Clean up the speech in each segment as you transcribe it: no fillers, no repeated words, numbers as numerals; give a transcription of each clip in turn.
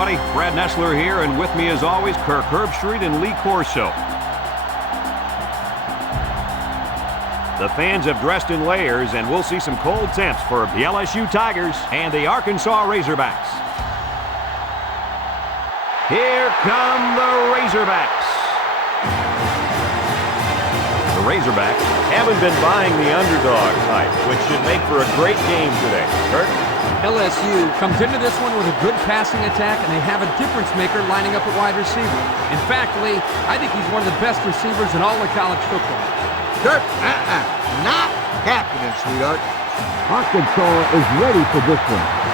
everybody. Brad Nessler here, and with me as always, Kirk Herbstreit and Lee Corso. The fans have dressed in layers, and we'll see some cold temps for the LSU Tigers and the Arkansas Razorbacks. Here come the Razorbacks. The Razorbacks haven't been buying the underdog type, which should make for a great game today. Kirk? LSU comes into this one with a good passing attack, and they have a difference maker lining up at wide receiver. In fact, Lee, I think he's one of the best receivers in all of college football. Kirk, not happening, sweetheart. Arkansas is ready for this one.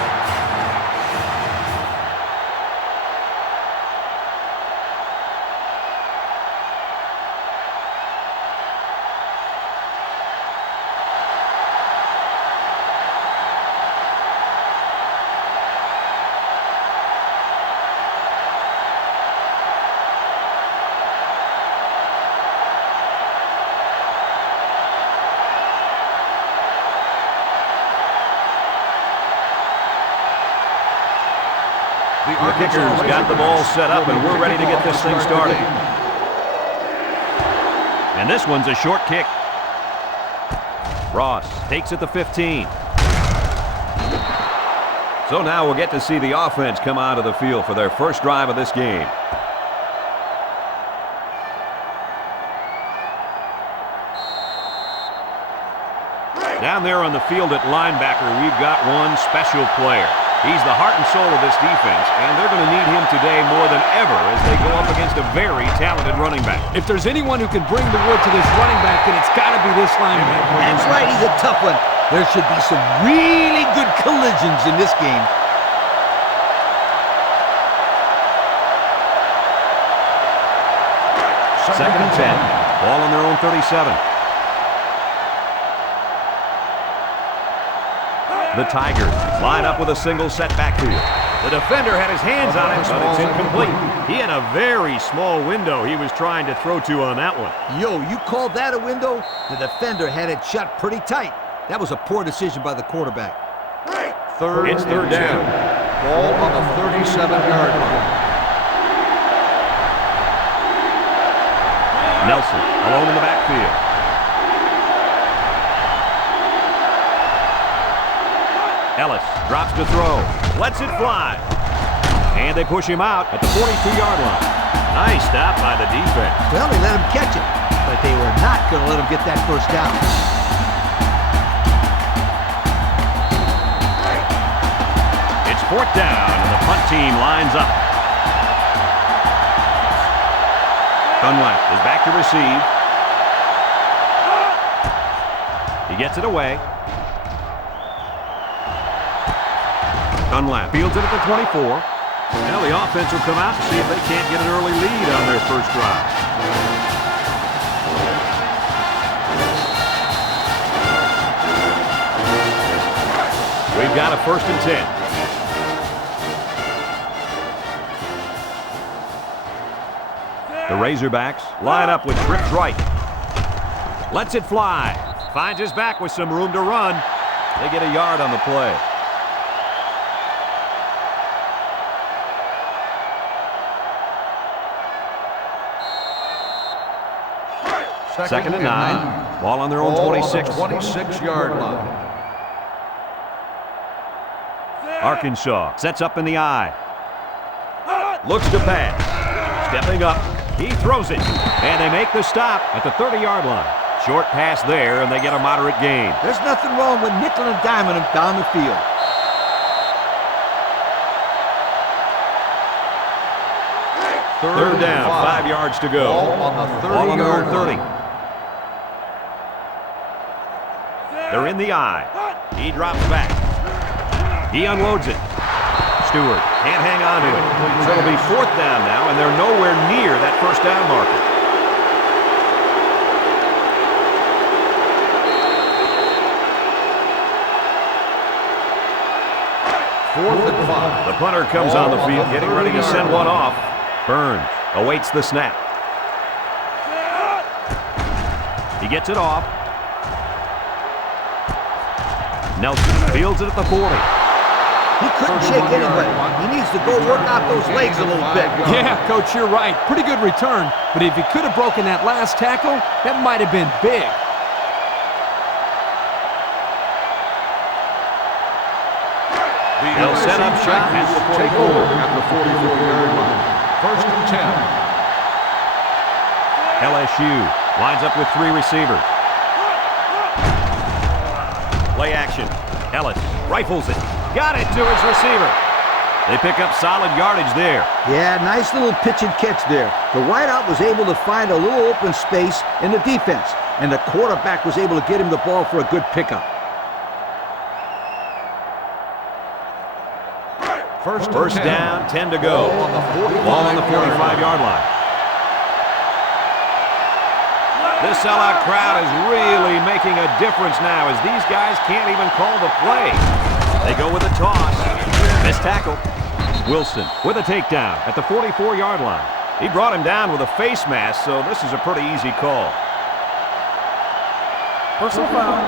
The kicker's got the ball set up, and we're ready to get this thing started. And this one's a short kick. Ross takes it to 15. So now we'll get to see the offense come out of the field for their first drive of this game. Down there on the field at linebacker, we've got one special player. He's the heart and soul of this defense, and they're going to need him today more than ever as they go up against a very talented running back. If there's anyone who can bring the wood to this running back, then it's got to be this linebacker. That's right, he's a tough one. There should be some really good collisions in this game. Second and 10. Ball on their own 37. The Tigers line up with a single set backfield. The defender had his hands on it, but it's incomplete. He had a very small window he was trying to throw to on that one. Yo, you called that a window? The defender had it shut pretty tight. That was a poor decision by the quarterback. It's third down. Ball on the 37-yard line. Nelson alone in the backfield. Ellis drops to throw, lets it fly, and they push him out at the 42-yard line. Nice stop by the defense. Well, they let him catch it, but they were not going to let him get that first down. It's fourth down, and the punt team lines up. Dunlap is back to receive. He gets it away. Dunlap fields it at the 24. Now the offense will come out and see if they can't get an early lead on their first drive. We've got a first and 10. The Razorbacks line up with trips right. Lets it fly. Finds his back with some room to run. They get a yard on the play. Second and 9. Ball on their own 26. 26-yard line. Arkansas sets up in the eye. Looks to pass. Stepping up. He throws it. And they make the stop at the 30-yard line. Short pass there, and they get a moderate gain. There's nothing wrong with nickel and diming him down the field. Third down, 5 yards to go. Ball on the 30-yard line. They're in the eye. He drops back. He unloads it. Stewart can't hang on to it. So it'll be fourth down now, and they're nowhere near that first down marker. Fourth and 5. The punter comes on the field, getting ready to send one off. Burns awaits the snap. He gets it off. Nelson fields it at the 40. He couldn't shake anybody. He needs to go work out those legs a little bit. Yeah, Coach, you're right. Pretty good return. But if he could have broken that last tackle, that might have been big. They'll set up shop at the 44. Take over at the 44-yard line. First and 10. LSU lines up with 3 receivers. Play action. Ellis rifles it. Got it to his receiver. They pick up solid yardage there. Yeah, nice little pitch and catch there. The wideout was able to find a little open space in the defense, and the quarterback was able to get him the ball for a good pickup. First down, 10 to go. Ball on the 45-yard line. This sellout crowd is really making a difference now as these guys can't even call the play. They go with a toss. Missed tackle. Wilson with a takedown at the 44-yard line. He brought him down with a face mask, so this is a pretty easy call. Personal foul.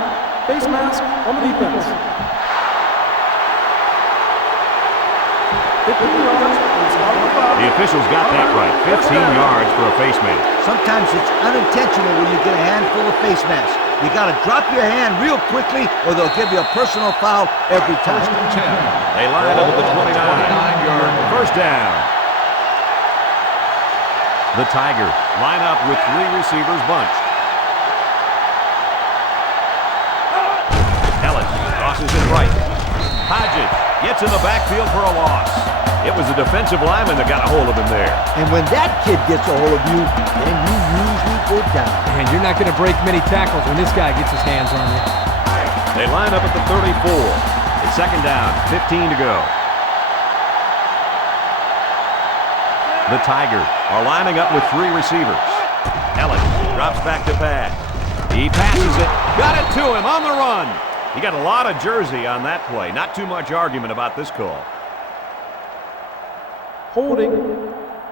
Face mask on the defense. 15 yards. The officials got that right. 15 yards for a face mask. Sometimes it's unintentional when you get a handful of face masks. You got to drop your hand real quickly or they'll give you a personal foul every time. First and 10. They line up at the 29. 29-yard line. First down. The Tigers line up with 3 receivers bunched. Ellis crosses it right. Hodges gets in the backfield for a loss. It was the defensive lineman that got a hold of him there. And when that kid gets a hold of you, then you usually go down. And you're not going to break many tackles when this guy gets his hands on you. They line up at the 34. It's second down, 15 to go. The Tigers are lining up with 3 receivers. Ellis drops back to pass. He passes it. Got it to him on the run. He got a lot of jersey on that play. Not too much argument about this call. Holding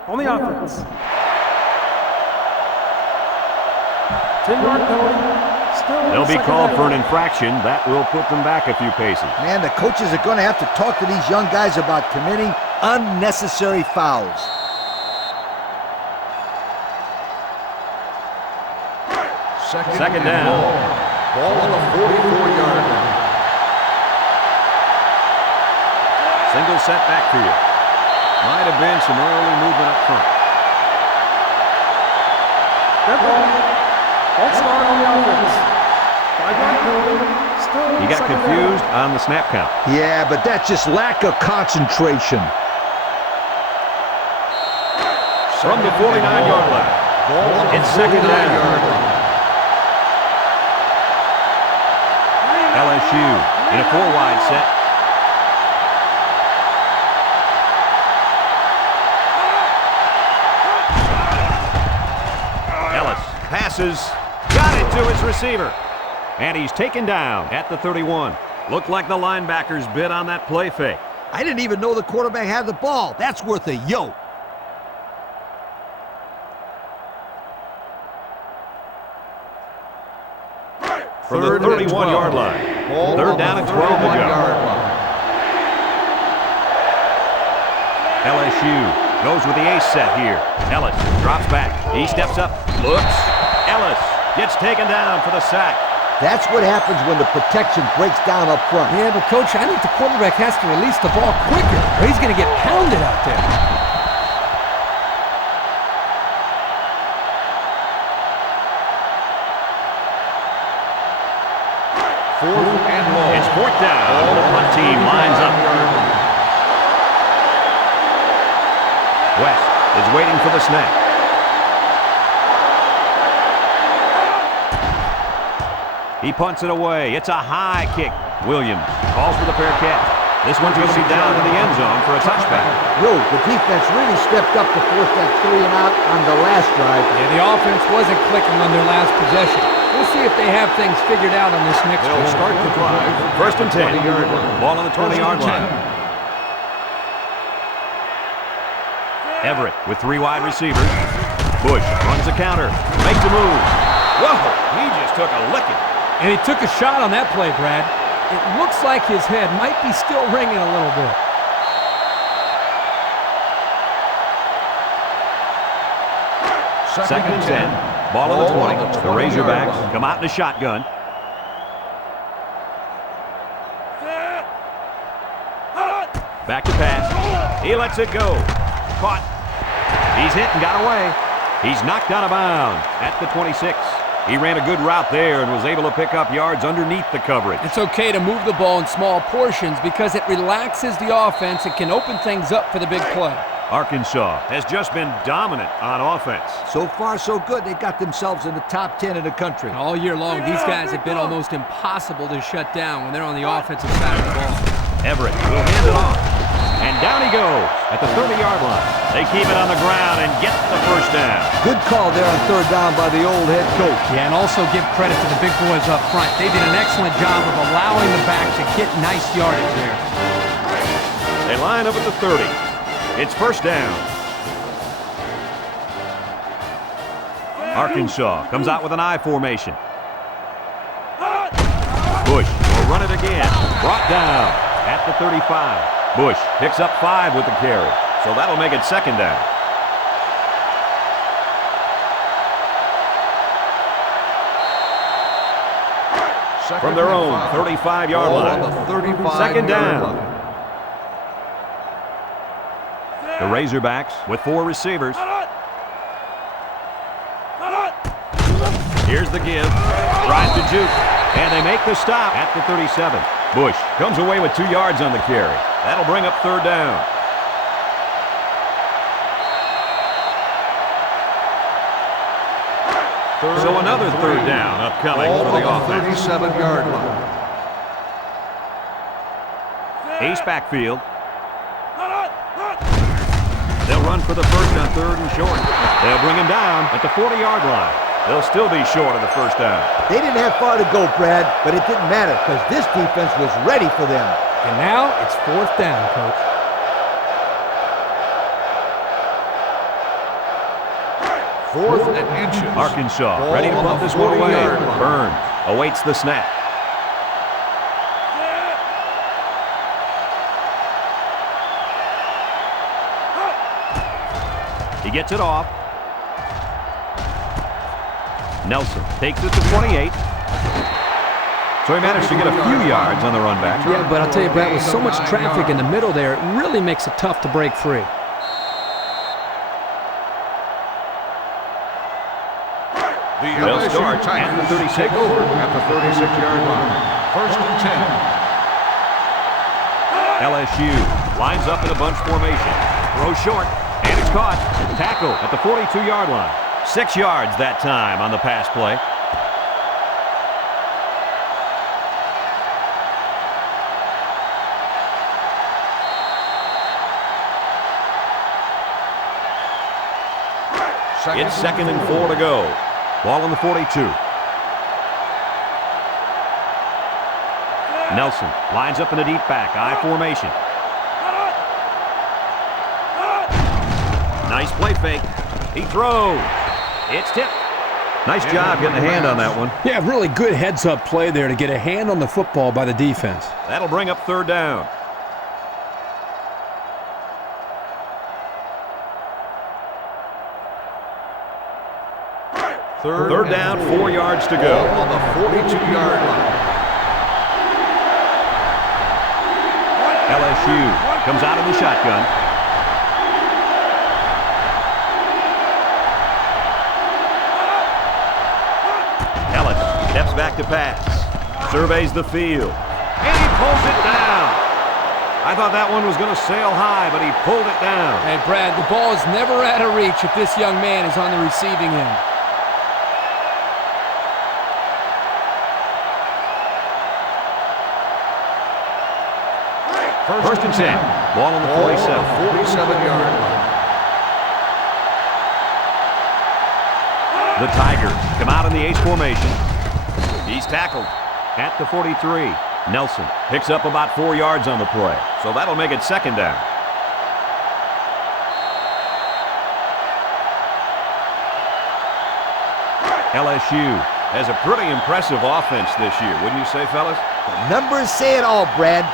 on the offense. 10-yard penalty. Still They'll be second called down. for an infraction. That will put them back a few paces. Man, the coaches are going to have to talk to these young guys about committing unnecessary fouls. Second down. Ball on the 44-yard line. Single set backfield. Might have been some early movement up front. That ball. False start on the offense. 5-yard penalty. Still He got second confused down. on the snap count. Yeah, but that's just lack of concentration. From the 49-yard line. Ball on the It's second down. 49-yard line. LSU in a 4-wide set. Ellis passes. Got it to his receiver. And he's taken down at the 31. Looked like the linebackers bid on that play fake. I didn't even know the quarterback had the ball. That's worth a yo. From the 31-yard line. Ball Third on down the and 12 to go. 31-yard line. LSU goes with the ace set here. Ellis drops back. He steps up. Looks. Ellis gets taken down for the sack. That's what happens when the protection breaks down up front. Yeah, but Coach, I think the quarterback has to release the ball quicker, or he's going to get pounded out there. Fourth and long. It's fourth down. The punt team lines up. West is waiting for the snap. He punts it away. It's a high kick. Williams calls for the fair catch. This one's going to be down in the end zone for a touchback. Yo, the defense really stepped up to force that 3 and out on the last drive. Yeah, the offense wasn't clicking on their last possession. We'll see if they have things figured out on this next They'll one. start the drive. First and 10. 20-yard line. Ball on the 20-yard line. Everett with 3 wide receivers. Bush runs a counter. Makes a move. Whoa, he just took a licking. And he took a shot on that play, Brad. It looks like his head might be still ringing a little bit. Second and 10. Ball on the 20. The Razorbacks come out in a shotgun. Back to pass. He lets it go. Caught. He's hit and got away. He's knocked out of bounds at the 26. He ran a good route there and was able to pick up yards underneath the coverage. It's okay to move the ball in small portions because it relaxes the offense. It can open things up for the big play. Arkansas has just been dominant on offense. So far, so good. They got themselves in the top 10 in the country. All year long, these guys have been almost impossible to shut down when they're on the offensive side of the ball. Everett will hand it off. And down he goes at the 30-yard line. They keep it on the ground and get the first down. Good call there on third down by the old head coach. Yeah, and also give credit to the big boys up front. They did an excellent job of allowing the back to get nice yardage there. They line up at the 30. It's first down. Arkansas comes out with an I formation. Bush will run it again. Brought down at the 35. Bush picks up 5 with the carry, so that'll make it second down. From their own 35-yard line. Second down. The Razorbacks with 4 receivers. Here's the give. Tries to juke. And they make the stop at the 37. Bush comes away with 2 yards on the carry. That'll bring up third down. So another third down upcoming for the offense. 37-yard line. Ace backfield. They'll run for the first on third and short. They'll bring him down at the 40-yard line. They'll still be short of the first down. They didn't have far to go, Brad, but it didn't matter because this defense was ready for them. And now it's fourth down, Coach. Fourth and inches. Arkansas ready to pump this one away. Burns awaits the snap. He gets it off. Nelson takes it to 28. So he managed to get a few yards on the run back. Yeah, but I'll tell you, Brad, with so much traffic in the middle there, it really makes it tough to break free. The They'll LSU start at Tigers the 36. take over at the 36-yard line. First and 10. LSU lines up in a bunch formation. Throw short, and it's caught. Tackle at the 42-yard line. 6 yards that time on the pass play. It's second and 4 to go. Ball on the 42. Nelson lines up in a deep back, I formation. Nice play fake. He throws. It's tipped. Nice job getting a hand on that one. Yeah, really good heads-up play there to get a hand on the football by the defense. That'll bring up third down. Third down, 4 yards to go. On the 42-yard line. LSU comes out in the shotgun. Ellis steps back to pass. Surveys the field. And he pulls it down. I thought that one was going to sail high, but he pulled it down. Hey, Brad, the ball is never out of reach if this young man is on the receiving end. First and 10. Ball on the 47. 47-yard line. The Tigers come out in the ace formation. He's tackled at the 43. Nelson picks up about 4 yards on the play, so that'll make it second down. LSU has a pretty impressive offense this year, wouldn't you say, fellas? The numbers say it all, Brad.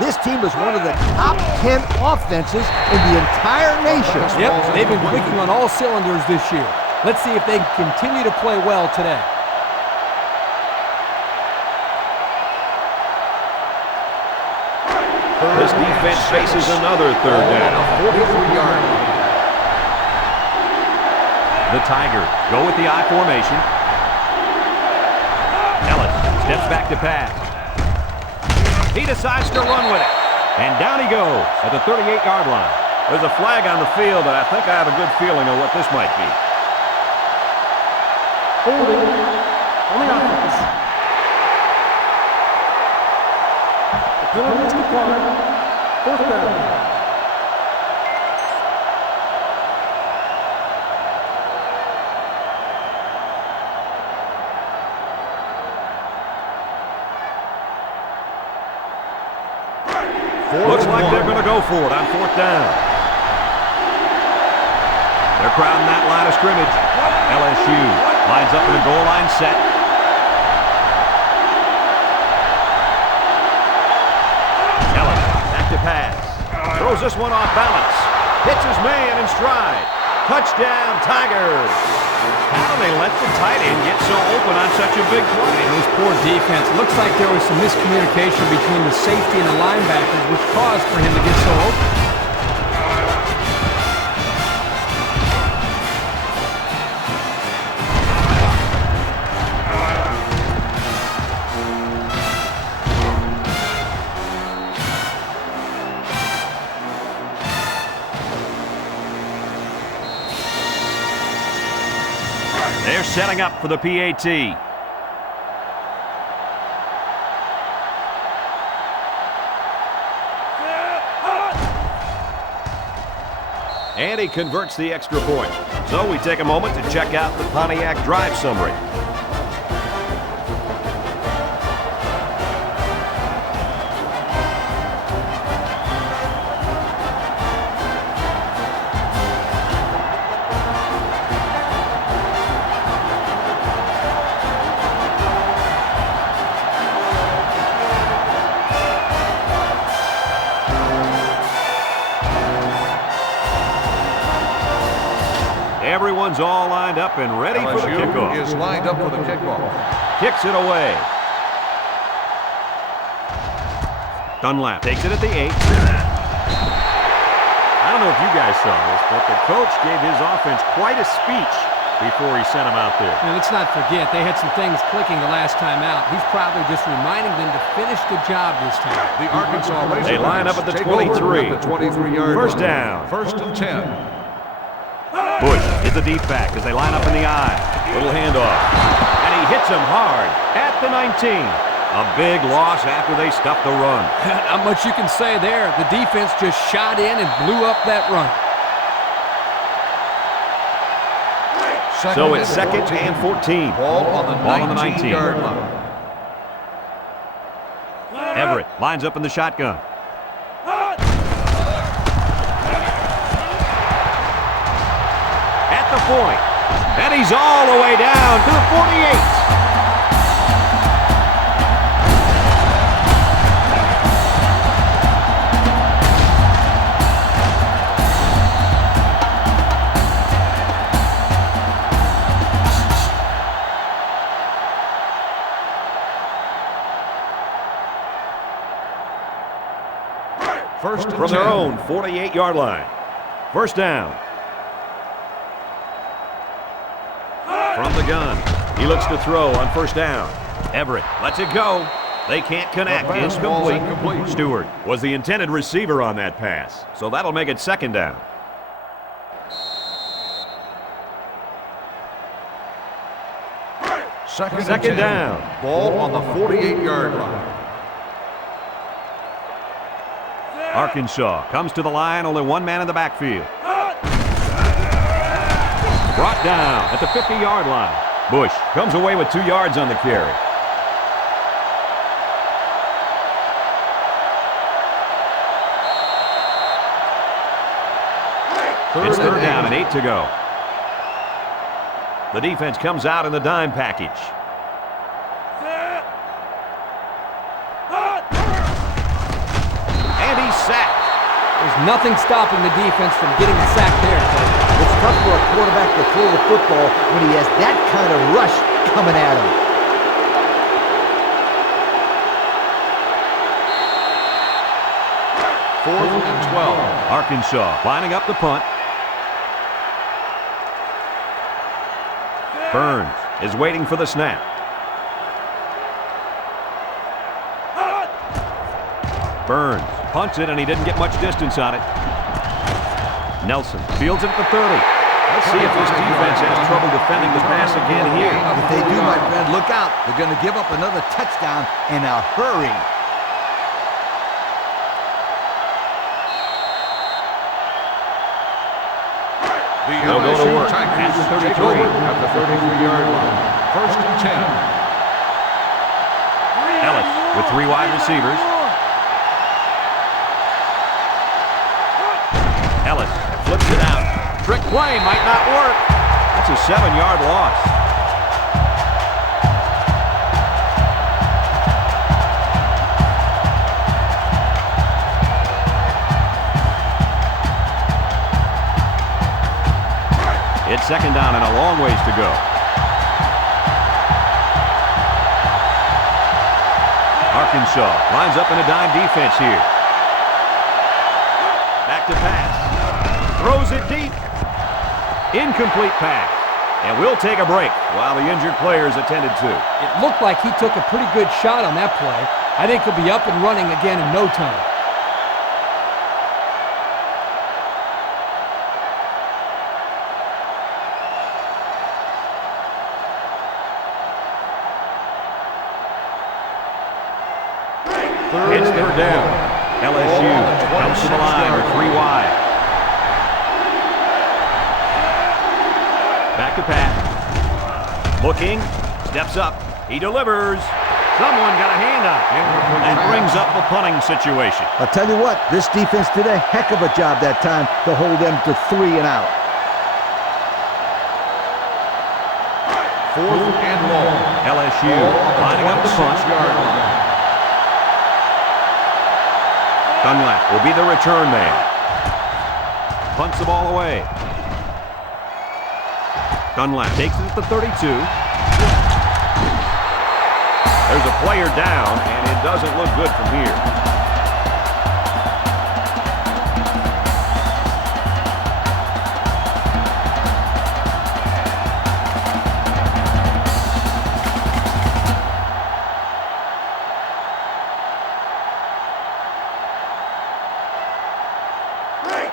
This team is one of the top 10 offenses in the entire nation. Yep, they've been clicking on all cylinders this year. Let's see if they can continue to play well today. This defense faces another third down. 43-yard line. The Tigers go with the I formation. Ellis steps back to pass. He decides to run with it. And down he goes at the 38-yard line. There's a flag on the field, and I think I have a good feeling of what this might be. Holding on the offense. The penalty is declined. 4th down. Looks like they're going to go for it on 4th down. They're crowding that line of scrimmage. LSU lines up in a goal line set. Ellis back to pass. Throws this one off balance. Hits his man in stride. Touchdown, Tigers. How do they let the tight end get so open on such a big play? It was poor defense. Looks like there was some miscommunication between the safety and the linebackers, which caused for him to get so open. They're setting up for the PAT. And he converts the extra point. So we take a moment to check out the Pontiac drive summary. Everyone's all lined up and ready for the kickoff. is lined up for the kickoff. Kicks it away. Dunlap takes it at the 8. I don't know if you guys saw this, but the coach gave his offense quite a speech before he sent them out there. And let's not forget, they had some things clicking the last time out. He's probably just reminding them to finish the job this time. The Arkansas Razorbacks They line up at the take over 23. at the 23-yard First line. down. 1st and 10. Bush is the deep back as they line up in the I. Little handoff. And he hits him hard at the 19. A big loss after they stuffed the run. Not much you can say there. The defense just shot in and blew up that run. So it's 2nd and 14. Ball on the 19-yard line. Everett lines up in the shotgun. At the point. And he's all the way down to the 48. First and From 10. their own 48-yard line. First down. From the gun. He looks to throw on first down. Everett lets it go. They can't connect. The pass ball's Incomplete. incomplete. Stewart was the intended receiver on that pass. So that'll make it 2nd down. Second Second and 10. down. Ball on the 48-yard line. Arkansas comes to the line, only one man in the backfield. Brought down at the 50-yard line. Bush comes away with 2 yards on the carry. It's third down and 8 to go. The defense comes out in the dime package. He's sacked. There's nothing stopping the defense from getting a sack there. It's tough for a quarterback to throw the football when he has that kind of rush coming at him. Fourth and 12. Arkansas lining up the punt. Burns is waiting for the snap. Burns punts it, and he didn't get much distance on it. Nelson fields it at the 30. Let's see if this defense has trouble defending the pass again here. If they do, my friend, look out. They're going to give up another touchdown in a hurry. The They'll go to LSU work Tigers at the 33. take over at the 33-yard line. First and 10. Ellis with 3 wide receivers. Ellis flips it out. Trick play might not work. That's a 7-yard loss. It's second down and a long ways to go. Arkansas lines up in a dime defense here. Back to pass. Throws it deep. Incomplete pass. And we'll take a break while the injured players attended to. It looked like he took a pretty good shot on that play. I think he'll be up and running again in no time. It's third down. LSU comes to the line with 3 wide. Back to pass. Looking. Steps up. He delivers. Someone got a hand on it. And brings up the punting situation. I'll tell you what, this defense did a heck of a job that time to hold them to 3 and out. Fourth and long. LSU lining up the punt. 26-yard line. Dunlap will be the return man. Punts the ball away. Dunlap takes it at the 32. There's a player down, and it doesn't look good from here.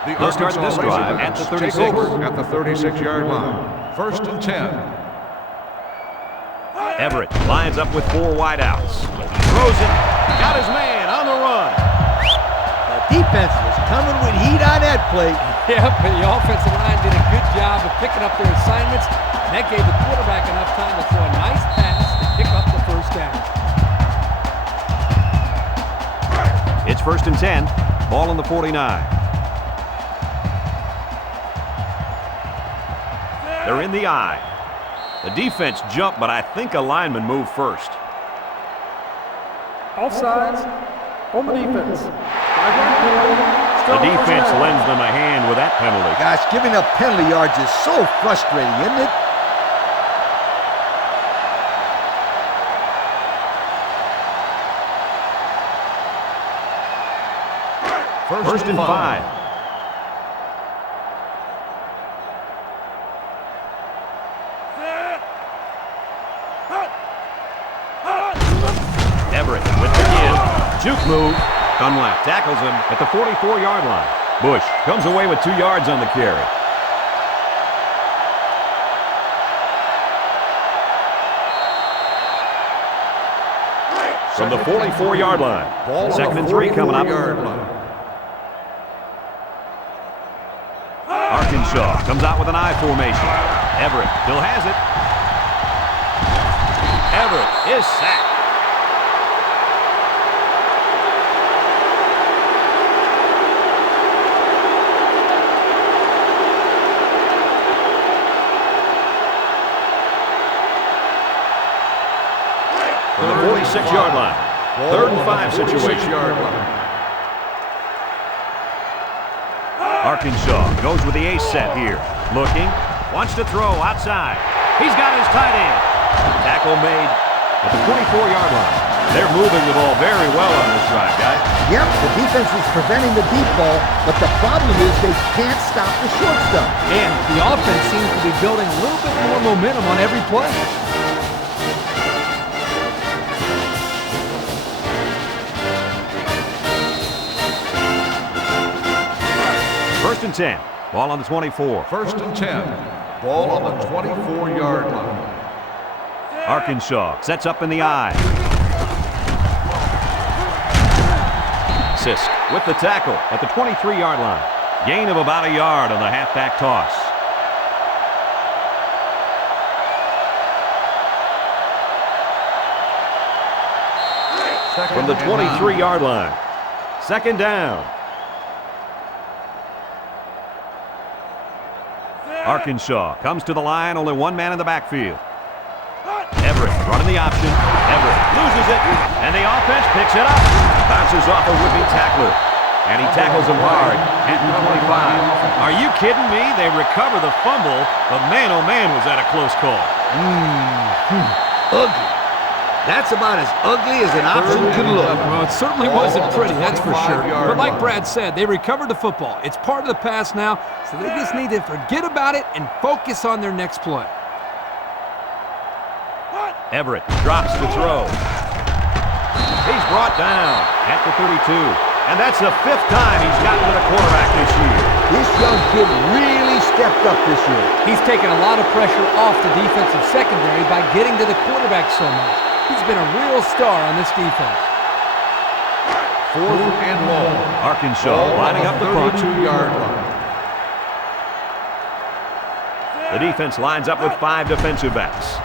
The They'll start this Arkansas drive at the Razorbacks take 36. over at the 36-yard line. First and 10. Everett lines up with 4 wideouts. Throws it. Got his man on the run. The defense was coming with heat on that play. Yep, and the offensive line did a good job of picking up their assignments. And that gave the quarterback enough time to throw a nice pass to pick up the first down. It's first and 10. Ball on the 49. They're in the eye. The defense jumped, but I think a lineman moved first. Offsides on the defense. The defense lends them a hand with that penalty. Gosh, giving up penalty yards is so frustrating, isn't it? First and 5. Everett with the give. Juke move. Dunlap tackles him at the 44-yard line. Bush comes away with 2 yards on the carry. From the 44-yard line. Second and 3 coming up. Arkansas comes out with an I formation. Everett still has it. Everett is sacked. From the 46-yard line. Third and 5 situation. Arkansas goes with the ace set here. Looking, wants to throw outside. He's got his tight end. Tackle made at the 24-yard line. They're moving the ball very well on this drive, guys. Yep, the defense is preventing the deep ball, but the problem is they can't stop the short stuff. And the offense seems to be building a little bit more momentum on every play. First and 10. Ball on the 24. First and 10. Ball on the 24-yard line. Arkansas sets up in the I. Sisk with the tackle at the 23-yard line. Gain of about a yard on the halfback toss. From the 23-yard line. Second down. Arkansas comes to the line, only one man in the backfield. Everett running the option. Everett loses it, and the offense picks it up. Bounces off a would-be tackler, and he tackles him hard at the 25. Are you kidding me? They recover the fumble, but man, oh man, was that a close call. Ugly. That's about as ugly as an option could look. Well, it certainly wasn't pretty, that's for sure. But like Brad said, they recovered the football. It's part of the pass now, so they just need to forget about it and focus on their next play. Everett drops to throw. He's brought down at the 32. And that's the 5th time he's gotten to the quarterback this year. This young kid really stepped up this year. He's taken a lot of pressure off the defensive secondary by getting to the quarterback so much. He's been a real star on this defense. 4th and long. Arkansas lining up the front. 32-yard line. The defense lines up with 5 defensive backs.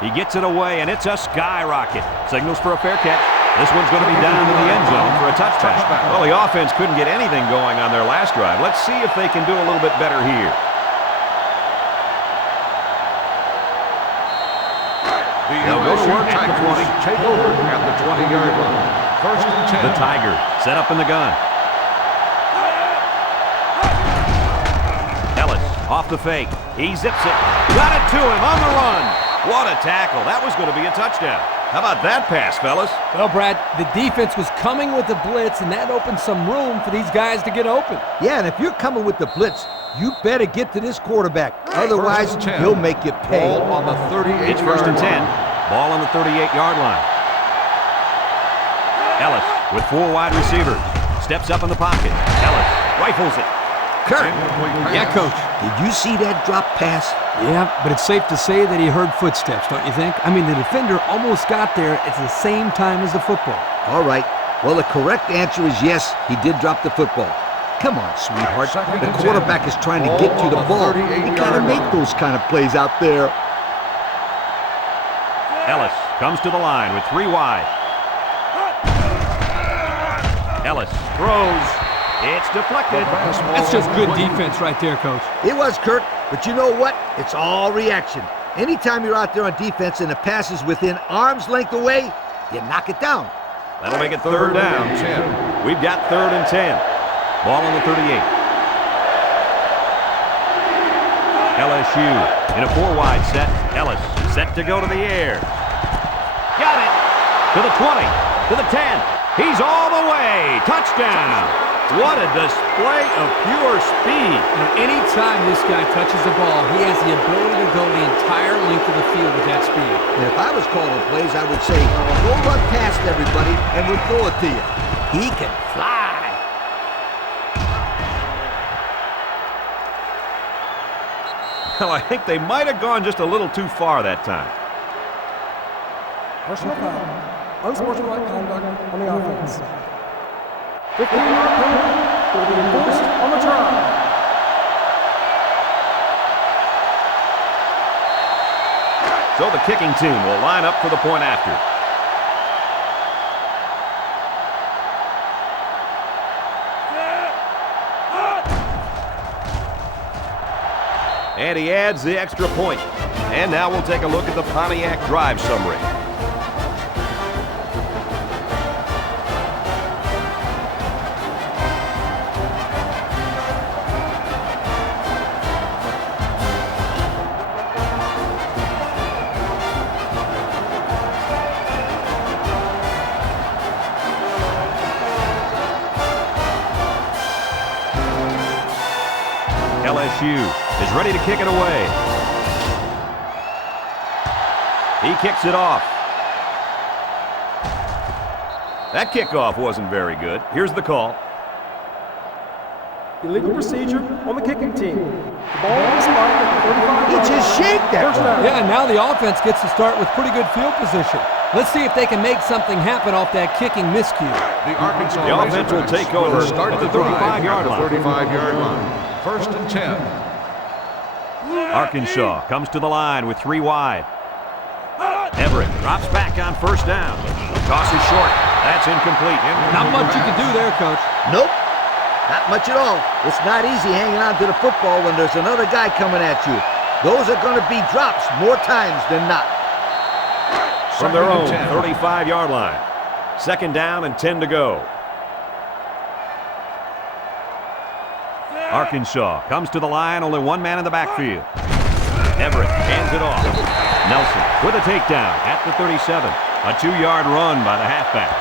He gets it away, and it's a skyrocket. Signals for a fair catch. This one's going to be down to the end zone for a touchdown. Well, the offense couldn't get anything going on their last drive. Let's see if they can do a little bit better here. They'll go to work at the 20. Take over at the 20-yard line. First and 10. The Tigers set up in the gun. Ellis off the fake. He zips it. Got it to him on the run. What a tackle. That was going to be a touchdown. How about that pass, fellas? Well, Brad, the defense was coming with the blitz, and that opened some room for these guys to get open. Yeah, and if you're coming with the blitz, you better get to this quarterback. Otherwise, he'll make you pay. Ball on the 38-yard It's first and 10. line. Ball on the 38-yard line. Ellis with 4 wide receivers. Steps up in the pocket. Ellis rifles it. Kurt, Yeah, Coach. did you see that drop pass? Yeah, but it's safe to say that he heard footsteps, don't you think? I mean, the defender almost got there at the same time as the football. All right. Well, the correct answer is yes, he did drop the football. Come on, sweetheart. Second The and 10. quarterback is trying to get you the ball. You gotta make those kind of plays out there. Ellis comes to the line with 3 wide. Ellis throws. It's deflected. That's just good defense right there, Coach. It was, Kurt, but you know what? It's all reaction. Anytime you're out there on defense and the pass is within arm's length away, you knock it down. That'll make it third down. 10. We've got 3rd and 10. Ball on the 38. LSU in a 4-wide set. Ellis set to go to the air. Got it. To the 20. To the 10. He's all the way. Touchdown. What a display of pure speed. Anytime this guy touches the ball, he has the ability to go the entire length of the field with that speed. And if I was calling plays, I would say, go run past everybody and we'll throw it to you. He can fly. Well, I think they might have gone just a little too far that time. Personal foul. Unsportsmanlike conduct on the offense. 15-yard penalty will be enforced on the try. So the kicking team will line up for the point after. And he adds the extra point. And now we'll take a look at the Pontiac drive summary. LSU is ready to kick it away. He kicks it off. That kickoff wasn't very good. Here's the call. Illegal procedure on the kicking team. The ball on the spot at the 35. He just shaked that First one. down. Yeah, now the offense gets to start with pretty good field position. Let's see if they can make something happen off that kicking miscue. The Arkansas The offense will Razorbacks take over start at the the drive 35-yard at line. the 35-yard line. First and 10. Arkansas comes to the line with 3 wide. Everett drops back on first down. Toss is short. That's incomplete. Not much you can do there, Coach. Nope. Not much at all. It's not easy hanging on to the football when there's another guy coming at you. Those are going to be drops more times than not. From their own Second and 10. 35-yard line. Second down and 10 to go. Arkansas comes to the line, only 1 man in the backfield. Everett hands it off. Nelson with a takedown at the 37. A 2-yard run by the halfback.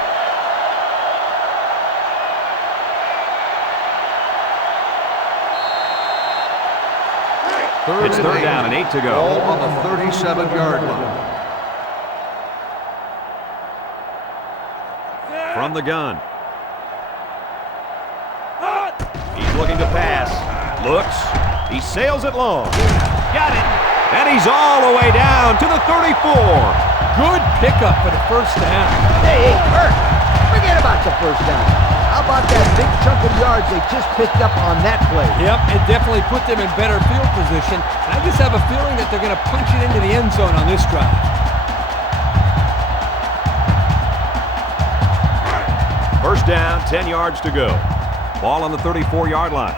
It's third down and 8 to go. Ball on the 37-yard line. From the gun. He's looking to pass. Looks. He sails it long. Got it. And he's all the way down to the 34. Good pickup for the first down. Hey, Kurt, forget about the first down. How about that big chunk of yards they just picked up on that play? Yep, it definitely put them in better field position. I just have a feeling that they're going to punch it into the end zone on this drive. First down, 10 yards to go. Ball on the 34-yard line.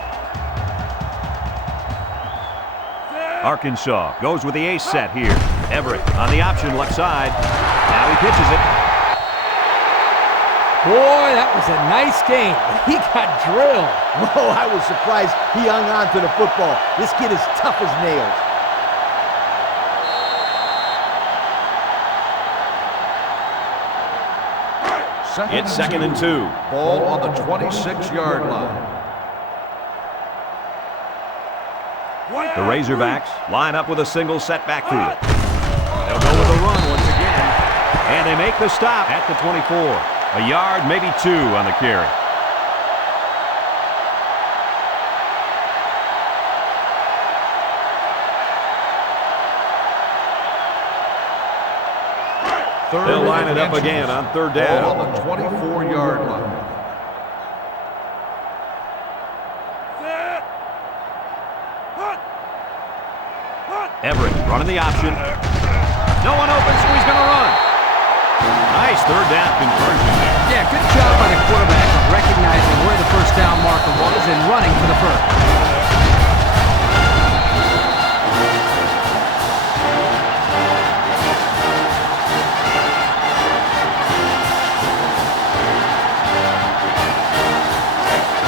Arkansas goes with the ace set here. Everett on the option left side. Now he pitches it. Boy, that was a nice game. He got drilled. Oh, I was surprised he hung on to the football. This kid is tough as nails. It's second and 2. Ball on the 26-yard line. The Razorbacks line up with a single set backfield. They'll go with a run once again. And they make the stop at the 24. A yard, maybe 2 on the carry. They'll line it up again on third down. Ball on the 24-yard line. Everett running the option. No one open, so he's going to run. Nice third down conversion there. Yeah, good job by the quarterback of recognizing where the first down marker was and running for the first.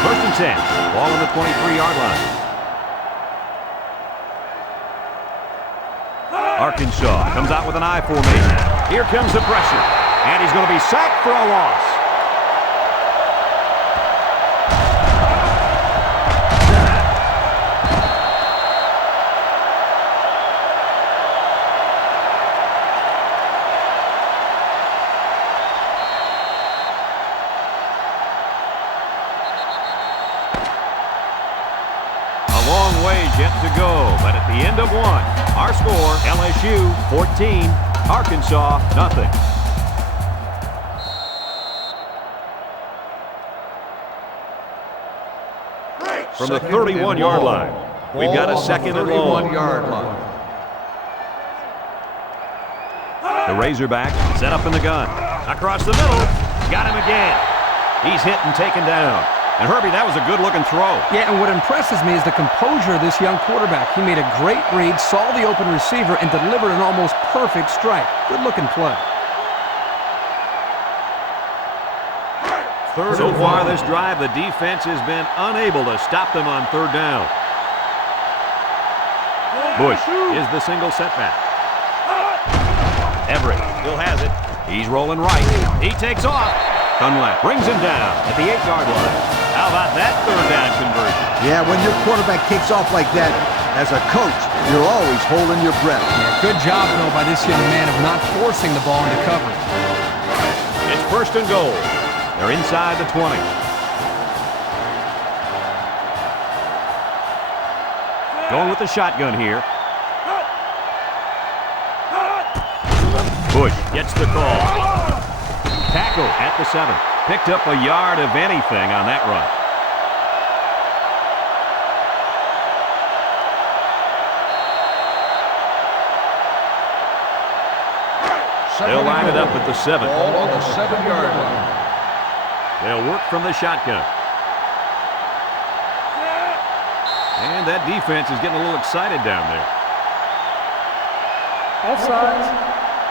First and 10. Ball on the 23-yard line. Arkansas comes out with an I formation. Here comes the pressure. And he's going to be sacked for a loss. A long ways yet to go, but at the end of one, our score, LSU 14, Arkansas nothing. From the 31-yard line, we've got a second and long. 31-yard line. The Razorbacks set up in the gun. Across the middle, got him again. He's hit and taken down. And Herbie, that was a good-looking throw. Yeah, and what impresses me is the composure of this young quarterback. He made a great read, saw the open receiver, and delivered an almost perfect strike. Good-looking play. So far this drive, the defense has been unable to stop them on third down. Bush is the single setback. Everett still has it. He's rolling right. He takes off. Dunlap brings him down at the 8-yard line. How about that third down conversion? Yeah, when your quarterback takes off like that, as a coach, you're always holding your breath. Yeah, good job, though, by this young man of not forcing the ball into coverage. It's first and goal. They're inside the 20. Going with the shotgun here. Bush gets the call. Tackle at the 7. Picked up a yard of anything on that run. They'll line it up at the 7. Ball on the 7-yard line. They'll work from the shotgun. And that defense is getting a little excited down there. Offsides.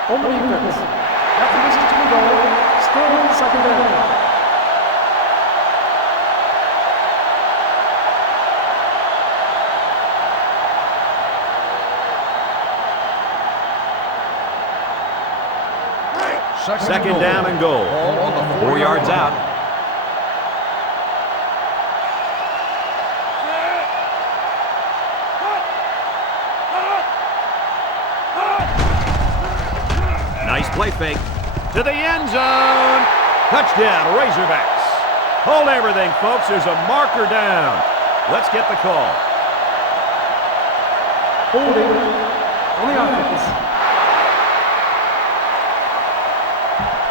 On the defense. After this to the goal. Still second down. Second down and goal. Ball on the 4 yards out. Nice play fake. To the end zone. Touchdown, Razorbacks. Hold everything, folks. There's a marker down. Let's get the call. Holding on the offense.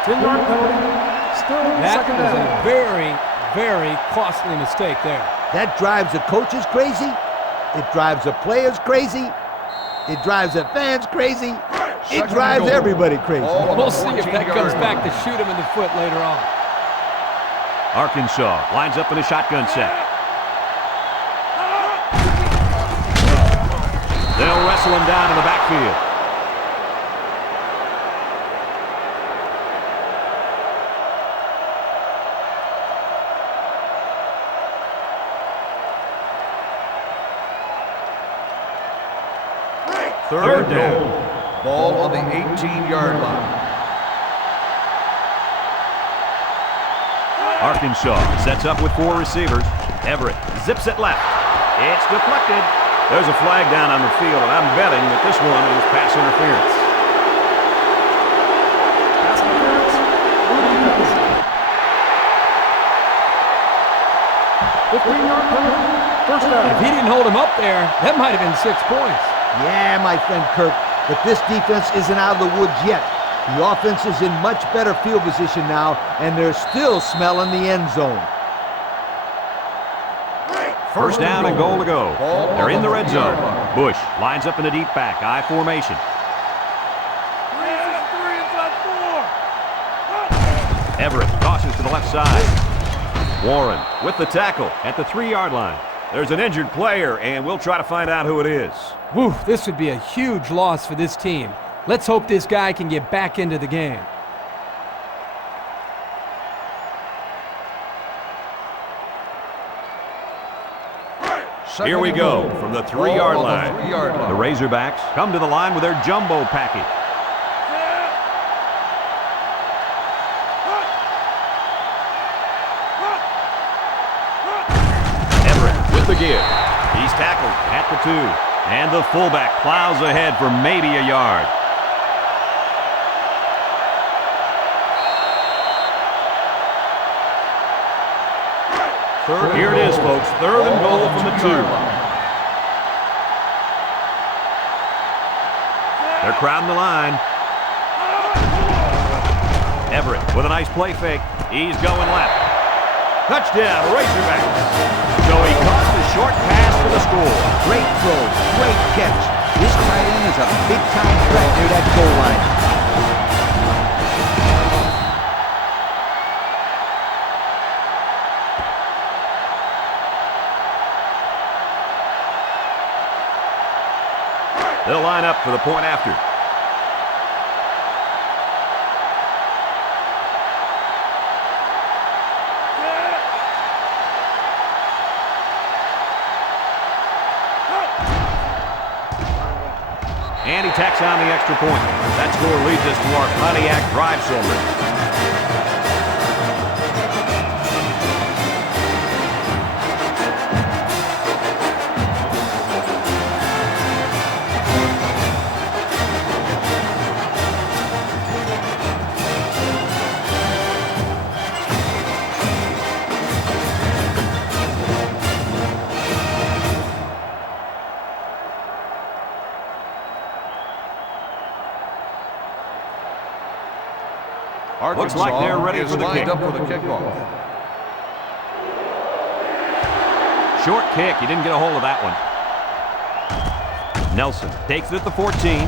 10-yard penalty. Still That second was down. a very, very costly mistake there. That drives the coaches crazy. It drives the players crazy. It drives the fans crazy. It Second drives goal. everybody crazy. Ball on the We'll see if that 14-yard comes back line. to shoot him in the foot later on. Arkansas lines up in a shotgun set. They'll wrestle him down in the backfield. Third down. Ball on the 18-yard line. Arkansas sets up with 4 receivers. Everett zips it left. It's deflected. There's a flag down on the field, and I'm betting that this one is pass interference. Pass interference on the defense. 15-yard penalty. First down. If he didn't hold him up there, that might have been 6 points. Yeah, my friend Kirk, but this defense isn't out of the woods yet. The offense is in much better field position now, and they're still smelling the end zone. First down and goal to go. Ball They're in the red zone. 40-yard line. Bush lines up in a deep back, I formation. Everett tosses to the left side. Warren with the tackle at the 3-yard line. There's an injured player, and we'll try to find out who it is. Whew, this would be a huge loss for this team. Let's hope this guy can get back into the game. Here we go from the 3-yard Ball on line. the 3-yard line. The Razorbacks come to the line with their jumbo package. Everett with the give. He's tackled at the 2. And the fullback plows ahead for maybe a yard. Here it is, folks. Third and goal from the 2. They're crowding the line. Everett with a nice play fake. He's going left. Touchdown, Razorbacks. So he caught the short pass for the score. Great throw, great catch. This tight end is a big-time threat near that goal line. They'll line up for the point after. And he tacks on the extra point. That score leads us to our Pontiac drive summary. Looks like they're ready for the kick. Up for the kickoff. Short kick. He didn't get a hold of that one. Nelson takes it at the 14.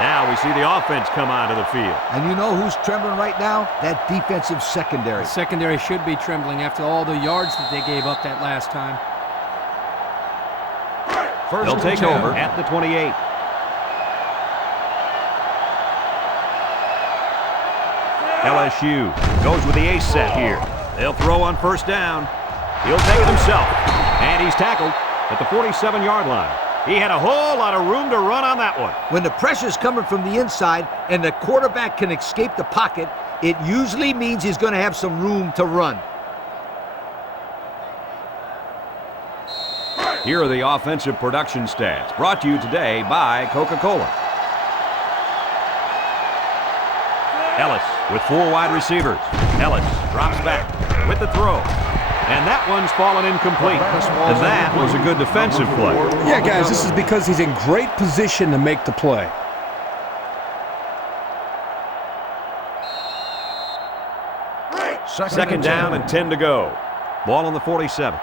Now we see the offense come onto the field. And you know who's trembling right now? That defensive secondary. The secondary should be trembling after all the yards that they gave up that last time. They'll take over at the 28. LSU goes with the ace set here. They'll throw on first down. He'll take it himself. And he's tackled at the 47-yard line. He had a whole lot of room to run on that one. When the pressure's coming from the inside and the quarterback can escape the pocket, it usually means he's going to have some room to run. Here are the offensive production stats, brought to you today by Coca-Cola. Ellis with 4 wide receivers. Ellis drops back with the throw. And that one's fallen incomplete. And that was a good defensive play. Yeah, guys, this is because he's in great position to make the play. Second down and 10 to go. Ball on the 47.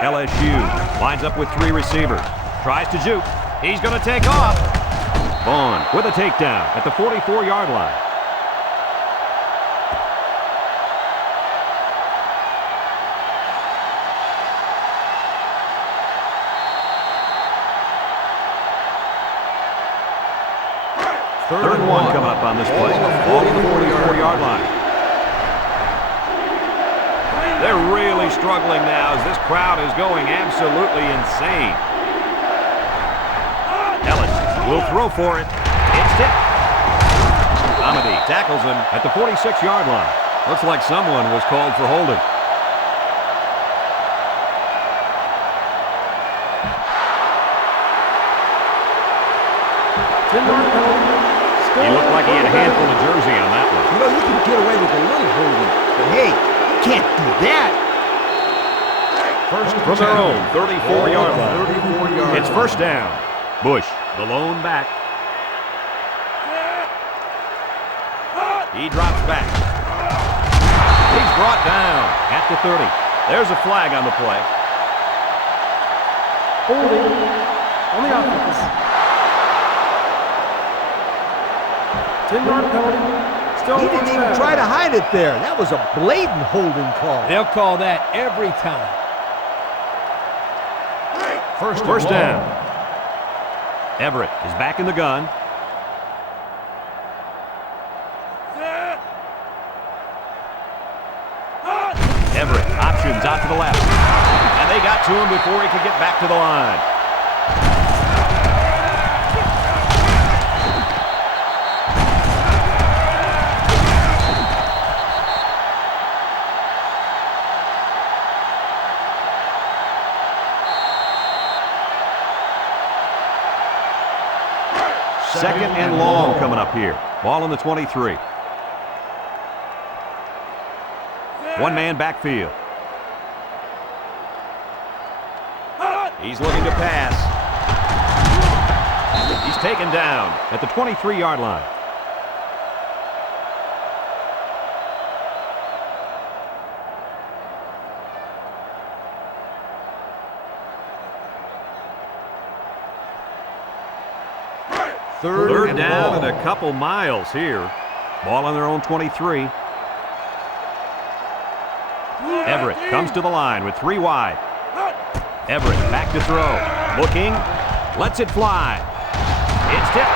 LSU lines up with 3 receivers. Tries to juke. He's going to take off. Vaughn with a takedown at the 44-yard line. Third and 1 coming up on this play. Ball on the 44-yard line. They're really struggling now as this crowd is going absolutely insane. Ellis will throw for it. It's tipped. Amity tackles him at the 46-yard line. Looks like someone was called for holding. He looked like he had a handful of jersey on that one. You know, you can get away with a little holding, but hey, you can't do that. First from their own 34-yard line. It's first down. Bush, the lone back. He drops back. He's brought down at the 30. There's a flag on the play. Holding on the offense. 10-yard penalty. Still He didn't even try to hide it there. That was a blatant holding call. They'll call that every time. First down. Everett is back in the gun. Everett options out to the left. And they got to him before he could get back to the line. Second and long coming up here. Ball on the 23. One-man backfield. He's looking to pass. He's taken down at the 23-yard line. Third down and a couple miles here. Ball on their own 23. Everett comes to the line with 3 wide. Everett back to throw. Looking. Lets it fly. It's tipped.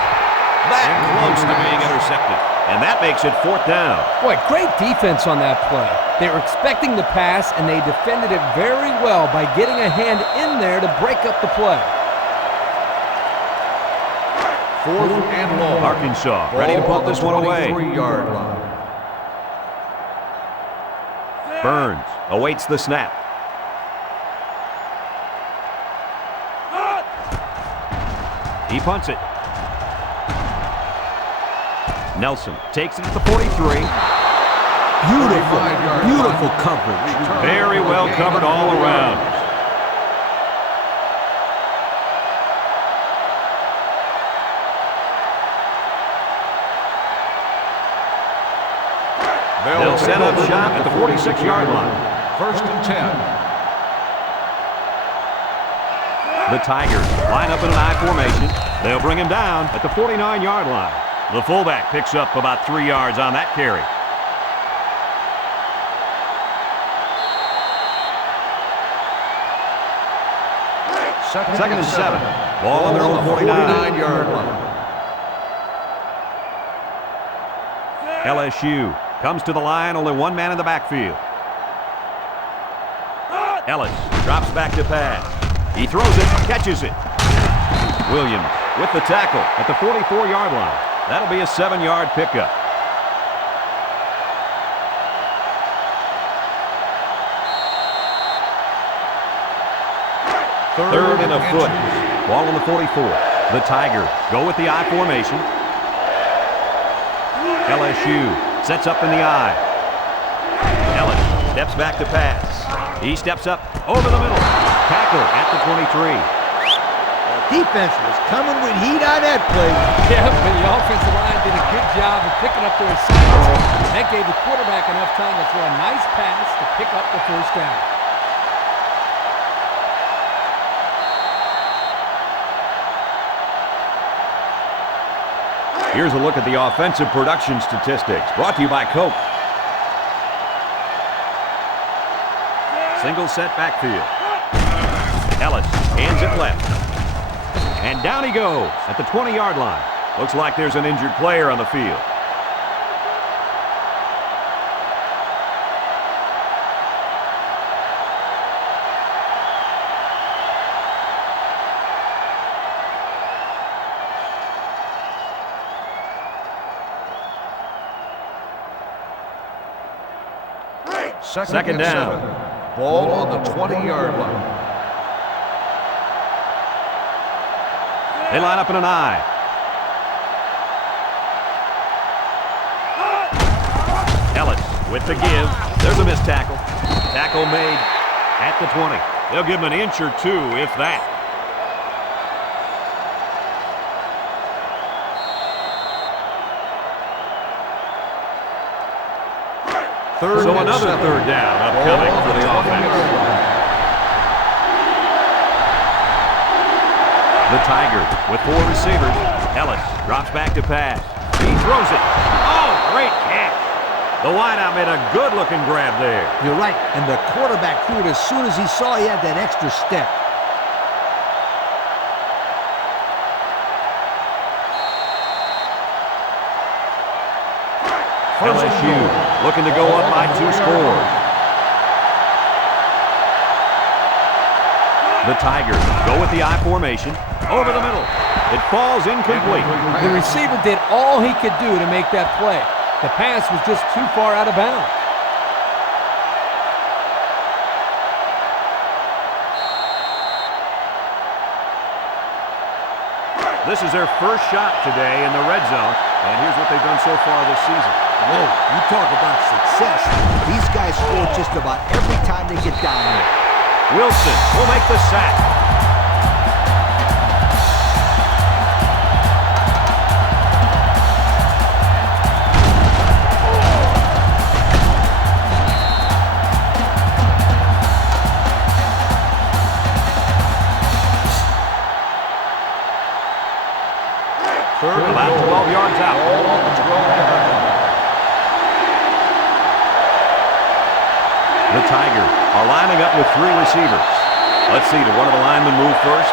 That close to being intercepted. And that makes it 4th down. Boy, great defense on that play. They were expecting the pass, and they defended it very well by getting a hand in there to break up the play. 4th and long. Arkansas ready to put this one away. 23-yard line. Burns awaits the snap. He punts it. Nelson takes it at the 43. Beautiful coverage. Very well covered all around. They'll set up shop at the 46-yard line. First and 10. The Tigers line up in an I formation. They'll bring him down at the 49-yard line. The fullback picks up about 3 yards on that carry. Second and 7. Ball on their own 49-yard line. LSU comes to the line, only one man in the backfield. Ellis drops back to pass. He throws it, catches it. Williams with the tackle at the 44-yard line. That'll be a 7-yard pickup. Third and a foot. Ball on the 44. The Tigers go with the I formation. LSU sets up in the I. Ellis steps back to pass. He steps up over the middle. Tackle at the 23. Defense was coming with heat on that play. Yeah, but the offensive line did a good job of picking up their assignments. That gave the quarterback enough time to throw a nice pass to pick up the first down. Here's a look at the offensive production statistics, brought to you by Coke. Single set backfield. Ellis hands it left. And down he goes at the 20-yard line. Looks like there's an injured player on the field. Second down. 7. Ball on the 20-yard line. They line up in an I. Ellis with the give. There's a missed tackle. Tackle made at the 20. They'll give him an inch or two, if that. So another third down upcoming for the offense. The Tigers with 4 receivers. Ellis drops back to pass. He throws it. Oh, great catch. The wideout made a good-looking grab there. You're right, and the quarterback threw it as soon as he saw he had that extra step. LSU looking to go up by 2 scores. The Tigers go with the I formation. Over the middle. It falls incomplete. The receiver did all he could do to make that play. The pass was just too far out of bounds. This is their first shot today in the red zone, and here's what they've done so far this season. Whoa, you talk about success. These guys score just about every time they get down there. Wilson will make the sack. About 12 yards out. The Tigers are lining up with 3 receivers. Let's see, did one of the linemen move first?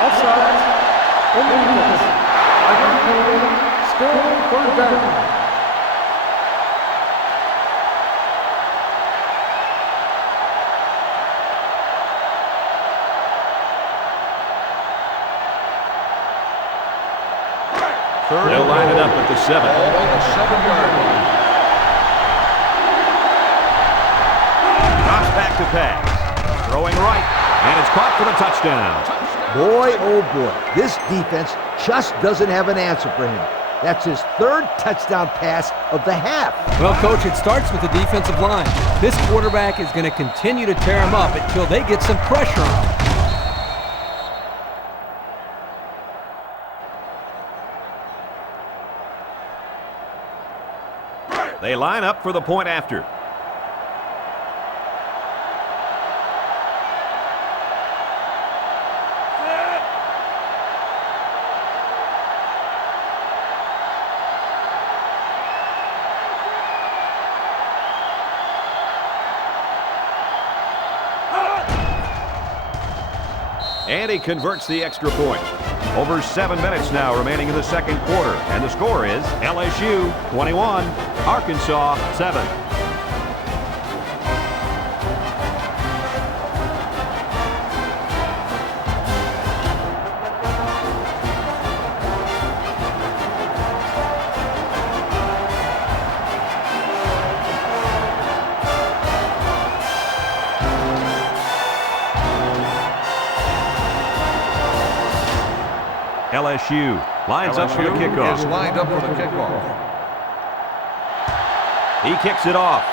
Offside. On the defense. Still third down. They'll line it up at the 7. Ball on the 7-yard line. Drops back to pass. Throwing right. And it's caught for the touchdown. Boy, oh boy, this defense just doesn't have an answer for him. That's his 3rd touchdown pass of the half. Well, Coach, it starts with the defensive line. This quarterback is going to continue to tear him up until they get some pressure on him. They line up for the point after. And he converts the extra point. Over 7 minutes now remaining in the second quarter. And the score is LSU 21, Arkansas 7. LSU lines up for the kickoff. Is lined up for the kickoff. He kicks it off.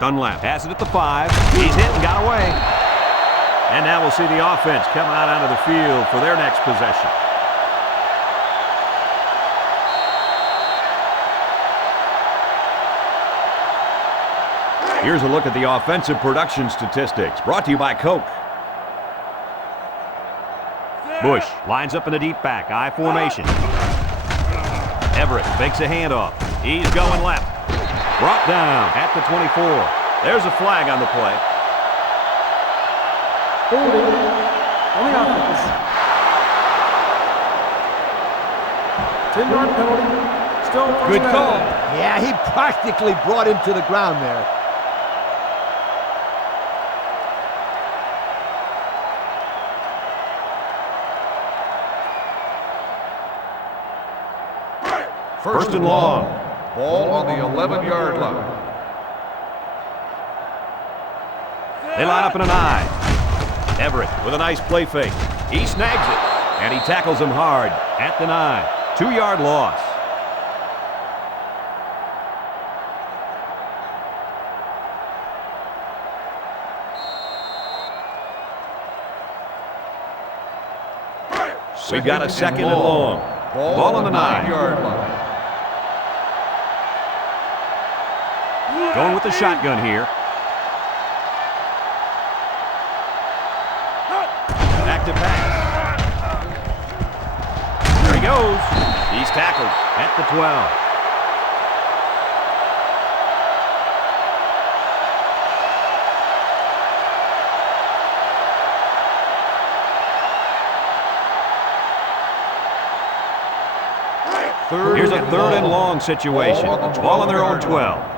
Dunlap has it at the 5. He's hit and got away. And now we'll see the offense come out onto the field for their next possession. Here's a look at the offensive production statistics brought to you by Coke. Bush lines up in the deep back, I formation. Everett fakes a handoff. He's going left. Brought down at the 24. There's a flag on the play. Holding on the offense. 10-yard penalty. Still first Good down. call. Yeah, he practically brought him to the ground there. First and long. Ball on the 11-yard line. They line up in an I. Everett with a nice play fake. He snags it, and he tackles him hard at the 9. 2-yard loss. We've got a second and long. Ball on the 9-yard line. Going with the shotgun here. Back to pass. There he goes. He's tackled at the 12. Here's a third and long situation. Ball on their own 12.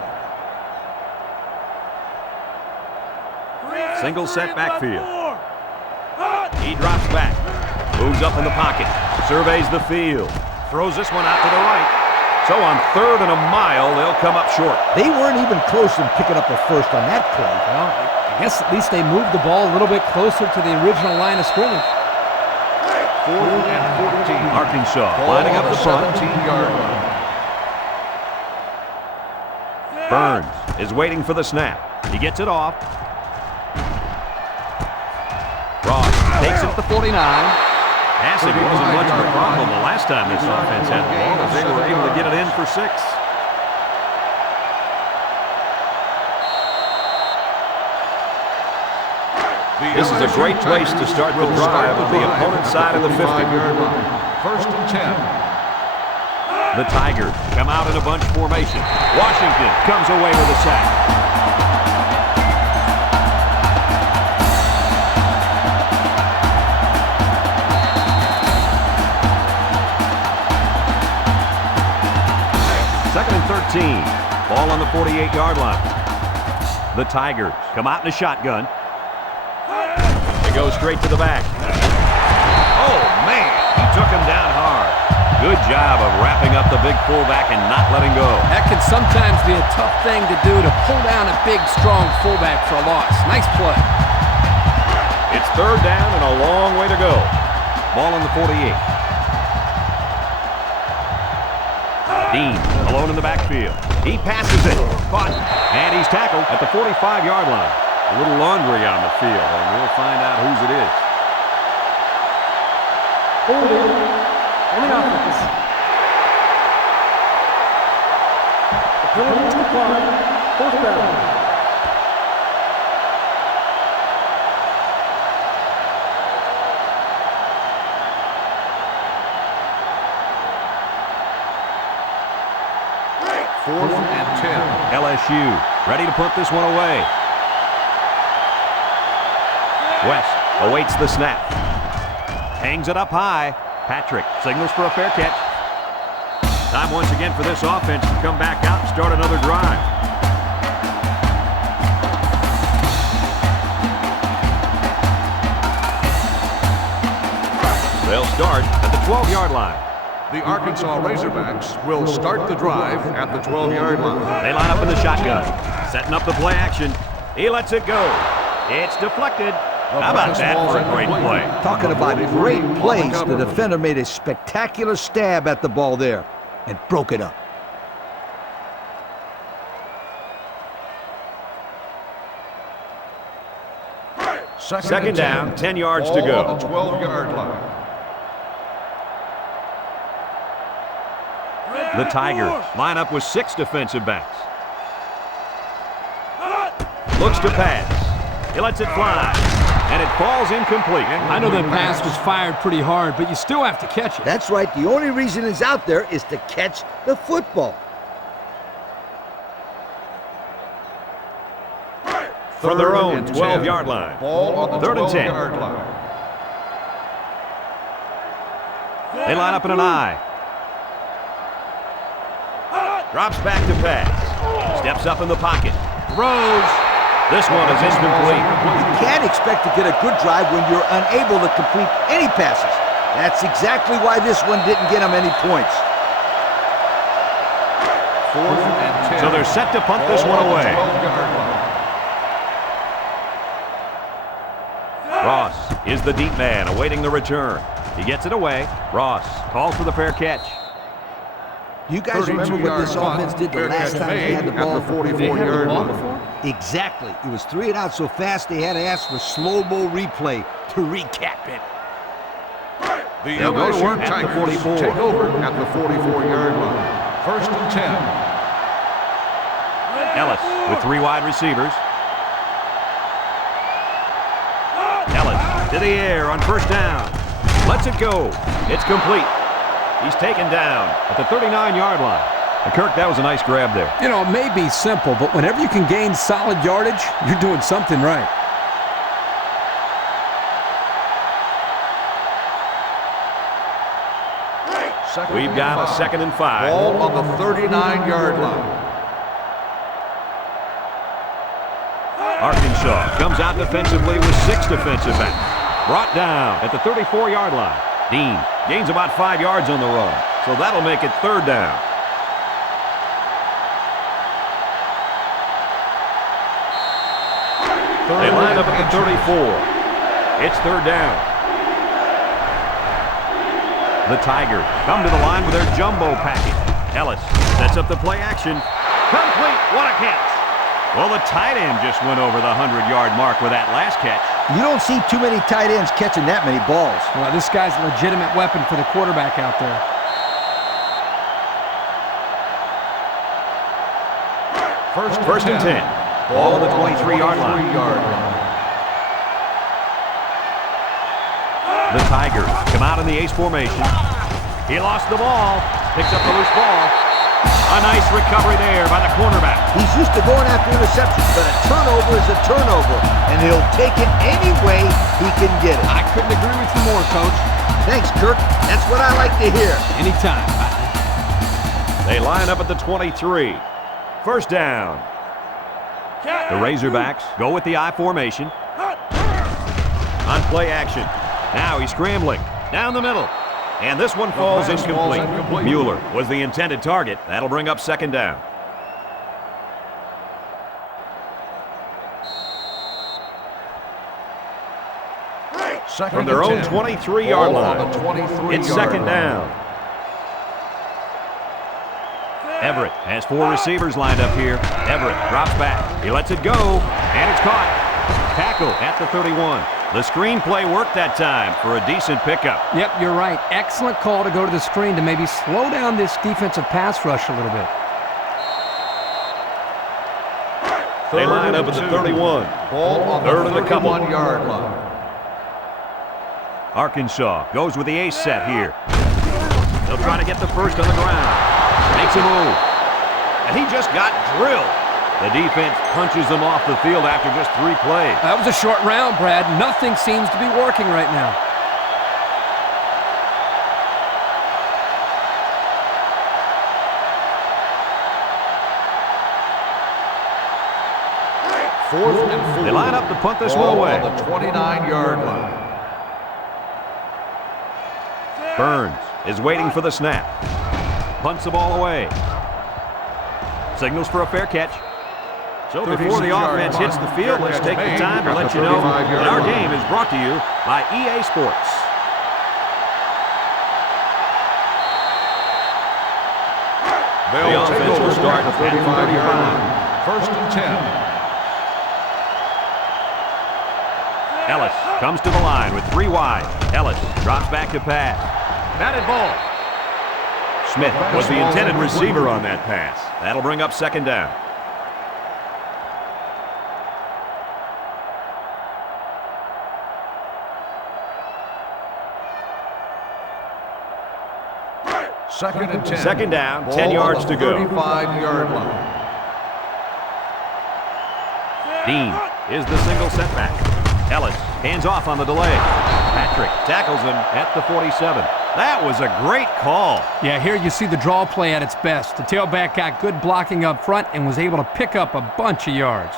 Single set backfield. He drops back. Moves up in the pocket. Surveys the field. Throws this one out to the right. So on 3rd and a mile, they'll come up short. They weren't even close to picking up a first on that play. Well, I guess at least they moved the ball a little bit closer to the original line of scrimmage. 4th and 14. Arkansas Ball lining on up the the front. 17-yard line. Burns is waiting for the snap. He gets it off. Ross takes it at the 49. Passing wasn't much of a problem the last time this offense had the ball, as they were able to get it in for 6. This is a great place to start the drive on the opponent's side of the 50. 5-yard line. First and 10. The Tigers come out in a bunch formation. Washington comes away with a sack. Second and 13. Ball on the 48-yard line. The Tigers come out in a shotgun. They go straight to the back. Oh, man. He took him down hard. Good job of wrapping up the big fullback and not letting go. That can sometimes be a tough thing to do, to pull down a big, strong fullback for a loss. Nice play. It's 3rd down and a long way to go. Ball on the 48. Dean alone in the backfield. He passes it. Caught. And he's tackled at the 45-yard line. A little laundry on the field, and we'll find out whose it is. Holding on the offense. Penalties declined. Fourth down. Fourth and 10. LSU ready to put this one away. West awaits the snap. Hangs it up high. Patrick signals for a fair catch. Time once again for this offense to come back out and start another drive. They'll start at the 12-yard line. The Arkansas Razorbacks will start the drive at the 12-yard line. They line up in the shotgun. Setting up the play action. He lets it go. It's deflected. How about that for a great play? Talking about great plays, the defender made a spectacular stab at the ball there and broke it up. Second down, 10 yards to go. On the 12-yard line. The Tigers line up with 6 defensive backs. Looks to pass. He lets it fly. And it falls incomplete. I know that pass was fired pretty hard, but you still have to catch it. That's right. The only reason it's out there is to catch the football. From their own 12-yard line. Ball on the 3rd and 10. 12-yard line. They line up in an I. Drops back to pass. Steps up in the pocket. Throws. This one is incomplete. You can't expect to get a good drive when you're unable to complete any passes. That's exactly why this one didn't get them any points. 4th and 10. So they're set to punt this one away. 12-yard line. Ross is the deep man awaiting the return. He gets it away. Ross calls for the fair catch. You guys remember what this offense did the last time they had the ball? At the 44-yard line. Exactly. It was 3 and out so fast they had to ask for slow-mo replay to recap it. The They'll go to work LSU at the Tigers 44. take over at the 44-yard line. 1st and 10. Ellis with 3 wide receivers. Ellis to the air on 1st down. Lets it go. It's complete. He's taken down at the 39-yard line. And Kirk, that was a nice grab there. You know, it may be simple, but whenever you can gain solid yardage, you're doing something right. We've got a 2nd and 5. Ball on the 39-yard line. Arkansas comes out defensively with 6 defensive backs. Brought down at the 34-yard line. Dean gains about 5 yards on the run, so that'll make it 3rd down. They line up at the 34. It's 3rd down. The Tigers come to the line with their jumbo package. Ellis sets up the play action. Complete. What a catch. Well, the tight end just went over the 100-yard mark with that last catch. You don't see too many tight ends catching that many balls. Well, this guy's a legitimate weapon for the quarterback out there. First and 10. Ball on the 23-yard line. The Tigers come out in the ace formation. He lost the ball. Picks up the loose ball. A nice recovery there by the cornerback. He's used to going after interceptions, but a turnover is a turnover, and he'll take it any way he can get it. I couldn't agree with you more, Coach. Thanks, Kirk. That's what I like to hear. Anytime. They line up at the 23. 1st down. The Razorbacks go with the I formation. On play action. Now he's scrambling down the middle. And this one falls incomplete. Mueller was the intended target. That'll bring up 2nd down. From their own 23-yard line. It's 2nd down. Everett has 4 receivers lined up here. Everett drops back. He lets it go, and it's caught. Tackle at the 31. The screenplay worked that time for a decent pickup. Yep, you're right. Excellent call to go to the screen to maybe slow down this defensive pass rush a little bit. They line up at the 31. Ball on Third the and a couple. 31-yard line. Arkansas goes with the ace set here. They'll try to get the first on the ground. Makes a move. And he just got drilled. The defense punches them off the field after just 3 plays. That was a short round, Brad. Nothing seems to be working right now. Fourth and 4. They line up to punt this one Ball away. on the 29-yard line. Burns is waiting for the snap. Punts the ball away. Signals for a fair catch. So before the offense hits the field, let's take the time to let you know that our game is brought to you by EA Sports. The offense will start at the 35-yard line. First and 10. Ellis comes to the line with 3 wide. Ellis drops back to pass. Batted ball. Smith was the intended receiver on that pass. That'll bring up second down. Second and 10. Second down, Ball 10 yards to go. 35-yard line. Dean is the single setback. Ellis hands off on the delay. Patrick tackles him at the 47. That was a great call. Yeah, here you see the draw play at its best. The tailback got good blocking up front and was able to pick up a bunch of yards.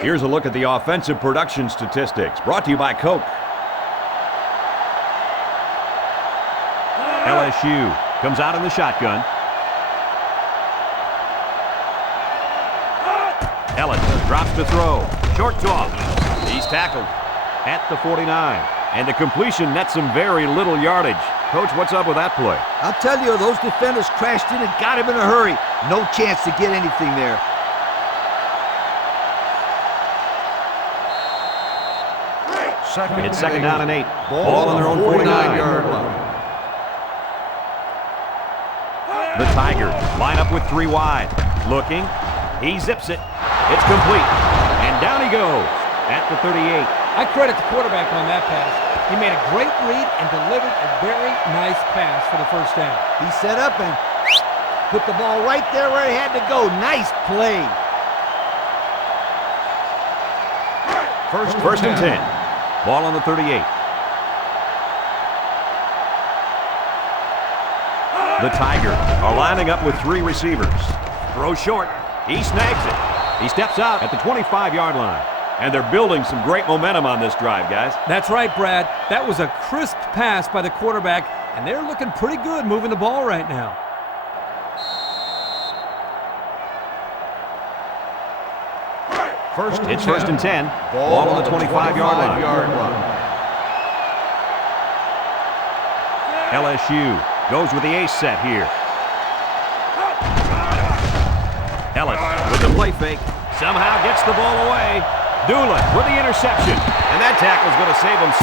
Here's a look at the offensive production statistics, brought to you by Coke. LSU comes out in the shotgun. Ellis drops to throw. Short toss. He's tackled at the 49. And the completion nets him very little yardage. Coach, what's up with that play? I'll tell you, those defenders crashed in and got him in a hurry. No chance to get anything there. It's second down and 8. Ball on their own 49-yard line. The Tigers line up with 3 wide. Looking. He zips it. It's complete. And down he goes at the 38. I credit the quarterback on that pass. He made a great read and delivered a very nice pass for the first down. He set up and put the ball right there where he had to go. Nice play. First and 10. Ball on the 38. The Tigers are lining up with 3 receivers. Throw short. He snags it. He steps out at the 25-yard line. And they're building some great momentum on this drive, guys. That's right, Brad. That was a crisp pass by the quarterback, and they're looking pretty good moving the ball right now. It's first and 10. Ball on the 25-yard line. LSU goes with the ace set here. Ellis with the play fake. Somehow gets the ball away. Doolin with the interception. And that tackle's going to save him 6.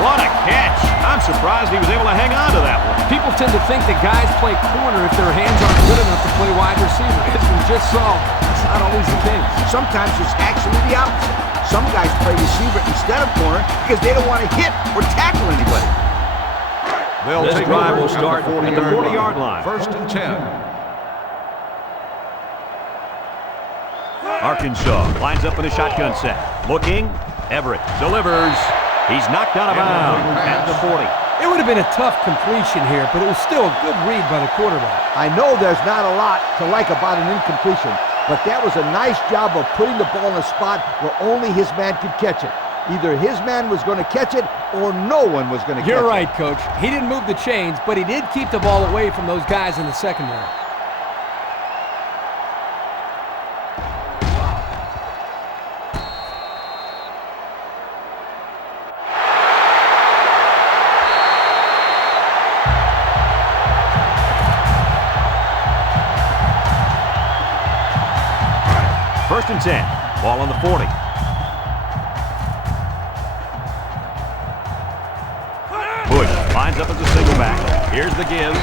What a catch. I'm surprised he was able to hang on to that one. People tend to think that guys play corner if their hands aren't good enough to play wide receiver. As we just saw, it's not always the case. Sometimes it's actually the opposite. Some guys play receiver instead of corner because they don't want to hit or tackle anybody. This drive will start at the 40-yard line. First and 10. Arkansas lines up in a shotgun set. Looking. Everett delivers. He's knocked out of bounds at the 40. It would have been a tough completion here, but it was still a good read by the quarterback. I know there's not a lot to like about an incompletion, but that was a nice job of putting the ball in a spot where only his man could catch it. Either his man was going to catch it or no one was going to catch it. You're right, Coach. He didn't move the chains, but he did keep the ball away from those guys in the secondary. First and 10. Ball on the 40. Bush lines up as a single back. Here's the give.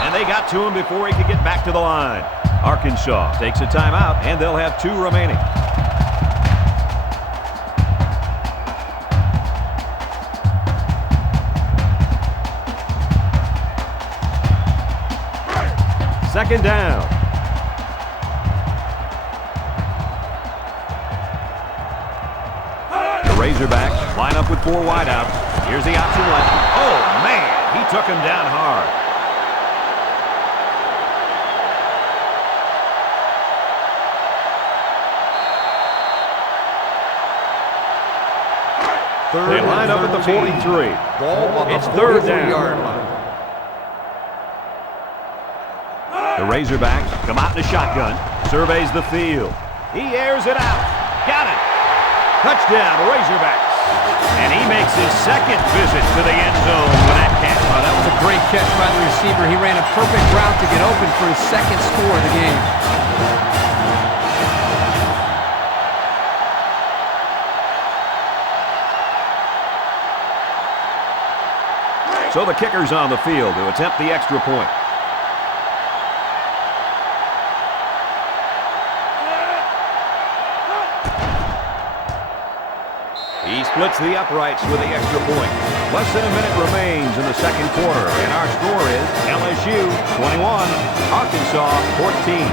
And they got to him before he could get back to the line. Arkansas takes a timeout, and they'll have 2 remaining. Second down. The Razorbacks line up with 4 wideouts. Here's the option left. Oh, man, he took him down hard. They line up at the 43. Ball on the It's third down. 43-yard line. The Razorbacks come out in a shotgun. Surveys the field. He airs it out. Got it. Touchdown, Razorbacks. And he makes his second visit to the end zone with that catch. Oh, that was a great catch by the receiver. He ran a perfect route to get open for his second score of the game. So the kicker's on the field to attempt the extra point. He splits the uprights with the extra point. Less than a minute remains in the second quarter, and our score is LSU 21, Arkansas 14.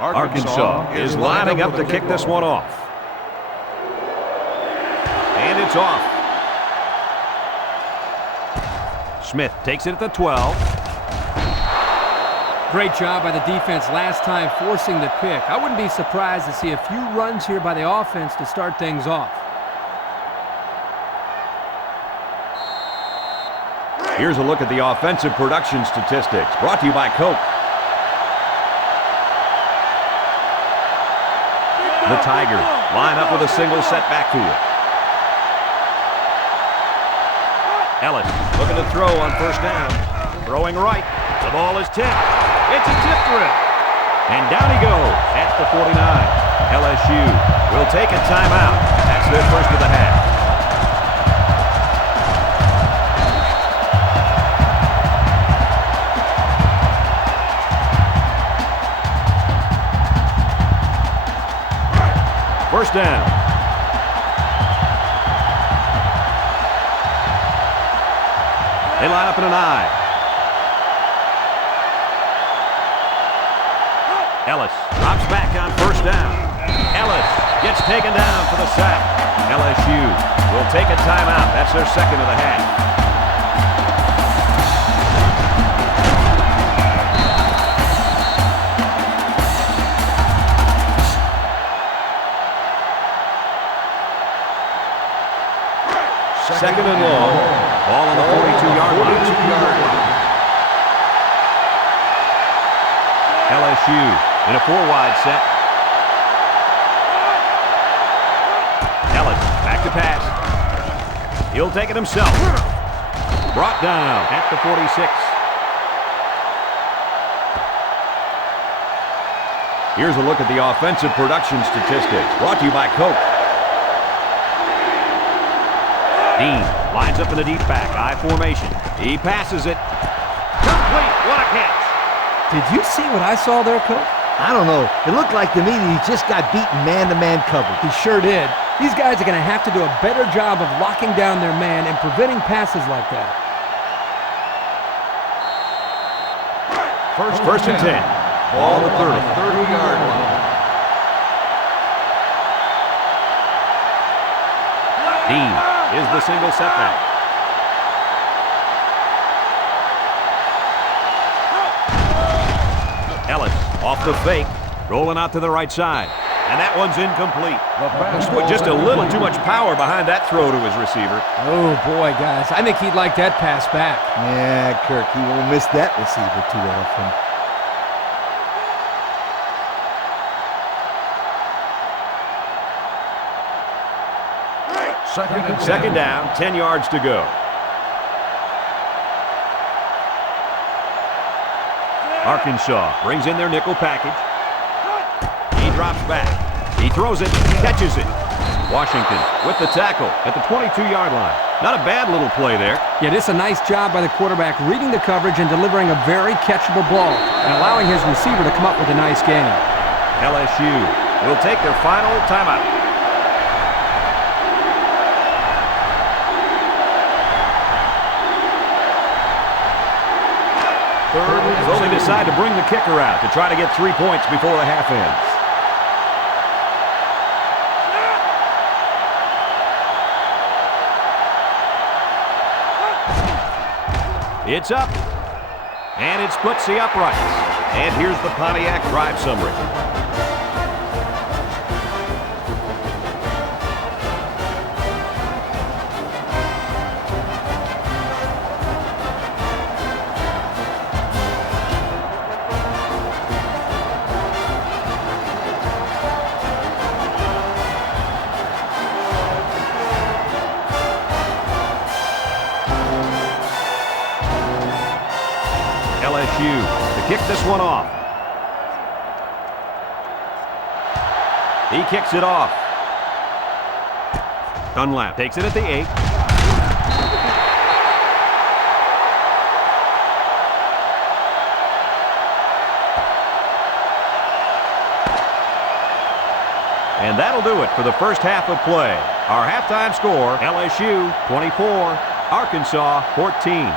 Arkansas is lining up to kick this one off. And it's off. Smith takes it at the 12. Great job by the defense last time forcing the pick. I wouldn't be surprised to see a few runs here by the offense to start things off. Here's a look at the offensive production statistics brought to you by Coke. The Tigers line up with a single set backfield. Ellis looking to throw on first down. Throwing right. The ball is tipped. It's a tip through. And down he goes at the 49. LSU will take a timeout. That's their first of the half. First down. They line up in an I. Ellis drops back on first down. Ellis gets taken down for the sack. LSU will take a timeout. That's their second of the half. Second and long. Ball on the 42-yard line. LSU in a 4-wide set. Ellis back to pass. He'll take it himself. Brought down at the 46. Here's a look at the offensive production statistics brought to you by Coke. Dean lines up in the deep back, I formation. He passes it. Complete. What a catch. Did you see what I saw there, Coach? I don't know. It looked like to me that he just got beaten man-to-man coverage. He sure did. These guys are going to have to do a better job of locking down their man and preventing passes like that. First and 10. Ball at 30. 30-yard line. Dean is the single setback. Ellis off the fake, rolling out to the right side. And that one's incomplete. He's put just a little too much power behind that throw to his receiver. Oh, boy, guys. I think he'd like that pass back. Yeah, Kirk, he won't miss that receiver too often. Second down, 10 yards to go. Arkansas brings in their nickel package. He drops back. He throws it, catches it. Washington with the tackle at the 22-yard line. Not a bad little play there. Yeah, this is a nice job by the quarterback reading the coverage and delivering a very catchable ball and allowing his receiver to come up with a nice gain. LSU will take their final timeout. So they decide to bring the kicker out to try to get 3 points before the half ends. It's up, and it splits the uprights. And here's the Pontiac drive summary. LSU to kick this one off. He kicks it off. Dunlap takes it at the 8. And that'll do it for the first half of play. Our halftime score, LSU 24, Arkansas 14.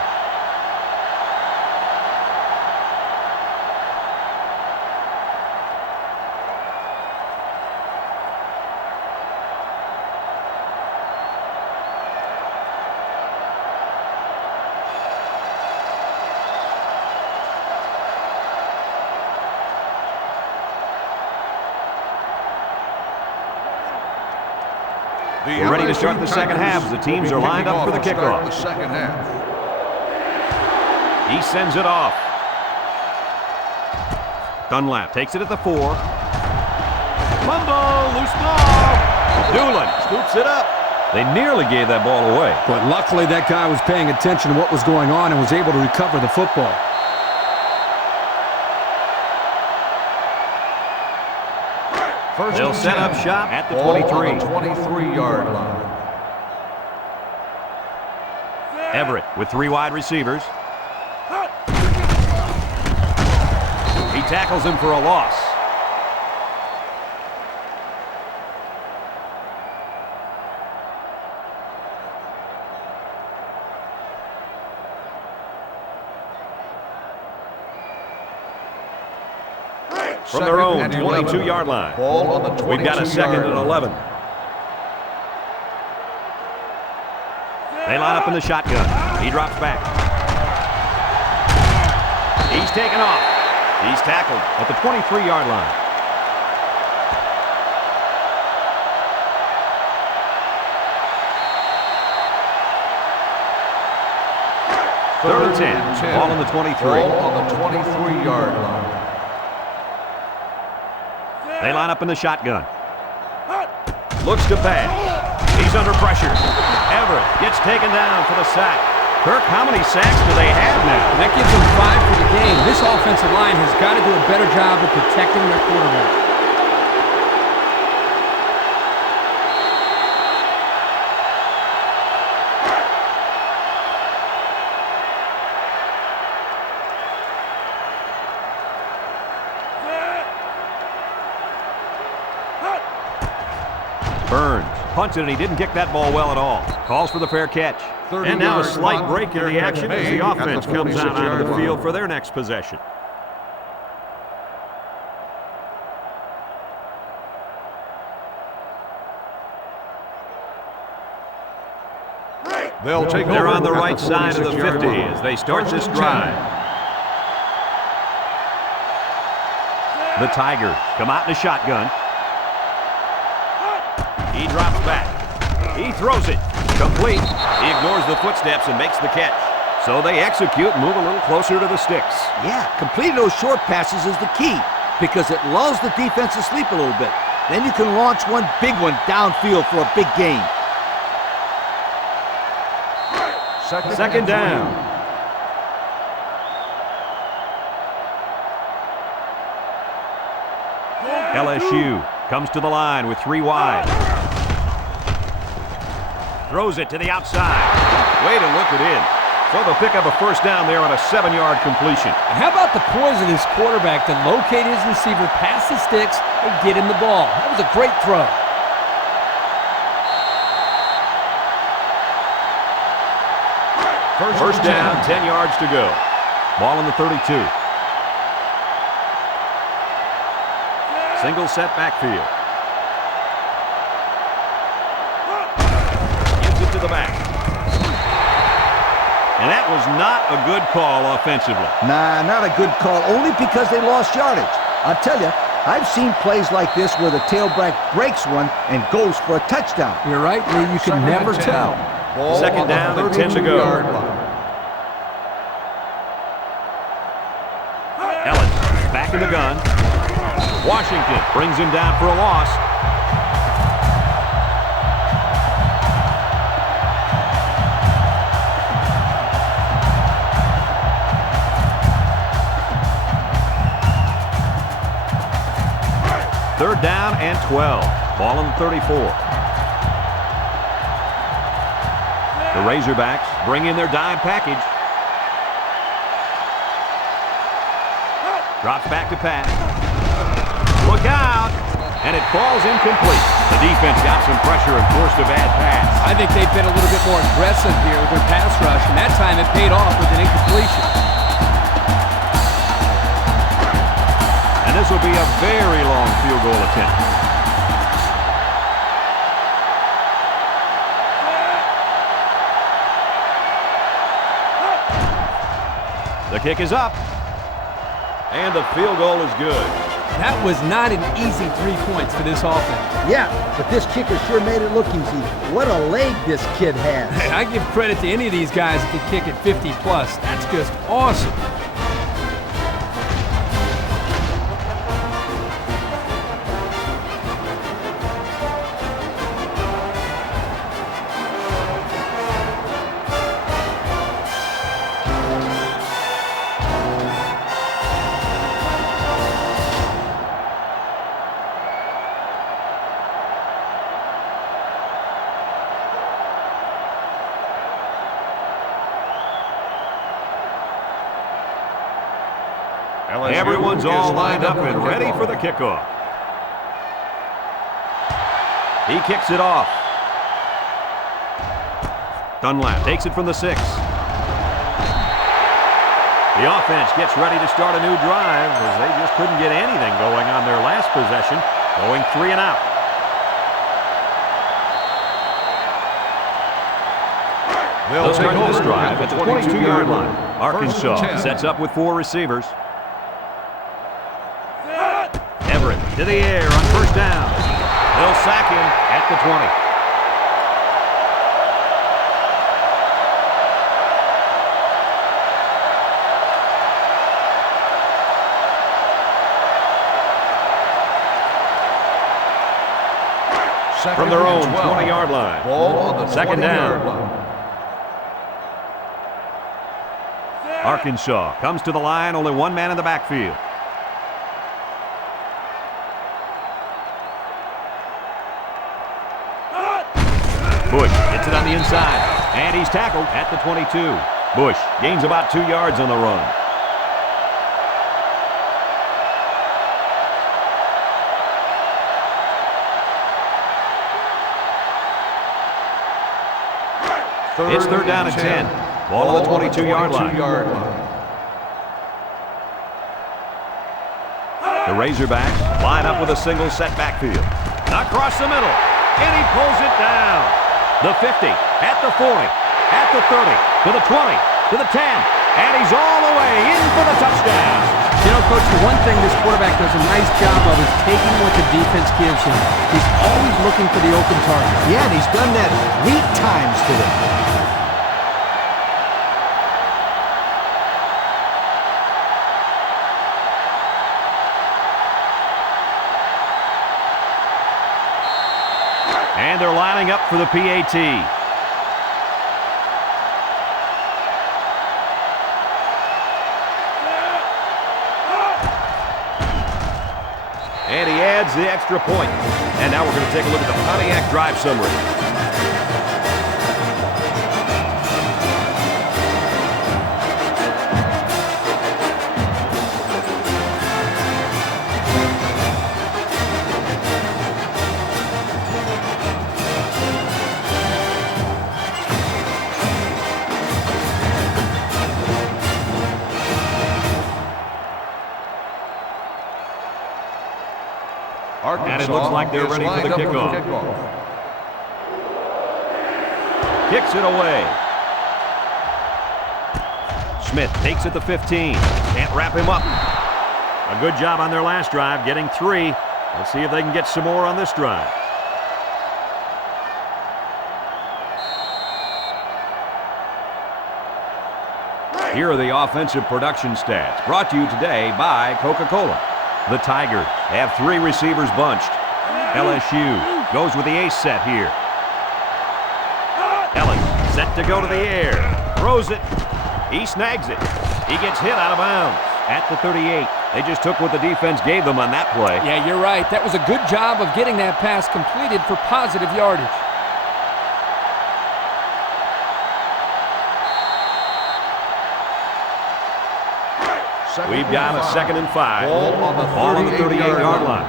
We're ready to start the second half as the teams are lined up for the kickoff. He sends it off. Dunlap takes it at the 4. Mumbo, loose ball. Doolin scoops it up. They nearly gave that ball away. But luckily that guy was paying attention to what was going on and was able to recover the football. They'll set up shop at the 23. 23-yard line. Everett with 3 wide receivers. He tackles him for a loss. From their own 22-yard line. Ball on the 22-yard line. We've got a second and 11. They line up in the shotgun. He drops back. He's taken off. He's tackled at the 23-yard line. Third and 10. Ball on the 23. Ball on the 23-yard line. They line up in the shotgun. Looks to pass. He's under pressure. Everett gets taken down for the sack. Kirk, how many sacks do they have now? That gives them 5 for the game. This offensive line has got to do a better job of protecting their quarterback. Burns punts it, and he didn't kick that ball well at all. Calls for the fair catch. And now a slight break in the action as the offense comes out onto the field for their next possession. They're on the right side of the 50 as they start this drive. The Tigers come out in a shotgun. He drops back. He throws it. Complete. He ignores the footsteps and makes the catch. So they execute and move a little closer to the sticks. Yeah, completing those short passes is the key because it lulls the defense to sleep a little bit. Then you can launch one big one downfield for a big gain. Second down. LSU comes to the line with 3 wide. Throws it to the outside. Way to look it in. So they'll pick up a first down there on a 7-yard completion. How about the poise of this quarterback to locate his receiver past the sticks and get him the ball? That was a great throw. First down, 10 yards to go. Ball on the 32. Single set backfield. Gives it to the back. And that was not a good call offensively. Nah, not a good call, only because they lost yardage. I'll tell you, I've seen plays like this where the tailback breaks one and goes for a touchdown. You're right, Lee. You can never tell. Second down and 10 to go. Ellis back in the gun. Washington brings him down for a loss. Third down and 12. Ball on the 34. The Razorbacks bring in their dime package. Drops back to pass. Look out! And it falls incomplete. The defense got some pressure and forced a bad pass. I think they've been a little bit more aggressive here with their pass rush, and that time it paid off with an incompletion. And this will be a very long field goal attempt. The kick is up. And the field goal is good. That was not an easy 3 points for this offense. Yeah, but this kicker sure made it look easy. What a leg this kid has. Hey, I give credit to any of these guys that can kick it 50+. That's just awesome. Everyone's all lined up and ready for the kickoff. He kicks it off. Dunlap takes it from the 6. The offense gets ready to start a new drive as they just couldn't get anything going on their last possession, going 3 and out. They'll start this drive at the 22-yard line. Arkansas sets up with 4 receivers. To the air on first down. They'll sack him at the 20. From their own 20-yard line. Ball on the second down. line. Arkansas comes to the line, only one man in the backfield. Bush gets it on the inside, and he's tackled at the 22. Bush gains about 2 yards on the run. It's third down and 10. Ball on the 22-yard line. The Razorbacks line up with a single set backfield. Across the middle, and he pulls it down. The 50, at the 40, at the 30, to the 20, to the 10, and he's all the way in for the touchdown. You know, Coach, the one thing this quarterback does a nice job of is taking what the defense gives him. He's always looking for the open target. Yeah, and he's done that 8 times today. And they're lining up for the PAT. he adds the extra point. And now we're going to take a look at the Pontiac drive summary. And it looks like they're ready for the kickoff. Kicks it away. Smith takes it to 15. Can't wrap him up. A good job on their last drive, getting 3. Let's see if they can get some more on this drive. Here are the offensive production stats, brought to you today by Coca-Cola. The Tigers have 3 receivers bunched. LSU goes with the ace set here. Ellis set to go to the air. Throws it. He snags it. He gets hit out of bounds at the 38. They just took what the defense gave them on that play. Yeah, you're right. That was a good job of getting that pass completed for positive yardage. We've got a 2nd and 5. Ball on the 38-yard line.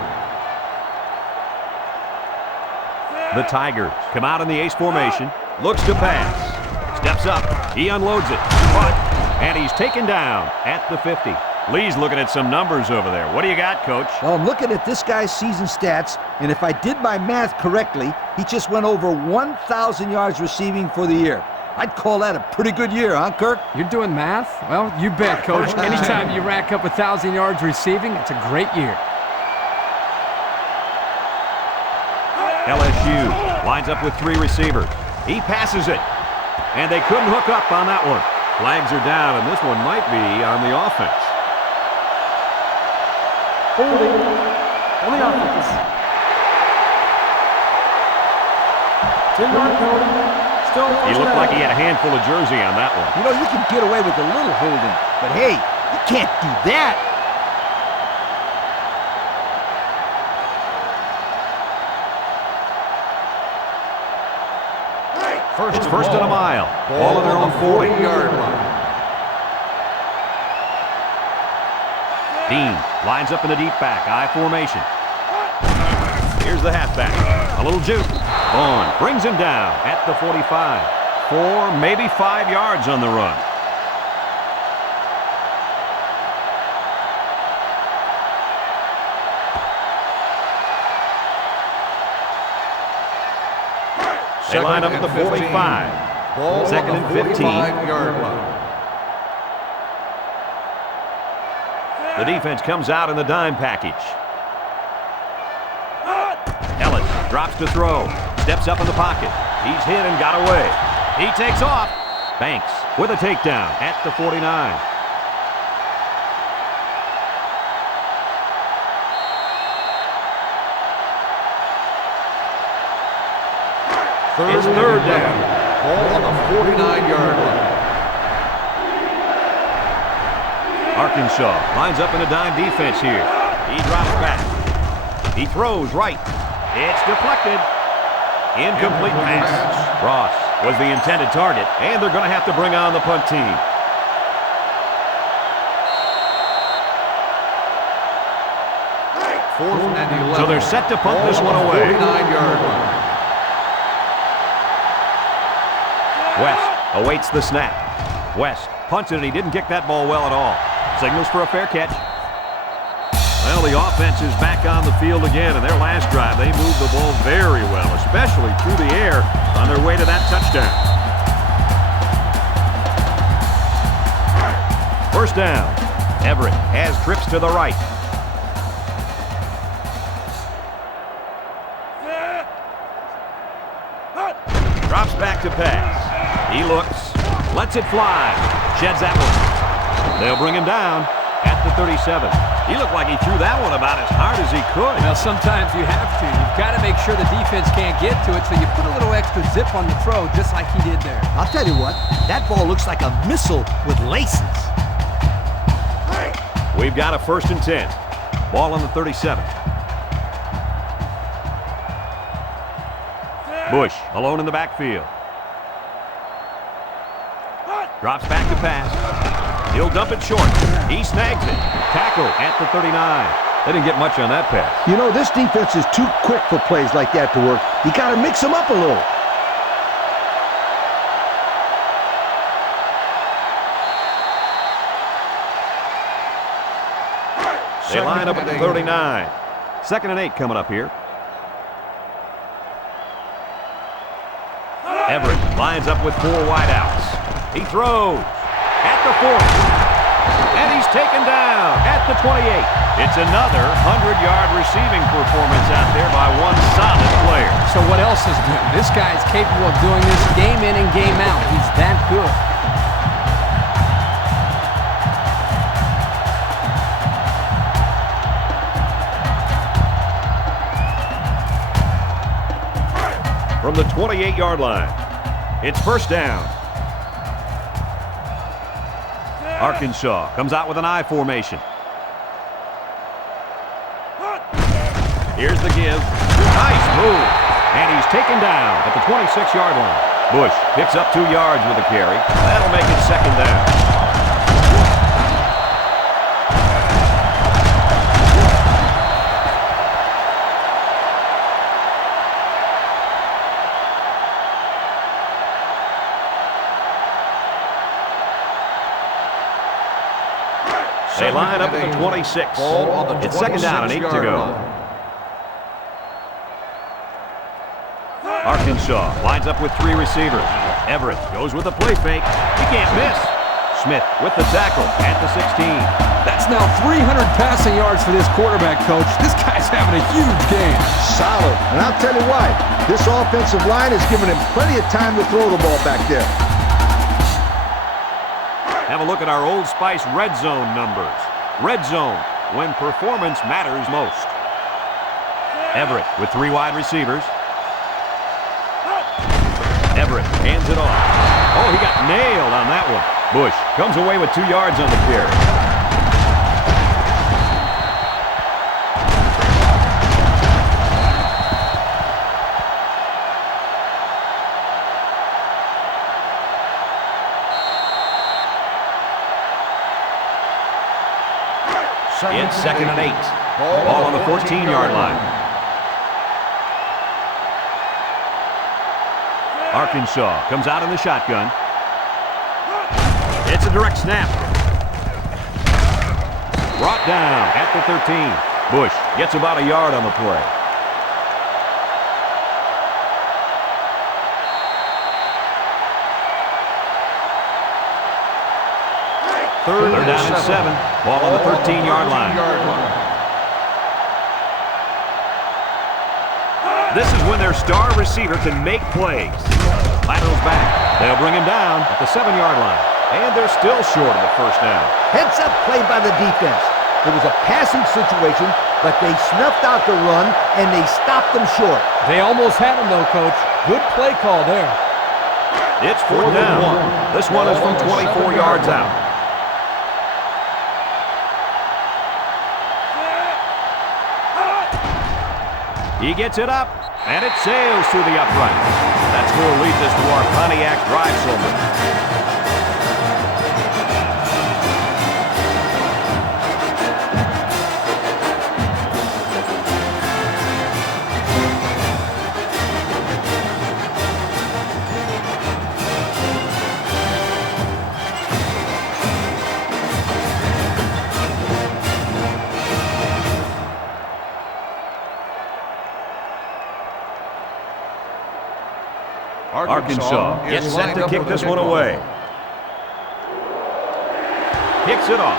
The Tigers come out in the ace formation. Looks to pass. Steps up. He unloads it. Caught. And he's taken down at the 50. Lee's looking at some numbers over there. What do you got, Coach? Well, I'm looking at this guy's season stats, and if I did my math correctly, he just went over 1,000 yards receiving for the year. I'd call that a pretty good year, huh, Kirk? You're doing math? Well, you bet, Coach. Anytime you rack up 1,000 yards receiving, it's a great year. LSU lines up with 3 receivers. He passes it. And they couldn't hook up on that one. Flags are down, and this one might be on the offense. Holding on the offense. 10-yard penalty. He looked like he had a handful of jersey on that one. You know, you can get away with a little holding, but hey, you can't do that. It's first and a mile. Ball on their own 40-yard line. Dean lines up in the deep back, I formation. Here's the halfback. A little juke. Vaughn brings him down at the 45. 4, maybe 5 yards on the run. They line up at the 45. 2nd and 15. The defense comes out in the dime package. Ellis drops to throw. Steps up in the pocket. He's hit and got away. He takes off. Banks with a takedown at the 49. It's 3rd down. Ball on the 49-yard line. Arkansas lines up in a dime defense here. He drops back. He throws right. It's deflected. Incomplete pass. Ross was the intended target, and they're going to have to bring on the punt team. Fourth and 11. So they're set to punt this one away. 49-yard line. West awaits the snap. West punts it, and he didn't kick that ball well at all. Signals for a fair catch. Well, the offense is back on the field again. In their last drive, they moved the ball very well, especially through the air on their way to that touchdown. First down. Everett has trips to the right. Drops back to pass. He looks, lets it fly, sheds that one. They'll bring him down at the 37. He looked like he threw that one about as hard as he could. Well, sometimes you have to. You've got to make sure the defense can't get to it, so you put a little extra zip on the throw, just like he did there. I'll tell you what, that ball looks like a missile with laces. We've got a 1st and 10. Ball on the 37. Bush alone in the backfield. Drops back to pass. He'll dump it short. He snags it. Tackle at the 39. They didn't get much on that pass. You know, this defense is too quick for plays like that to work. You got to mix them up a little. They line up at the 39. 2nd and 8 coming up here. Everett lines up with 4 wideouts. He throws at the 40. And he's taken down at the 28. It's another 100-yard receiving performance out there by one solid player. So what else is new? This guy's capable of doing this game in and game out. He's that good. From the 28-yard line, it's 1st down. Arkansas comes out with an I formation. Here's the give. Nice move. And he's taken down at the 26-yard line. Bush picks up 2 yards with a carry. That'll make it 2nd down. They line up at the 26. It's 2nd down and 8 to go. Arkansas lines up with 3 receivers. Everett goes with a play fake. He can't miss. Smith with the tackle at the 16. That's now 300 passing yards for this quarterback, Coach. This guy's having a huge game. Solid. And I'll tell you why. This offensive line has given him plenty of time to throw the ball back there. Have a look at our Old Spice red zone numbers. Red zone, when performance matters most. Everett with 3 wide receivers. Everett hands it off. Oh, he got nailed on that one. Bush comes away with 2 yards on the carry. It's 2nd and 8. Ball on the 14-yard line. Arkansas comes out in the shotgun. It's a direct snap. Brought down at the 13. Bush gets about a yard on the play. They're down at 7. Ball on the 13-yard line. This is when their star receiver can make plays. Laterals back. They'll bring him down at the 7-yard line. And they're still short of the 1st down. Heads-up play by the defense. It was a passing situation, but they snuffed out the run, and they stopped them short. They almost had him, though, Coach. Good play call there. It's 4th down. This one is from 24 yards out. He gets it up, and it sails through the upright. That score leads us to our Pontiac drive summary. Arkansas gets set to kick this one away. Kicks it off.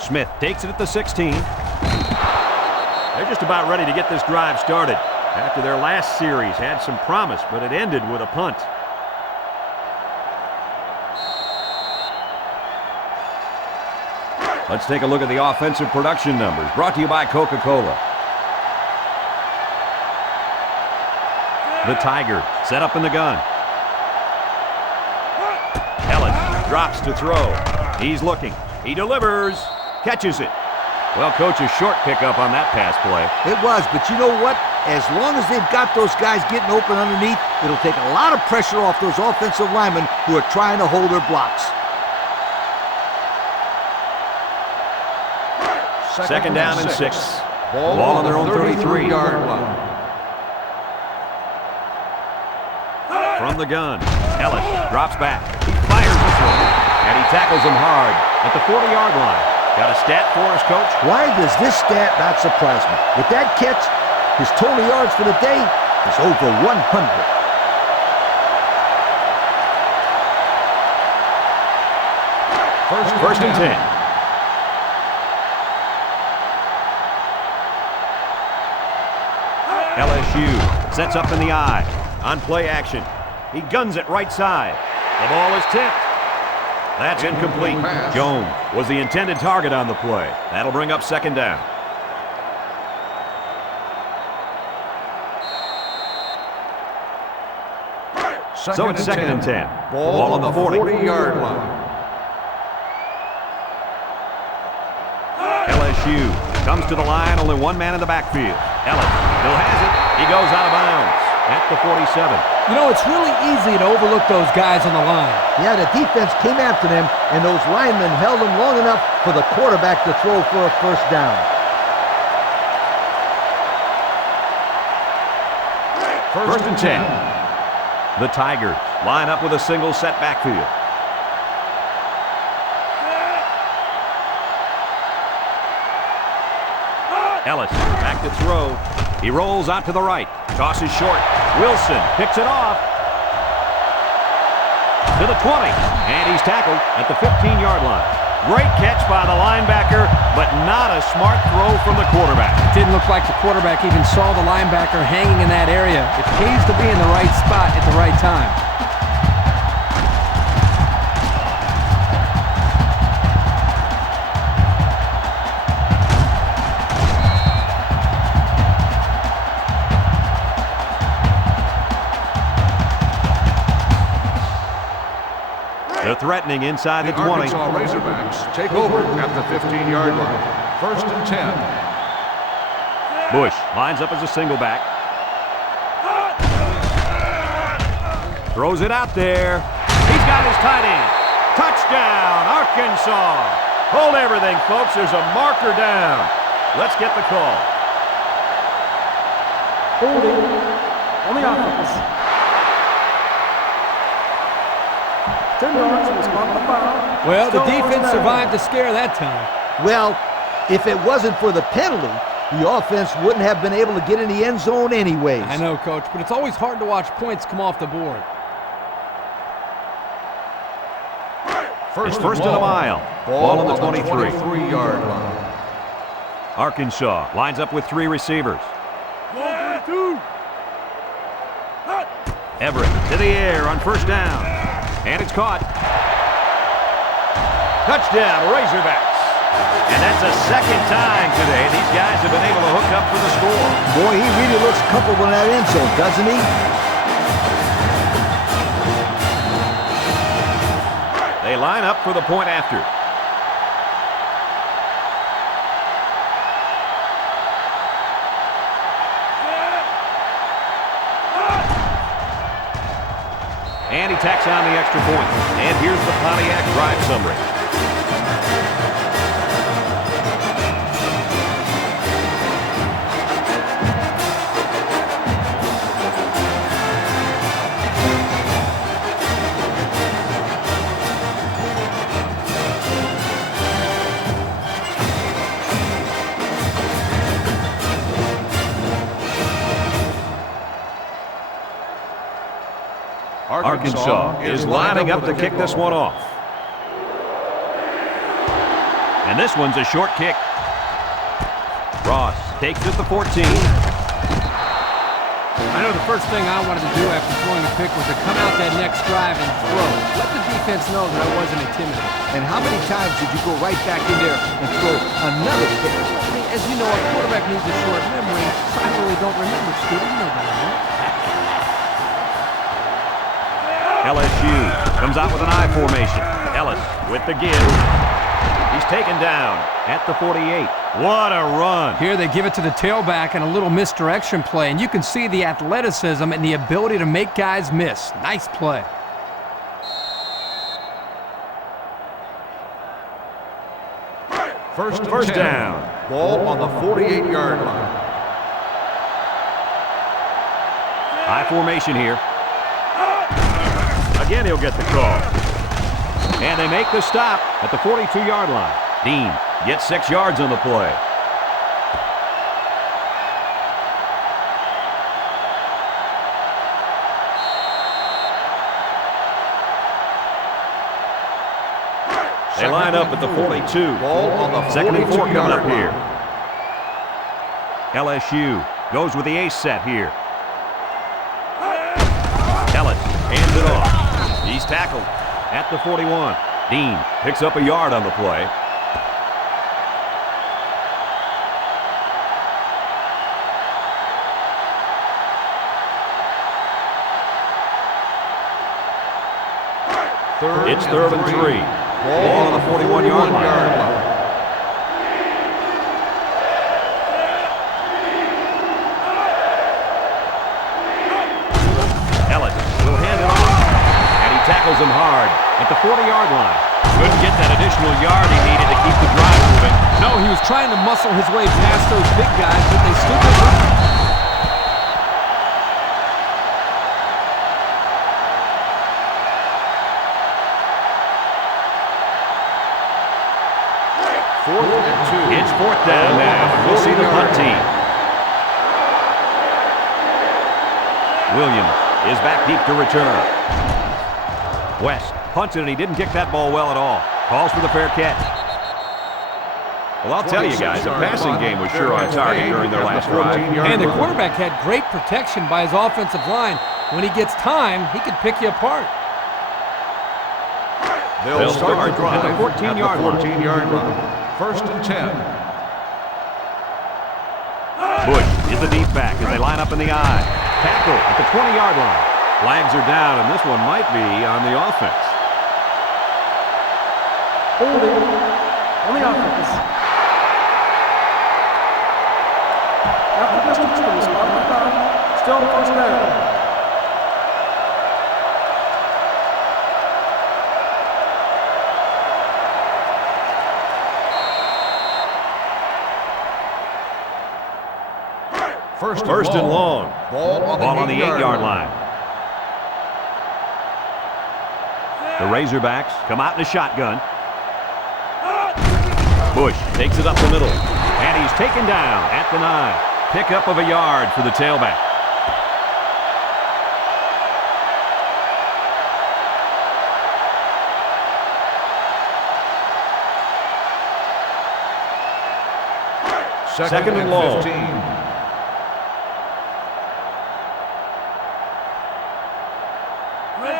Smith takes it at the 16. They're just about ready to get this drive started. After their last series had some promise, but it ended with a punt. Let's take a look at the offensive production numbers, brought to you by Coca-Cola. The Tigers set up in the gun. Ellis drops to throw. He's looking. He delivers. Catches it. Well, Coach, a short pickup on that pass play. It was, but you know what? As long as they've got those guys getting open underneath, it'll take a lot of pressure off those offensive linemen who are trying to hold their blocks. Second down and 6. Ball on their own 33-yard line. From the gun, Ellis drops back. He fires this one, and he tackles him hard at the 40-yard line. Got a stat for us, Coach? Why does this stat not surprise me? With that catch, his total yards for the day is over 100. First and 10. LSU sets up in the I. On play action. He guns it right side. The ball is tipped. That's incomplete. Jones was the intended target on the play. That'll bring up second down. So it's second and 10. Ball on the 40-yard line. LSU comes to the line, only one man in the backfield. Ellis still has it. He goes out of bounds at the 47. You know, it's really easy to overlook those guys on the line. Yeah, the defense came after them, and those linemen held them long enough for the quarterback to throw for a first down. First and 10. The Tigers line up with a single set backfield. Ellis back to throw. He rolls out to the right. Tosses short. Wilson picks it off. To the 20. And he's tackled at the 15-yard line. Great catch by the linebacker, but not a smart throw from the quarterback. It didn't look like the quarterback even saw the linebacker hanging in that area. It pays to be in the right spot at the right time. They're threatening inside the 20. Arkansas Razorbacks take over at the 15-yard line. First and 10. Bush lines up as a single back. Throws it out there. He's got his tight end. Touchdown, Arkansas. Hold everything, folks. There's a marker down. Let's get the call. Holding on the offense. 10 yards on the spot of the foul. Well, the Still defense first down. survived the scare that time. Well, if it wasn't for the penalty, the offense wouldn't have been able to get in the end zone anyways. I know, Coach, but it's always hard to watch points come off the board. It's first and a mile. Ball on the 23. 23-yard line. Arkansas lines up with 3 receivers. Everett to the air on first down. And it's caught. Touchdown, Razorbacks. And that's the second time today these guys have been able to hook up for the score. Boy, he really looks comfortable in that end zone, doesn't he? They line up for the point after. And he tacks on the extra point. And here's the Pontiac drive summary. Arkansas is lining up to kick this one off. And this one's a short kick. Ross takes it to 14. I know the first thing I wanted to do after throwing a pick was to come out that next drive and throw. Let the defense know that I wasn't intimidated. And how many times did you go right back in there and throw another pick? I mean, as you know, a quarterback needs a short memory. I really don't remember, Scooter. You know that, right? LSU comes out with an I formation. Ellis with the give. He's taken down at the 48. What a run. Here they give it to the tailback and a little misdirection play, and you can see the athleticism and the ability to make guys miss. Nice play. First down. Ball on the 48-yard line. High formation here. Again, he'll get the call. And they make the stop at the 42-yard line. Dean gets 6 yards on the play. They line up at the 42. Ball on the 2nd and 4 coming up 42-yard here. LSU goes with the ace set here. Ellis hands it off. He's tackled at the 41. Dean picks up a yard on the play. It's 3rd and 3. Ball on the 41-yard line. Ellis will hand it off. And he tackles him hard at the 40-yard line. Couldn't get that additional yard he needed to keep the drive moving. No, he was trying to muscle his way past those big guys, but they stood their ground. It's 4th down now. We'll see the punt team. Williams is back deep to return. West punts it, and he didn't kick that ball well at all. Calls for the fair catch. Well, I'll tell you guys, the passing game was sure on target during their last drive. And the quarterback had great protection by his offensive line. When he gets time, he can pick you apart. They'll start the drive at the 14-yard line. 14-yard line. 1st and 10. Bush is the deep back as they line up in the I. Tackle at the 20-yard line. Flags are down, and this one might be on the offense. Holding on the offense. After distance from the spot of the foul, still 1st down. First and long. Ball on the 8-yard line. The Razorbacks come out in a shotgun. Bush takes it up the middle. And he's taken down at the 9. Pickup of a yard for the tailback. Second and long. 15.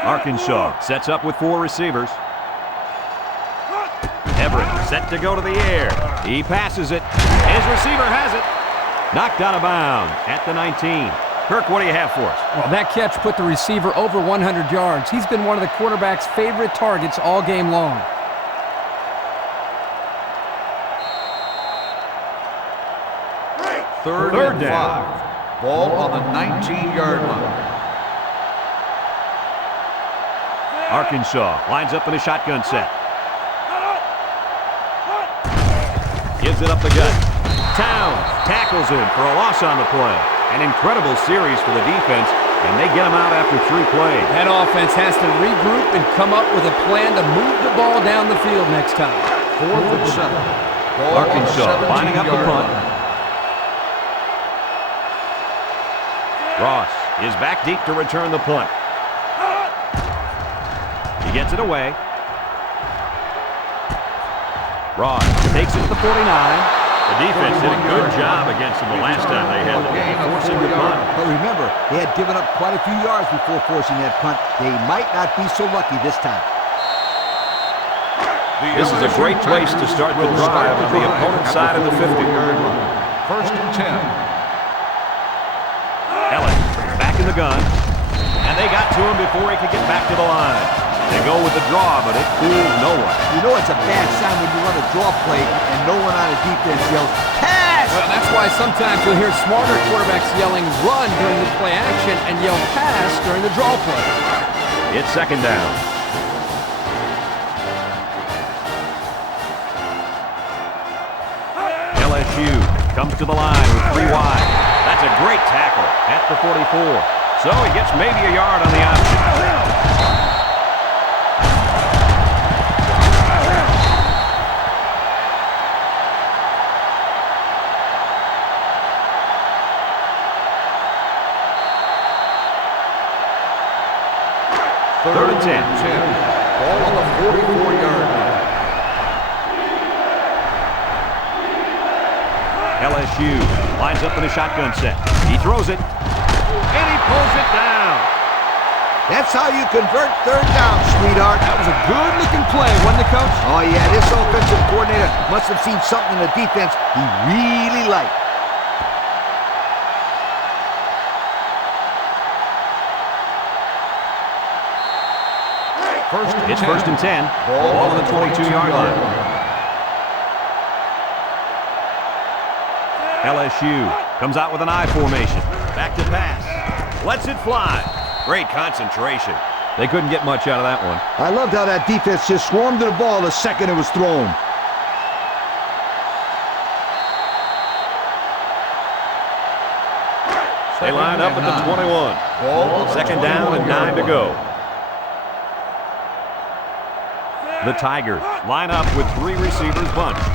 Arkansas sets up with 4 receivers. Everett set to go to the air. He passes it. His receiver has it. Knocked out of bounds at the 19. Kirk, what do you have for us? Well, that catch put the receiver over 100 yards. He's been one of the quarterback's favorite targets all game long. Third down. 5. Ball on the 19-yard line. Arkansas lines up in a shotgun set. Gives it up the gut. Towns tackles him for a loss on the play. An incredible series for the defense, and they get him out after 3 plays. That offense has to regroup and come up with a plan to move the ball down the field next time. 4th and 7. Arkansas lining up the punt. Ross is back deep to return the punt. He gets it away. Ross takes it to the 49. The defense did a good job against them the last time they had the ball, forcing the punt. But remember, they had given up quite a few yards before forcing that punt. They might not be so lucky this time. This is a great place to start the drive on the opponent's side of the 50-yard line. 1st and 10. Ellis back in the gun. And they got to him before he could get back to the line. They go with the draw, but it fools no one. You know it's a bad sign when you run a draw play and no one on the defense yells, pass! Well, that's why sometimes you'll hear smarter quarterbacks yelling run during the play action and yell pass during the draw play. It's second down. LSU comes to the line with 3 wide. That's a great tackle at the 44. So he gets maybe a yard on the option. Third and 10. Ball on the 44-yard line. LSU lines up in a shotgun set. He throws it, and he pulls it down. That's how you convert third down, sweetheart. That was a good-looking play, wasn't it, Coach? Oh, yeah, this offensive coordinator must have seen something in the defense he really liked. It's first and 10. Ball on the 22-yard line. LSU comes out with an I formation. Back to pass. Lets it fly. Great concentration. They couldn't get much out of that one. I loved how that defense just swarmed to the ball the second it was thrown. They line up at the 21. Second down and 9 to go. The Tigers line up with 3 receivers bunched.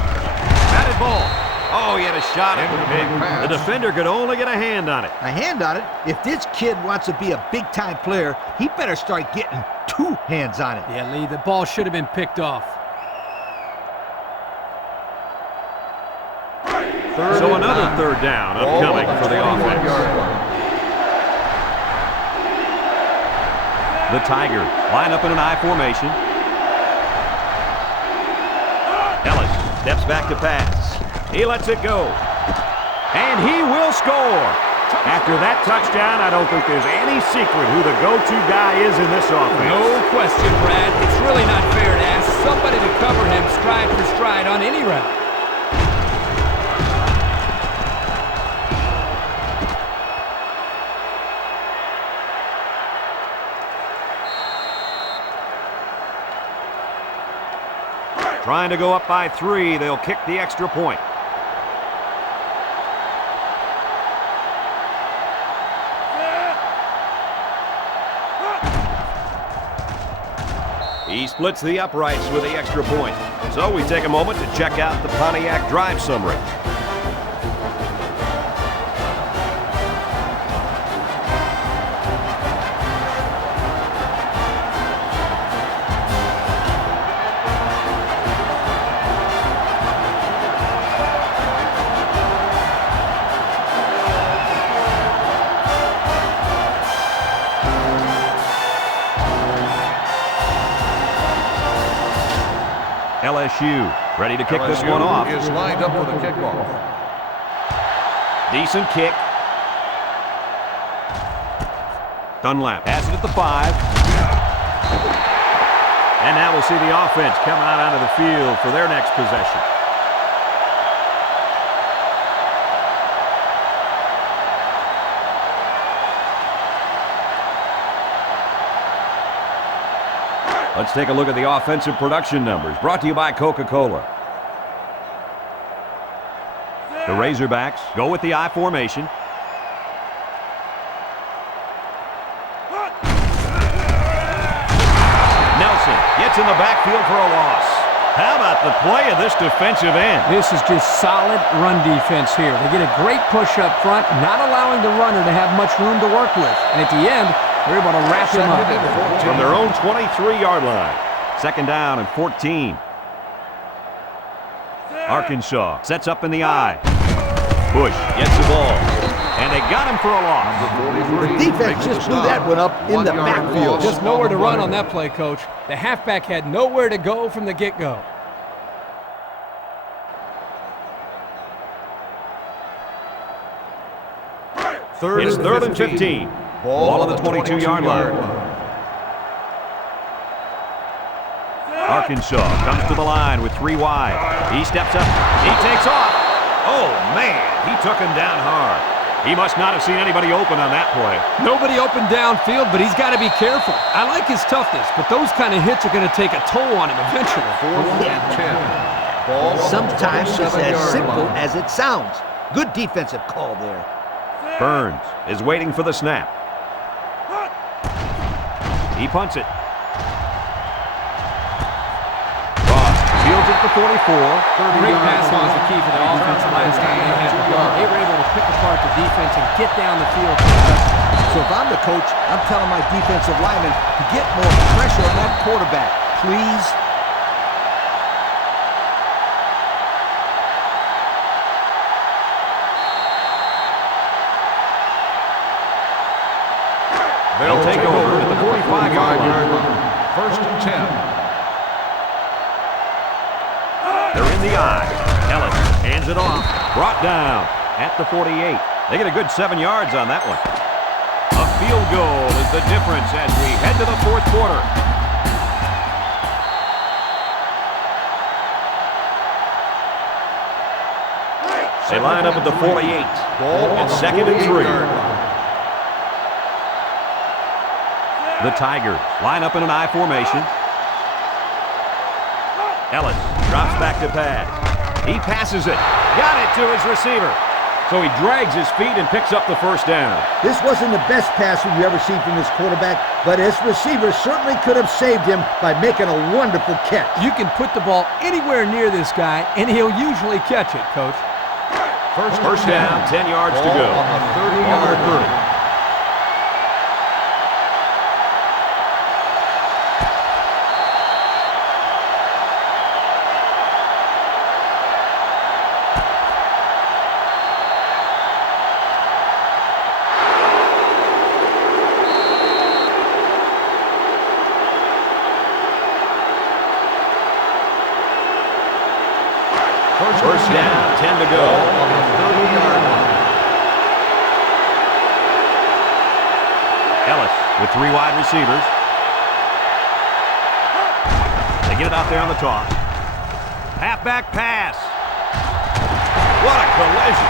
Batted ball. Oh, he had a shot at the pig. The defender could only get a hand on it. A hand on it? If this kid wants to be a big-time player, he better start getting 2 hands on it. Yeah, Lee, the ball should have been picked off. So another third down upcoming for the offense. The Tigers line up in an I formation. Ellis steps back to pass. He lets it go. And he will score. After that touchdown, I don't think there's any secret who the go-to guy is in this offense. No question, Brad. It's really not fair to ask somebody to cover him stride for stride on any route. Trying to go up by 3, they'll kick the extra point. He splits the uprights with the extra point. So we take a moment to check out the Pontiac drive summary. LSU ready to kick this one off. Is lined up for the kickoff. Decent kick. Dunlap has it at the 5. And now we'll see the offense come out onto the field for their next possession. Let's take a look at the offensive production numbers, brought to you by Coca-Cola. The Razorbacks go with the I formation. Nelson gets in the backfield for a loss. How about the play of this defensive end? This is just solid run defense here. They get a great push up front, not allowing the runner to have much room to work with. And at the end, they're able to wrap him up. From their own 23-yard line. Second down and 14. Arkansas sets up in the I. Bush gets the ball. And they got him for a loss. The defense just blew that one up in the backfield. Just nowhere to run on that play, Coach. The halfback had nowhere to go from the get-go. It's third and 15. Ball on the 22-yard line. Arkansas comes to the line with 3 wide. He steps up. He takes off. Oh, man, he took him down hard. He must not have seen anybody open on that play. Nobody open downfield, but he's got to be careful. I like his toughness, but those kind of hits are going to take a toll on him eventually. 4th and 10. Ball Sometimes it's as 7-yard simple line. as it sounds. Good defensive call there. Burns is waiting for the snap. He punts it. Ross fields it for 44. Great passing was the key for the offense last time they had the ball. They were able to pick apart the defense and get down the field. So if I'm the coach, I'm telling my defensive linemen to get more pressure on that quarterback, please. They'll take over at the 45-yard line. 1st and 10. They're in the eye. Ellis hands it off. Brought down at the 48. They get a good 7 yards on that one. A field goal is the difference as we head to the 4th quarter. They line up at the 48. It's 2nd and 3. The Tigers line up in an I formation. Ellis drops back to pass. He passes it. Got it to his receiver. So he drags his feet and picks up the 1st down. This wasn't the best pass we've ever seen from this quarterback, but his receiver certainly could have saved him by making a wonderful catch. You can put the ball anywhere near this guy, and he'll usually catch it, Coach. First down, 10 yards to go. On the 30-yard line. First down, 10 to go. On the 30-yard line. Ellis with 3 wide receivers. They get it out there on the toss. Halfback pass. What a collision.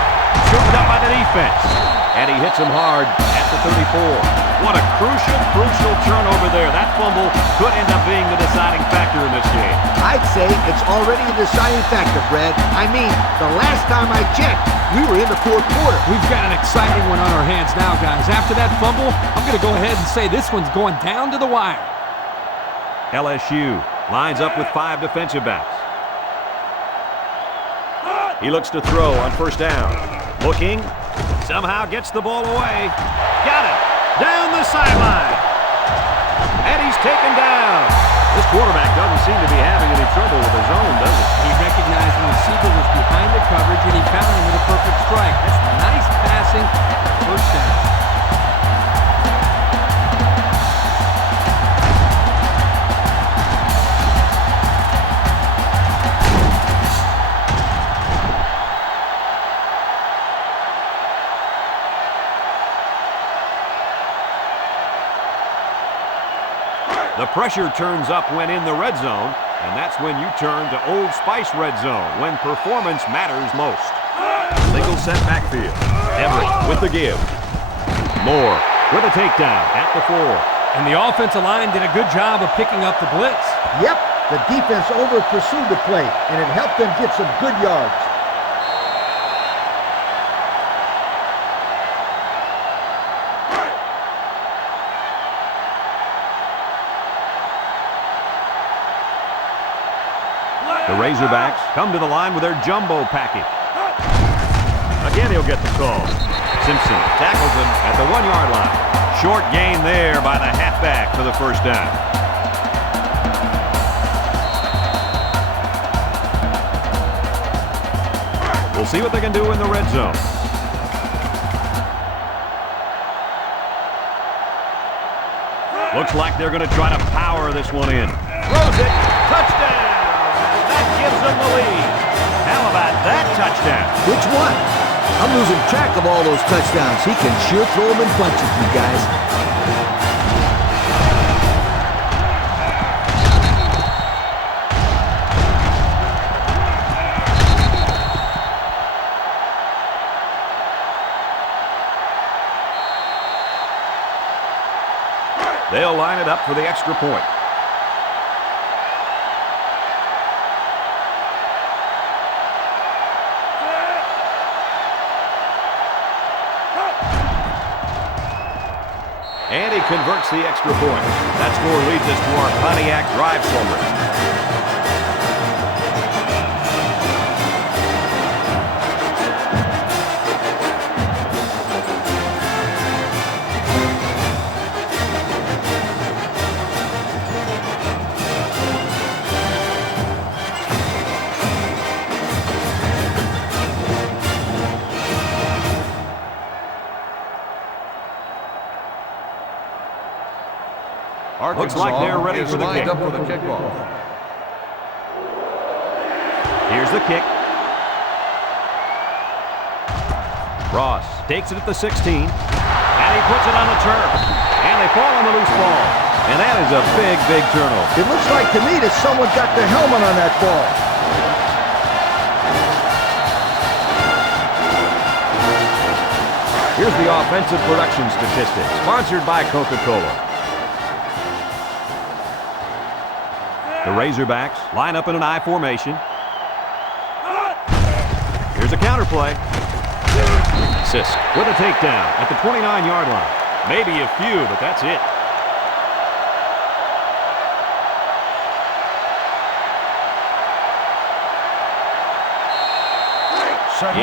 Scooped up by the defense. And he hits him hard at the 34. What a crucial turnover there. That fumble could end up being the deciding factor in this game. I'd say it's already a deciding factor, Brad. I mean, the last time I checked, we were in the 4th quarter. We've got an exciting one on our hands now, guys. After that fumble, I'm going to go ahead and say this one's going down to the wire. LSU lines up with 5 defensive backs. He looks to throw on 1st down. Looking. Somehow gets the ball away. Got it. Down the sideline. And he's taken down. This quarterback doesn't seem to be having any trouble with his own, does he? He recognized the receiver was behind the coverage, and he found him with a perfect strike. That's nice passing. 1st down. The pressure turns up when in the red zone, and that's when you turn to Old Spice red zone, when performance matters most. Single set backfield. Everett with the give. Moore with a takedown at the 4. And the offensive line did a good job of picking up the blitz. Yep, the defense over-pursued the play, and it helped them get some good yards. The Razorbacks come to the line with their jumbo package. Again, he'll get the call. Simpson tackles him at the 1-yard line. Short gain there by the halfback for the 1st down. We'll see what they can do in the red zone. Looks like they're going to try to power this one in. Throws it. Touchdown. That gives them the lead. How about that touchdown? Which one? I'm losing track of all those touchdowns. He can sure throw them in bunches, you guys. They'll line it up for the extra point. And he converts the extra point. That score leads us to our Pontiac drive summary. Looks like they're ready for the kick. Lined up for the kickoff. Here's the kick. Ross takes it at the 16, and he puts it on the turf. And they fall on the loose ball. And that is a big, big turnover. It looks like to me that someone got their helmet on that ball. Here's the offensive production statistics, sponsored by Coca-Cola. The Razorbacks line up in an I formation. Here's a counter play. Sisk with a takedown at the 29-yard line. Maybe a few, but that's it.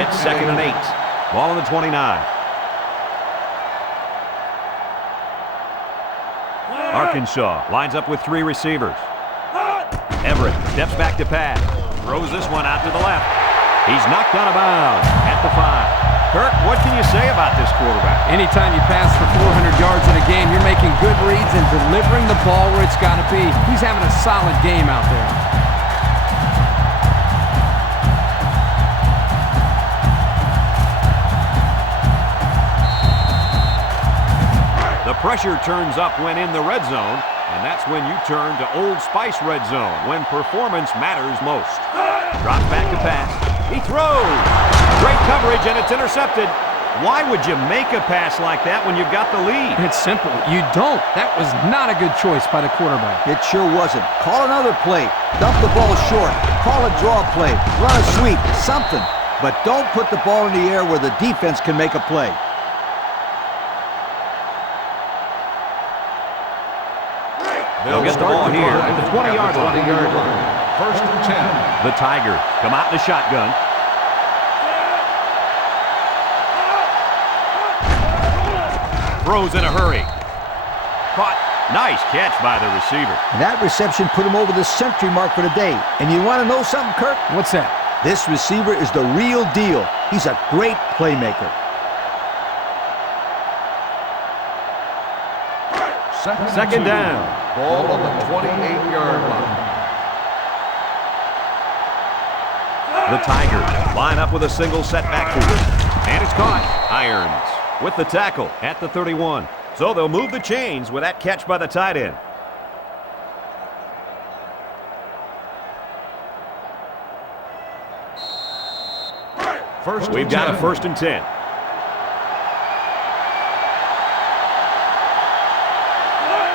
It's 2nd and 8. Ball on the 29. Arkansas lines up with 3 receivers. Everett steps back to pass. Throws this one out to the left. He's knocked out of bounds at the 5. Kirk, what can you say about this quarterback? Anytime you pass for 400 yards in a game, you're making good reads and delivering the ball where it's got to be. He's having a solid game out there. The pressure turns up when in the red zone. And that's when you turn to Old Spice Red Zone, when performance matters most. Drops back to pass. He throws. Great coverage, and it's intercepted. Why would you make a pass like that when you've got the lead? It's simple. You don't. That was not a good choice by the quarterback. It sure wasn't. Call another play. Dump the ball short. Call a draw play. Run a sweep. Something. But don't put the ball in the air where the defense can make a play. They'll get the ball here at the 20-yard line. 1st and 10. The Tigers come out in the shotgun. Throws in a hurry. Caught. Nice catch by the receiver. And that reception put him over the century mark for the day. And you want to know something, Kirk? What's that? This receiver is the real deal. He's a great playmaker. 2nd down. Ball on the 28-yard line. The Tigers line up with a single set backfield. And it's caught. Irons with the tackle at the 31. So they'll move the chains with that catch by the tight end. We've got a 1st and 10.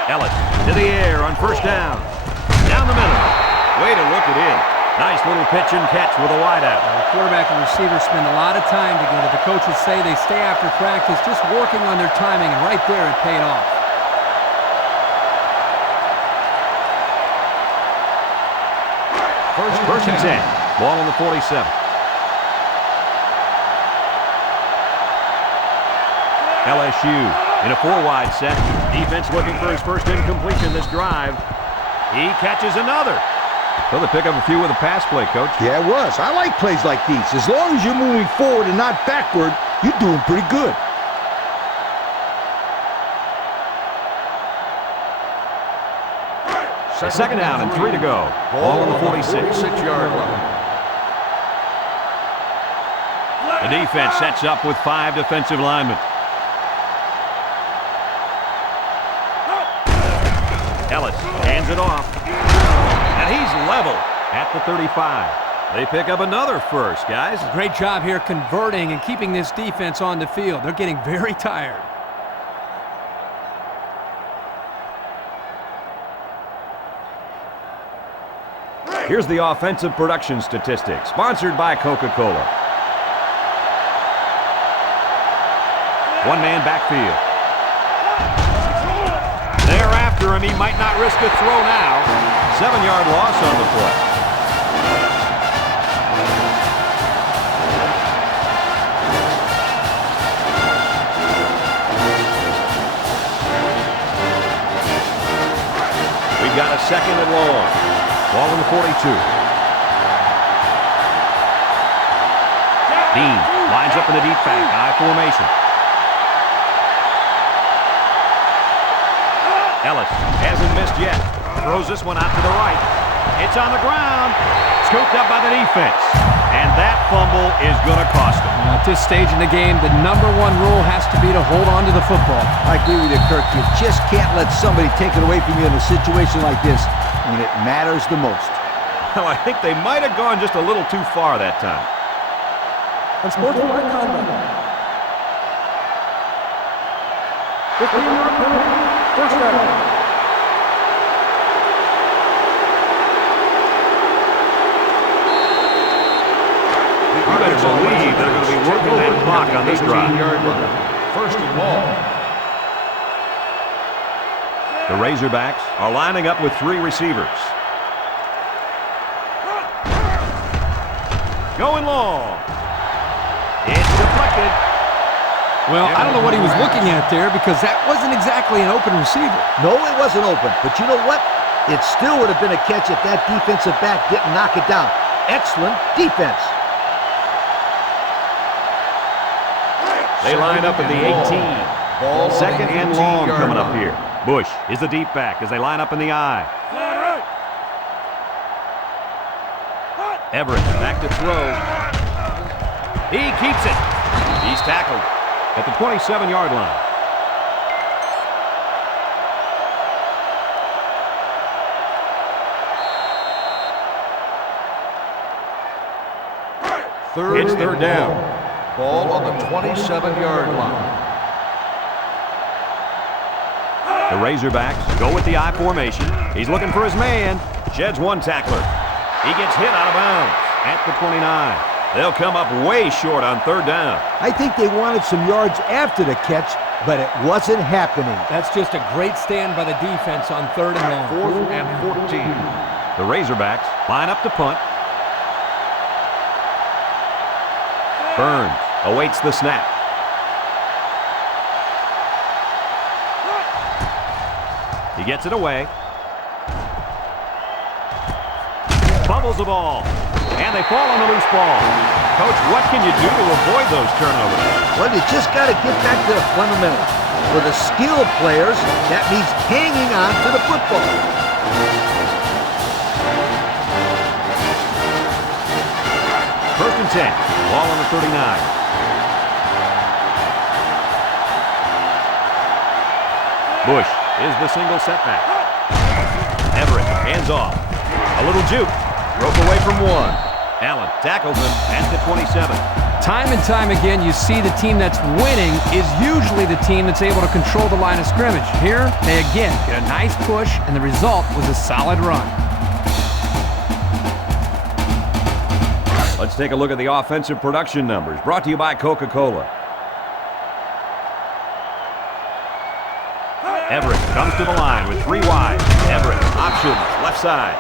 Ellis to the air on 1st down. Down the middle. Way to look it in. Nice little pitch and catch with a wideout. The quarterback and receiver spend a lot of time together. The coaches say they stay after practice just working on their timing, and right there it paid off. First and 10. Ball on the 47. LSU in a 4-wide set. Defense looking for his first incompletion this drive. He catches another. So they pick up a few with a pass play, Coach. Yeah, it was. I like plays like these. As long as you're moving forward and not backward, you're doing pretty good. Second down and 3 to go. Ball on the 46. 46-yard line. The defense sets up with 5 defensive linemen. Ellis hands it off. And he's level at the 35. They pick up another first, guys. Great job here converting and keeping this defense on the field. They're getting very tired. Here's the offensive production statistics, sponsored by Coca-Cola. One-man backfield. They're after him. He might not risk a throw now. 7-yard loss on the play. We've got a second and long. Ball in the 42. Dean lines up in the deep back, I formation. Ellis hasn't missed yet. Throws this one out to the right. It's on the ground. Scooped up by the defense. And that fumble is going to cost him. At this stage in the game, the #1 rule has to be to hold on to the football. I agree with you, Kirk. You just can't let somebody take it away from you in a situation like this when it matters the most. Well, I think they might have gone just a little too far that time. Unsportsmanlike conduct. 15-yard penalty. First down. You better believe they're going to be working that clock on this drive. 18-yard line. First and ball. The Razorbacks are lining up with 3 receivers. Going long. It's deflected. Well, I don't know what he was looking at there because that wasn't exactly an open receiver. No, it wasn't open. But you know what? It still would have been a catch if that defensive back didn't knock it down. Excellent defense. They line up at the 18. Ball Second and 18 long yard coming up line. here. Bush is the deep back as they line up in the I. Everett back to throw. He keeps it. He's tackled at the 27-yard line. It's third down. Ball on the 27-yard line. The Razorbacks go with the I formation. He's looking for his man. Sheds one tackler. He gets hit out of bounds at the 29. They'll come up way short on third down. I think they wanted some yards after the catch, but it wasn't happening. That's just a great stand by the defense on third and long. 4th and 14. The Razorbacks line up to punt. Burns awaits the snap. He gets it away. Fumbles the ball. And they fall on the loose ball. Coach, what can you do to avoid those turnovers? Well, you just got to get back to the fundamentals. For the skilled players, that means hanging on to the football. First and 10. Ball on the 39. Bush is the single setback. Everett hands off. A little juke. Broke away from one. Allen tackles him at the 27. Time and time again, you see the team that's winning is usually the team that's able to control the line of scrimmage. Here, they again get a nice push, and the result was a solid run. Let's take a look at the offensive production numbers, brought to you by Coca-Cola. Everett comes to the line with 3 wide. Everett, options, left side.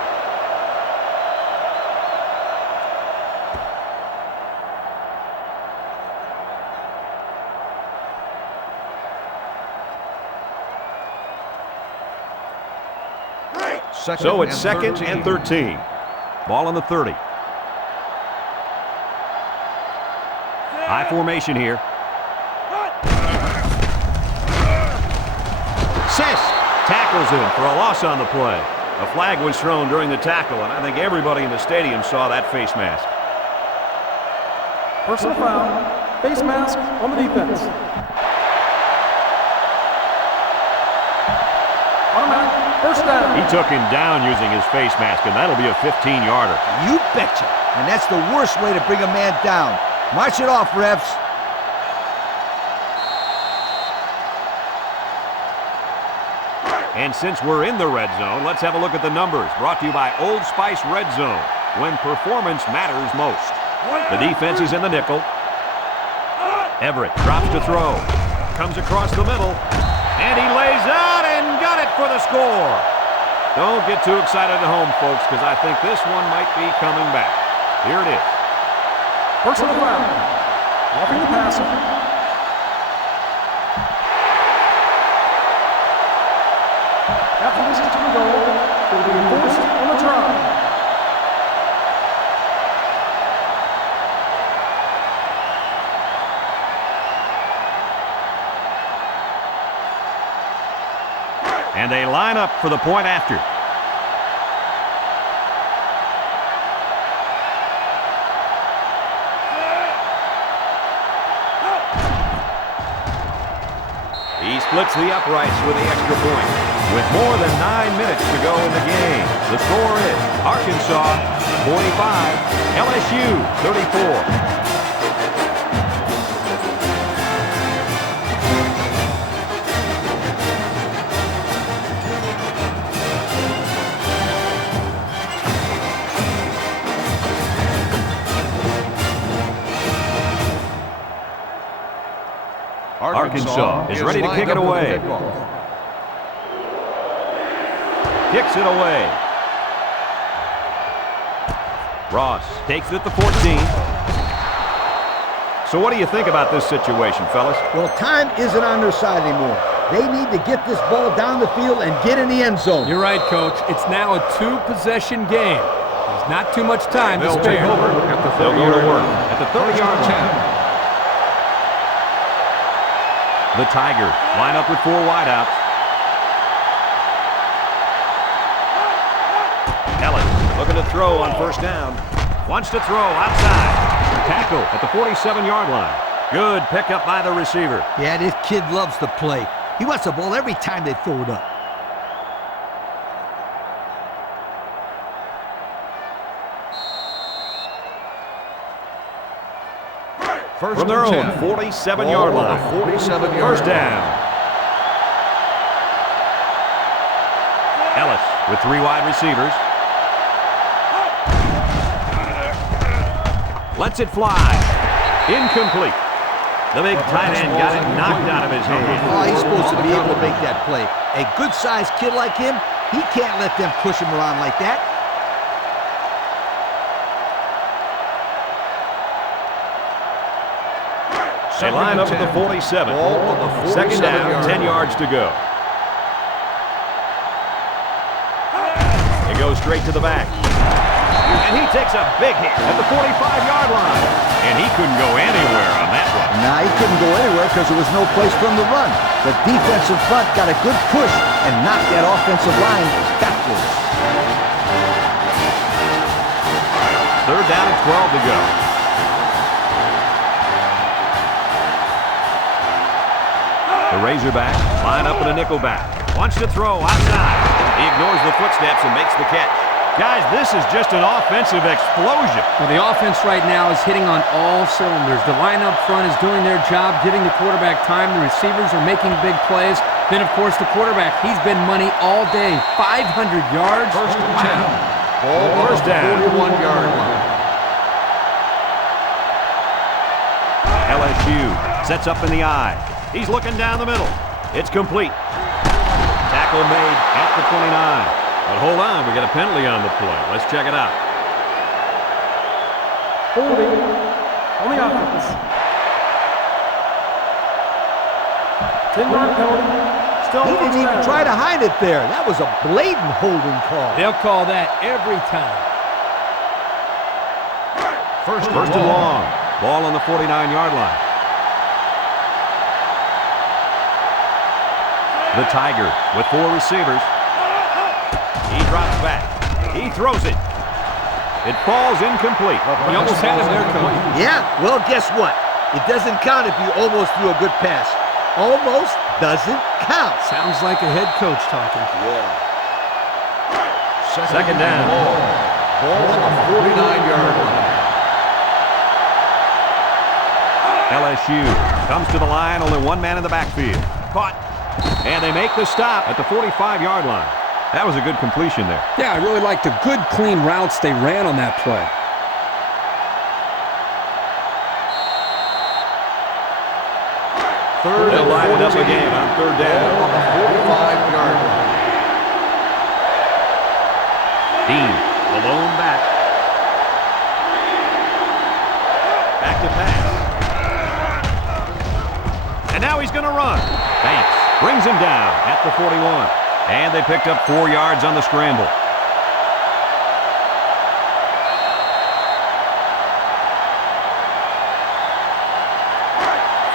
So it's second and 13. Ball on the 30. High formation here. Sisk tackles him for a loss on the play. A flag was thrown during the tackle, and I think everybody in the stadium saw that face mask. Personal foul. Face mask on the defense. Automatic. First down. He took him down using his face mask, and that'll be a 15-yarder. You betcha. And that's the worst way to bring a man down. March it off, refs. And since we're in the red zone, let's have a look at the numbers. Brought to you by Old Spice Red Zone, when performance matters most. The defense is in the nickel. Everett drops to throw. Comes across the middle. And he lays out and got it for the score. Don't get too excited at home, folks, because I think this one might be coming back. Here it is. Personal foul. Roughing the passer. After this is to the goal, it will be enforced on the try. And they line up for the point after. He splits the uprights with the extra point. With more than 9 minutes to go in the game, the score is Arkansas 45, LSU 34. Arkansas is ready to kick it away. Kicks it away. Ross takes it at the 14. So what do you think about this situation, fellas? Well, time isn't on their side anymore. They need to get this ball down the field and get in the end zone. You're right, Coach. It's now a two-possession game. There's not too much time to spare. They'll go to work at the 30-yard line. The Tigers line up with 4 wideouts. Ellis looking to throw on first down. Wants to throw outside. Tackle at the 47-yard line. Good pickup by the receiver. Yeah, this kid loves to play. He wants the ball every time they throw it up. From their own 47-yard line. 47-yard First down. Ellis with 3 wide receivers. Lets it fly. Incomplete. The big tight end got it knocked out of his hand. Oh, he's supposed to be able to make that play. A good-sized kid like him, he can't let them push him around like that. They line up at the 47. Second down, 10 yards to go. It goes straight to the back. And he takes a big hit at the 45-yard line. And he couldn't go anywhere on that one. Nah, he couldn't go anywhere because there was no place for him to run. The defensive front got a good push and knocked that offensive line backwards. Third down and 12 to go. The Razorbacks line up in a nickel back. Wants to throw outside. He ignores the footsteps and makes the catch. Guys, this is just an offensive explosion. Well, the offense right now is hitting on all cylinders. The line up front is doing their job, giving the quarterback time. The receivers are making big plays. Then, of course, the quarterback, he's been money all day. 500 yards. First and 10. Ball First down. 41-yard line. LSU sets up in the I. He's looking down the middle. It's complete. Tackle made at the 29. But hold on, we got a penalty on the play. Let's check it out. Holding on the offense. 10-yard penalty. Still He didn't even try to hide it there. That was a blatant holding call. They'll call that every time. First and long. Ball on the 49-yard line. The Tigers with 4 receivers. He drops back. He throws it. It falls incomplete. He almost had him there, Coach. Yeah, well, guess what? It doesn't count if you almost threw a good pass. Almost doesn't count. Sounds like a head coach talking. Second down. Ball on the 49-yard line. LSU comes to the line, only 1 man in the backfield. Caught. And they make the stop at the 45-yard line. That was a good completion there. Yeah, I really liked the good, clean routes they ran on that play. They'll line it up again on third down. On the 45-yard line. Dean, alone back. Back to pass. And now he's going to run. Banks brings him down at the 41. And they picked up 4 yards on the scramble.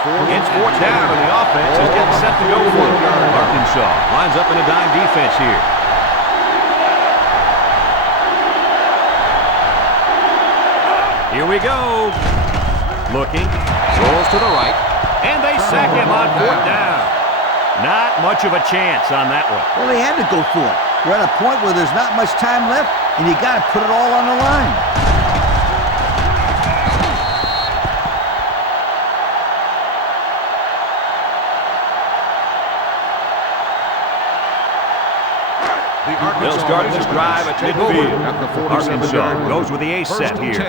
It's fourth down, and the offense is getting set to go for it. Arkansas lines up in a dime defense here. Here we go. Looking, rolls to the right, and they sack him on fourth down. Not much of a chance on that one. Well, they had to go for it. We're at a point where there's not much time left, and you got to put it all on the line. They'll start this drive at midfield. Arkansas goes with the ace set here.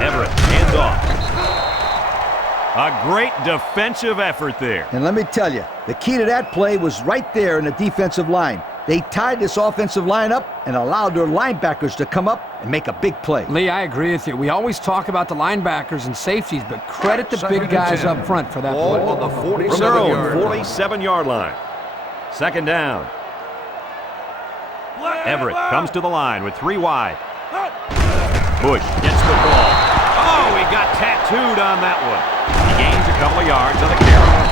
Everett hands off. A great defensive effort there. And let me tell you, the key to that play was right there in the defensive line. They tied this offensive line up and allowed their linebackers to come up and make a big play. Lee, I agree with you. We always talk about the linebackers and safeties, but credit the big guys up front for that Ball play. on the 47-yard From their own line. 47-yard line. Second down. Everett comes to the line with 3 wide. Bush gets the ball. Oh, he got tattooed on that one. He gains a couple of yards on the carry.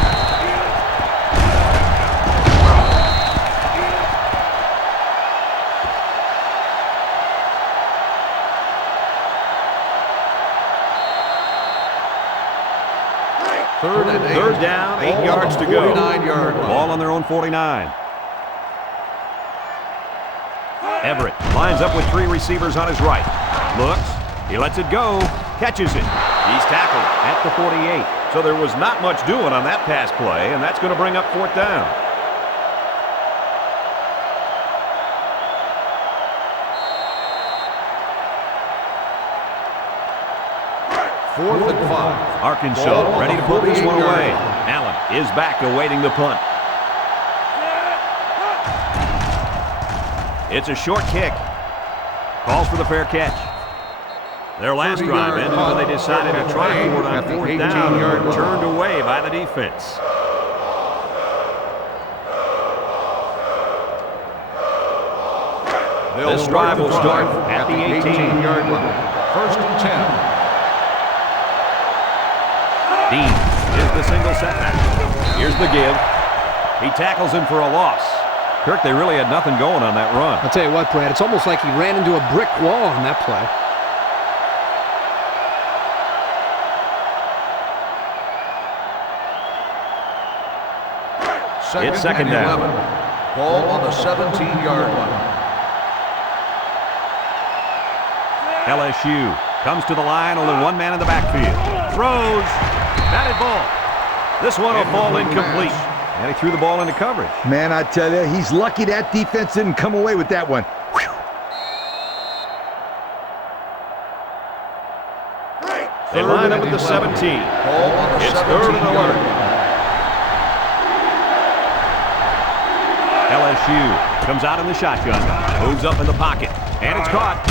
Third down, 8 yards to go. 49-yard line. Ball on their own 49. Everett lines up with 3 receivers on his right. Looks, he lets it go, catches it. He's tackled at the 48. So there was not much doing on that pass play, and that's going to bring up fourth down. Fourth and 5. Arkansas ready to put this one away. Allen is back awaiting the punt. It's a short kick. Calls for the fair catch. Their last drive ended when they decided to try for it on fourth down and were turned away by the defense. This drive will start at the 18-yard line. First and 10. Dean is the single setback. Here's the give. He tackles him for a loss. Kirk, they really had nothing going on that run. I'll tell you what, Brad, it's almost like he ran into a brick wall on that play. It's second down. 11. Ball on the 17-yard line. LSU comes to the line, only one man in the backfield. Throws. Batted ball. This one will fall incomplete. And he threw the ball into coverage. Man, I tell you, he's lucky that defense didn't come away with that one. They line up at the 17. It's third and 11. LSU comes out in the shotgun. Moves up in the pocket. And it's caught.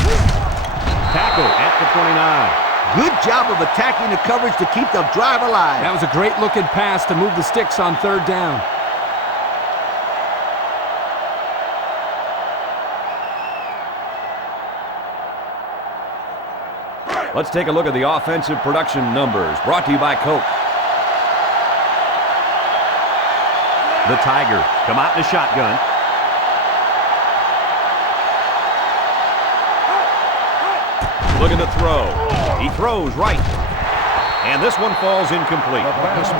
Tackle at the 29. Good job of attacking the coverage to keep the drive alive. That was a great looking pass to move the sticks on third down. Let's take a look at the offensive production numbers, brought to you by Coke. The Tigers come out in a shotgun. Looking to throw. He throws right. And this one falls incomplete.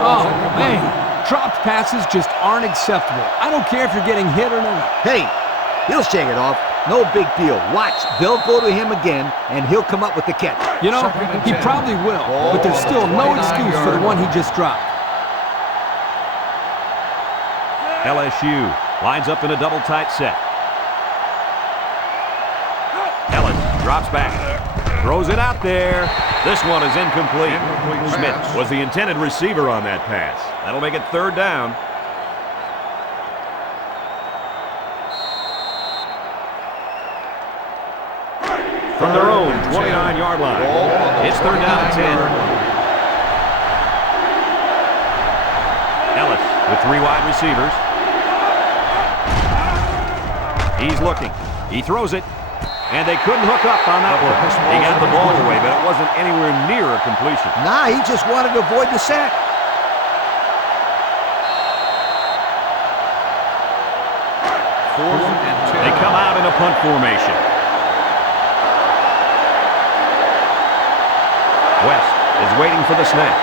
Oh, man. Dropped passes just aren't acceptable. I don't care if you're getting hit or not. Hey, he'll shake it off. No big deal. Watch, they'll go to him again, and he'll come up with the catch. You know, he probably will, but there's still no excuse for the one he just dropped. LSU lines up in a double tight set. Ellis drops back. Throws it out there. This one is incomplete. Smith was the intended receiver on that pass. That'll make it third down. From their own 29-yard line. It's third down and 10. Ellis with 3 wide receivers. He's looking. He throws it. And they couldn't hook up on that one. He got the ball away, but it wasn't anywhere near a completion. Nah, he just wanted to avoid the sack. Fourth and 10. They come out in a punt formation. West is waiting for the snap.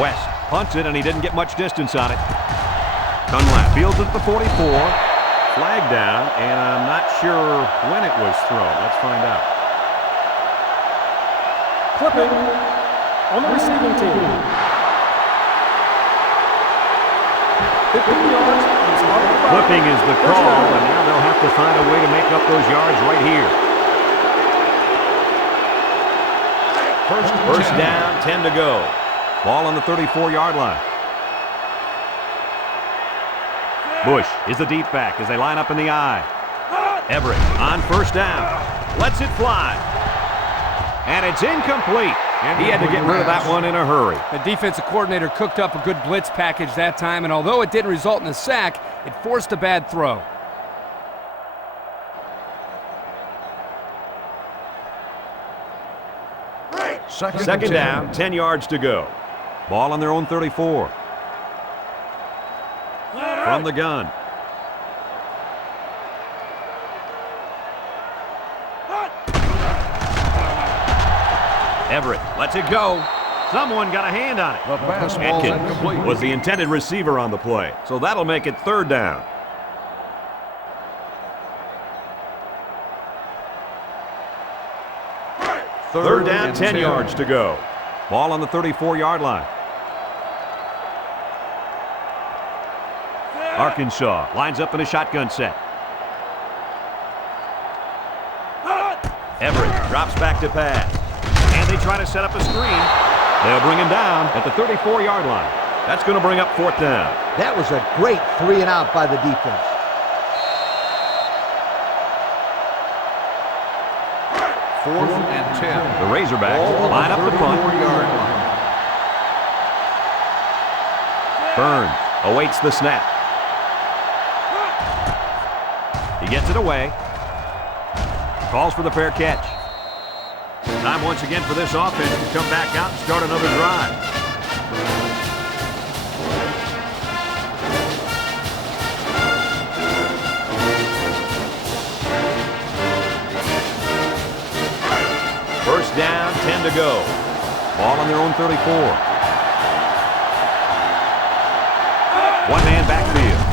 West punts it, and he didn't get much distance on it. Dunlap fields it at the 44. Flag down, and I'm not sure when it was thrown. Let's find out. Clipping on the receiving team. 15 yards. Flipping is the call, and now they'll have to find a way to make up those yards right here. First down, 10 to go. Ball on the 34-yard line. Bush is the deep back as they line up in the I. Everett on first down. Lets it fly. And it's incomplete. And he had to get rid of that one in a hurry. The defensive coordinator cooked up a good blitz package that time, and although it didn't result in a sack, it forced a bad throw. Second down, 10 yards to go. Ball on their own 34. From the gun. Everett lets it go. Someone got a hand on it. The pass ball Atkins incomplete. was the intended receiver on the play, so that'll make it third down. Third down, 10 yards to go. Ball on the 34-yard line. Arkansas lines up in a shotgun set. Everett drops back to pass. And they try to set up a screen. They'll bring him down at the 34-yard line. That's going to bring up fourth down. That was a great 3 and out by the defense. Fourth and 10. The Razorbacks line up the punt. 34-yard line. Burns awaits the snap. He gets it away. Calls for the fair catch. Time once again for this offense to come back out and start another drive. First down, 10 to go. Ball on their own 34. One man backfield.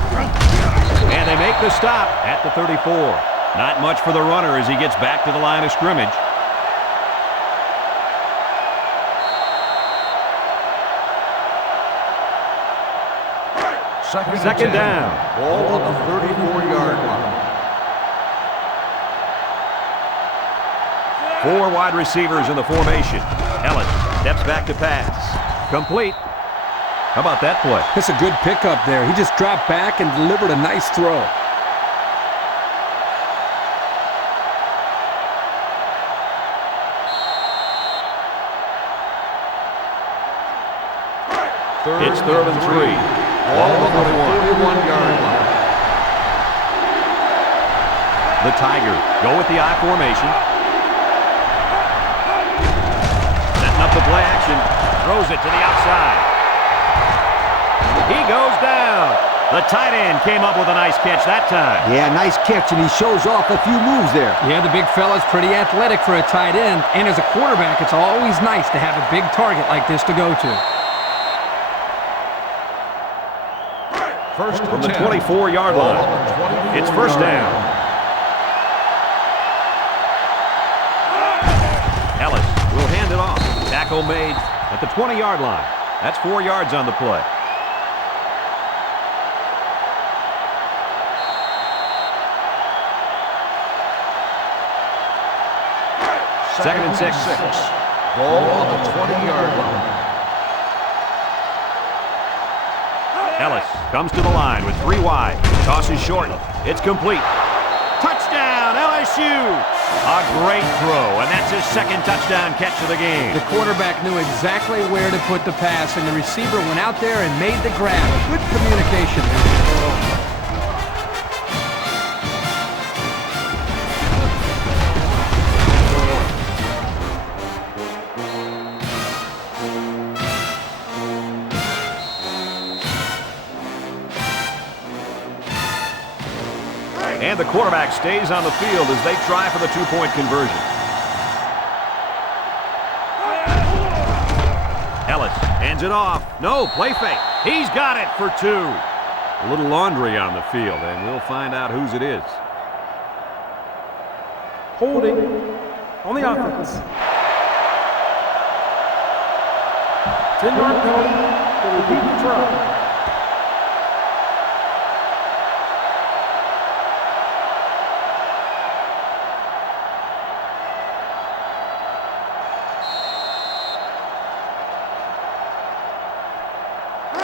And they make the stop at the 34. Not much for the runner as he gets back to the line of scrimmage. Second down. Ball on the 34-yard line. 4 wide receivers in the formation. Ellis steps back to pass. Complete. How about that play? That's a good pickup there. He just dropped back and delivered a nice throw. It's third and 3. Ball on the 41-yard line. The Tigers go with the I formation. Setting up the play action. Throws it to the outside. He goes down. The tight end came up with a nice catch that time. Yeah, nice catch, and he shows off a few moves there. Yeah, the big fella's pretty athletic for a tight end, and as a quarterback, it's always nice to have a big target like this to go to. First from the and 10. 24-yard Ball line. on the 24-yard It's first down. Ellis will hand it off. Tackle made at the 20-yard line. That's 4 yards on the play. Second and 6. Ball on the 20-yard line. Ellis comes to the line with 3 wide. Toss is short. It's complete. Touchdown, LSU! A great throw, and that's his second touchdown catch of the game. The quarterback knew exactly where to put the pass, and the receiver went out there and made the grab. Good communication. And the quarterback stays on the field as they try for the 2-point conversion. Ellis hands it off. No, play fake. He's got it for 2. A little laundry on the field, and we'll find out whose it is. Holding on the offense. 10-yard penalty for repeat the try.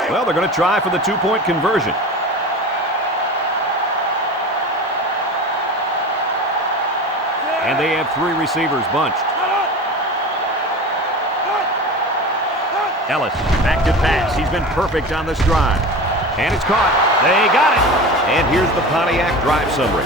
Well, they're going to try for the 2-point conversion. And they have 3 receivers bunched. Ellis back to pass. He's been perfect on this drive. And it's caught. They got it. And here's the Pontiac drive summary.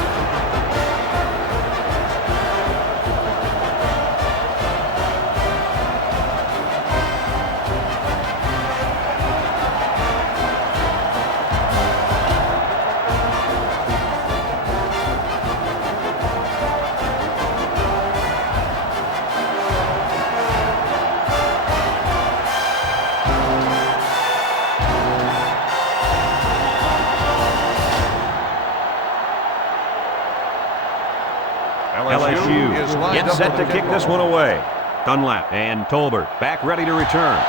LSU gets set to kick this one away. Dunlap and Tolbert back ready to return.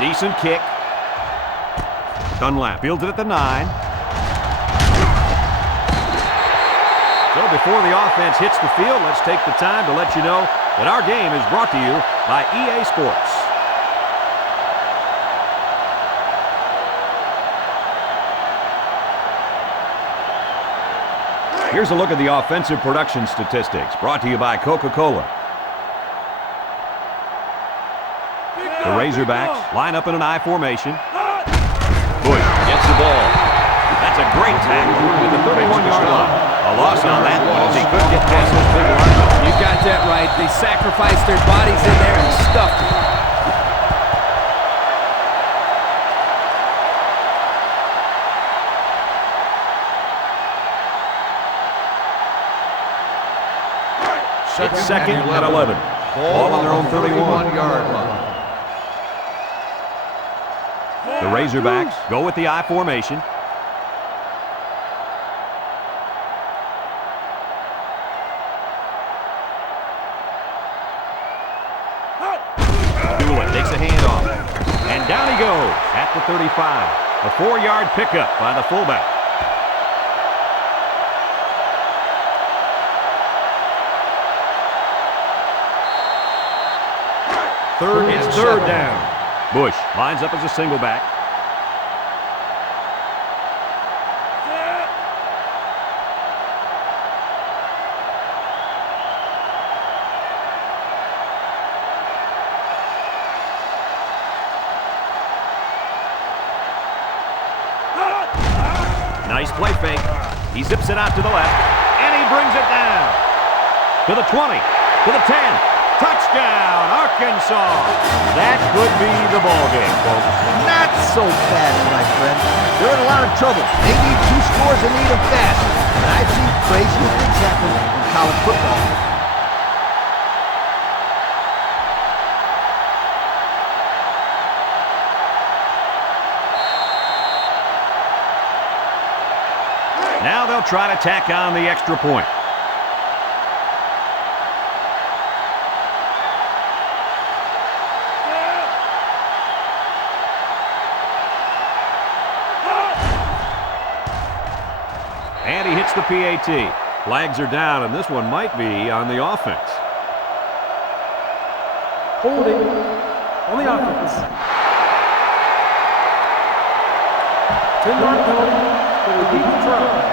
Decent kick. Dunlap fields it at the 9. So before the offense hits the field, let's take the time to let you know that our game is brought to you by EA Sports. Here's a look at the offensive production statistics, brought to you by Coca-Cola. The Razorbacks line up in an I formation. Bush gets the ball. That's a great tackle at the 31-yard line. A loss on that one as he couldn't get past this big line. You got that right. They sacrificed their bodies in there and stuffed it. It's second and 11. Ball on their own 31-yard line. The Razorbacks go with the I formation. Doolin takes a handoff. And down he goes at the 35. A 4-yard pickup by the fullback. It's third down. Bush lines up as a single back. Nice play fake. He zips it out to the left, and he brings it down. To the 20, to the 10. Touchdown, Arkansas. That could be the ballgame, folks. Not so fast, my friend. They're in a lot of trouble. They need 2 scores and need them fast. And I've seen crazy things happen in college football. they'll try to tack on the extra point. And he hits the PAT. Flags are down, and this one might be on the offense. Holding on the offense. 10-yard penalty for the deep try.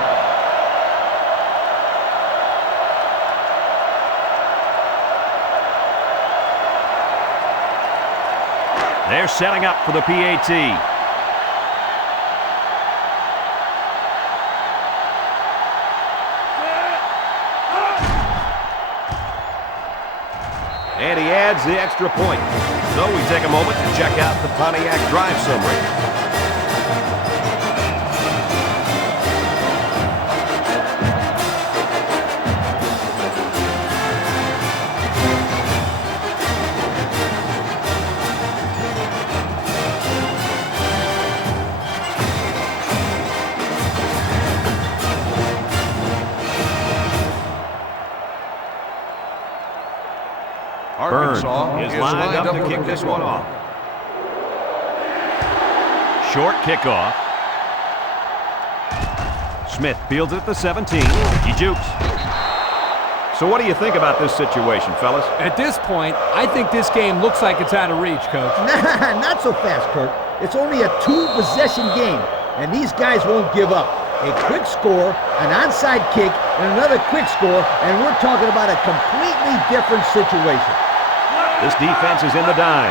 They're setting up for the PAT. And he adds the extra point. So we take a moment to check out the Pontiac drive summary. Arkansas is lined up to kick this one off. Short kickoff. Smith fields it at the 17. He jukes. So what do you think about this situation, fellas? At this point, I think this game looks like it's out of reach, Coach. Nah, not so fast, Kurt. It's only a 2-possession game, and these guys won't give up. A quick score, an onside kick, and another quick score, and we're talking about a completely different situation. This defense is in the dime.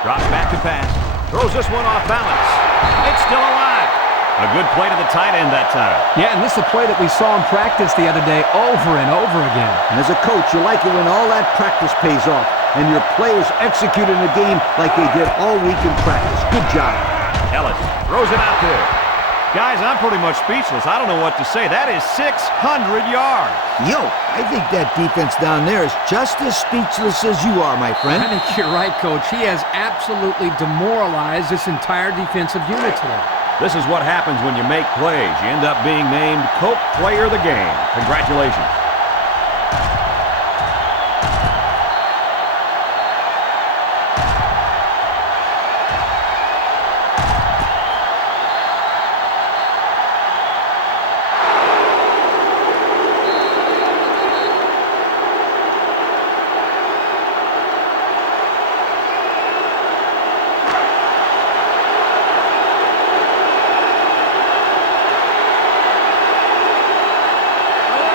Drops back to pass. Throws this one off balance. It's still alive. A good play to the tight end that time. Yeah, and this is a play that we saw in practice the other day over and over again. And as a coach, you like it when all that practice pays off, and your players execute in the game like they did all week in practice. Good job. Ellis throws it out there. Guys, I'm pretty much speechless. I don't know what to say. That is 600 yards. Yo, I think that defense down there is just as speechless as you are, my friend. I think you're right, Coach. He has absolutely demoralized this entire defensive unit today. This is what happens when you make plays. You end up being named Coke Player of the Game. Congratulations.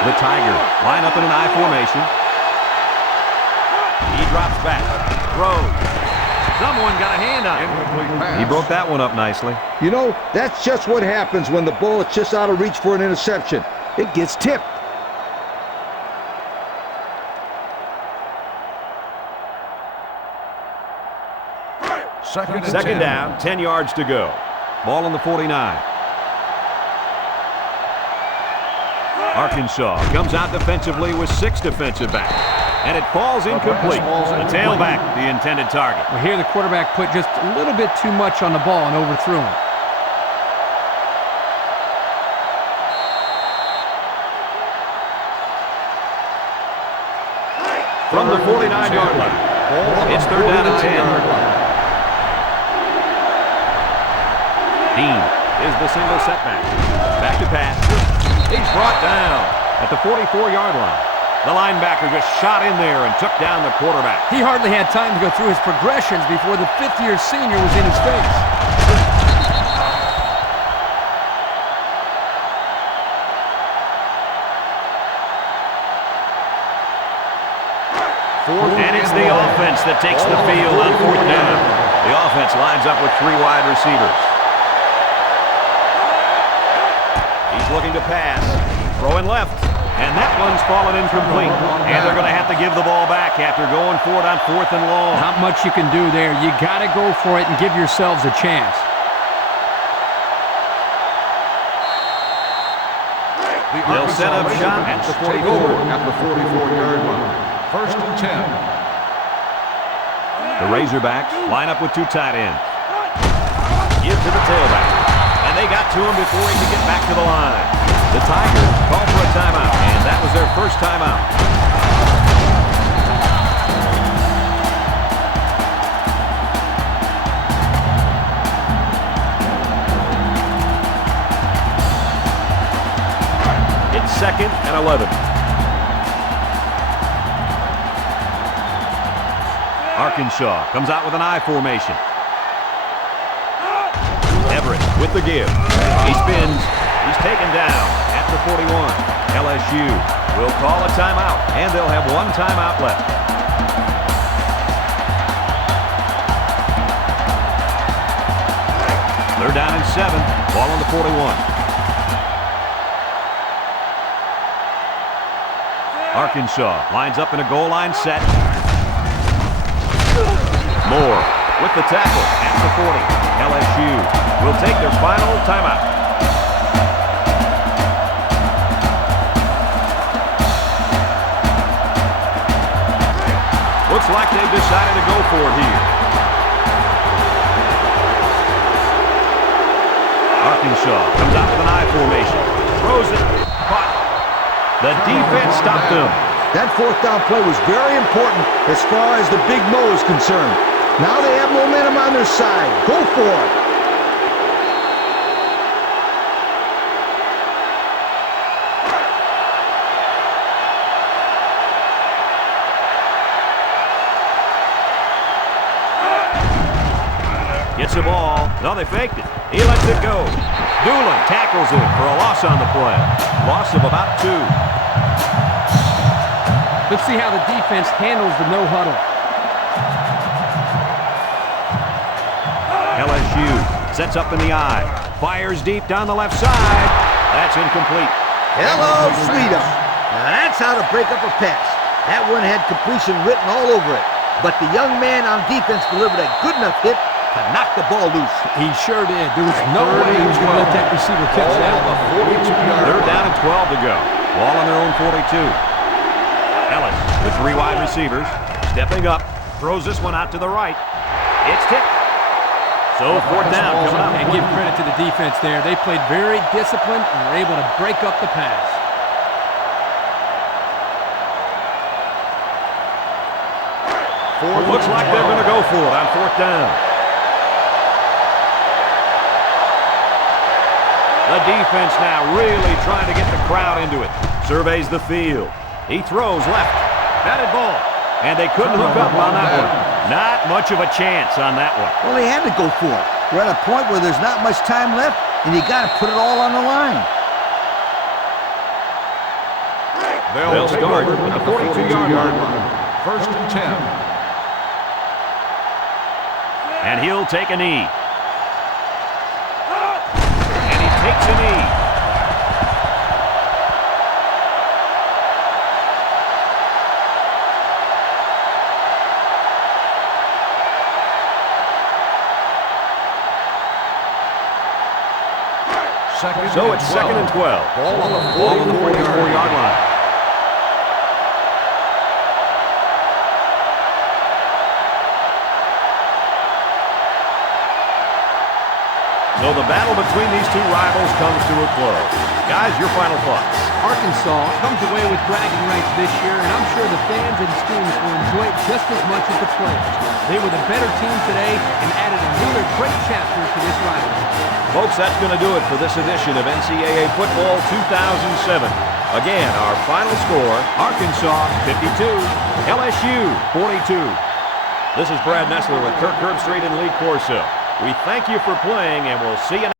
The Tigers line up in an I formation. He drops back. Throws. Someone got a hand on him. He broke that one up nicely. You know, that's just what happens when the ball is just out of reach for an interception. It gets tipped. Second down, 10 yards to go. Ball on the 49. Arkansas comes out defensively with 6 defensive backs. And it falls incomplete. The tailback, the intended target. Well, here the quarterback put just a little bit too much on the ball and overthrew him. From the 49-yard line. It's 3rd down and 10. Dean is the single setback. Back to pass. He's brought down at the 44-yard line. The linebacker just shot in there and took down the quarterback. He hardly had time to go through his progressions before the 5th-year senior was in his face. And it's the offense that takes the field on 4th down. The offense lines up with 3 wide receivers. He's looking to pass. Throwing left. And that one's fallen incomplete. And they're going to have to give the ball back after going for it on 4th and long. Not much you can do there. You got to go for it and give yourselves a chance. They'll set up shop at the 44. At the 44-yard line. 1st and 10. The Razorbacks line up with 2 tight ends. give to the tailback. And they got to him before he could get back to the line. The Tigers called for a timeout, and that was their first timeout. It's 2nd and 11. Arkansas comes out with an I formation. Everett with the give. He spins. He's taken down at the 41. LSU will call a timeout, and they'll have one timeout left. They're down in 7. Ball on the 41. Arkansas lines up in a goal line set. Moore with the tackle at the 40. LSU will take their final timeout. Looks like they've decided to go for it here. Arkansas comes out with an I formation. Throws it. Caught. The defense stopped him. That fourth down play was very important as far as the Big Mo is concerned. Now they have momentum on their side. Go for it. Gets the ball. No, they faked it. He lets it go. Doolin tackles him for a loss on the play. Loss of about 2. Let's see how the defense handles the no huddle. LSU sets up in the I. Fires deep down the left side. That's incomplete. Hello, Sweetum. Now that's how to break up a pass. That one had completion written all over it. But the young man on defense delivered a good enough hit to knock the ball loose. He sure did. There was no way he was going to let that receiver catch that. They're down at 12 to go. Ball on their own 42. Ellis with 3 wide receivers. Stepping up. Throws this one out to the right. It's tipped. So 4th down coming up. And give credit to the defense there. They played very disciplined and were able to break up the pass. Looks like they're going to go for it on 4th down. The defense now really trying to get the crowd into it. Surveys the field. He throws left. Batted ball. And they couldn't hook up on that one. Not much of a chance on that one. Well, they had to go for it. We're at a point where there's not much time left, and you got to put it all on the line. They'll start at the 42-yard line. 1st and 10. And he'll take a knee. And he takes a knee. So it's 2nd and 12. Ball on the 44-yard line. So the battle between these two rivals comes to a close. Guys, your final thoughts. Arkansas comes away with bragging rights this year, and I'm sure the fans and students will enjoy it just as much as the players. They were the better team today and added another great chapter to this rivalry. Folks, that's going to do it for this edition of NCAA Football 2007. Again, our final score, Arkansas 52, LSU 42. This is Brad Nessler with Kirk Herbstreit and Lee Corso. We thank you for playing, and we'll see you next time.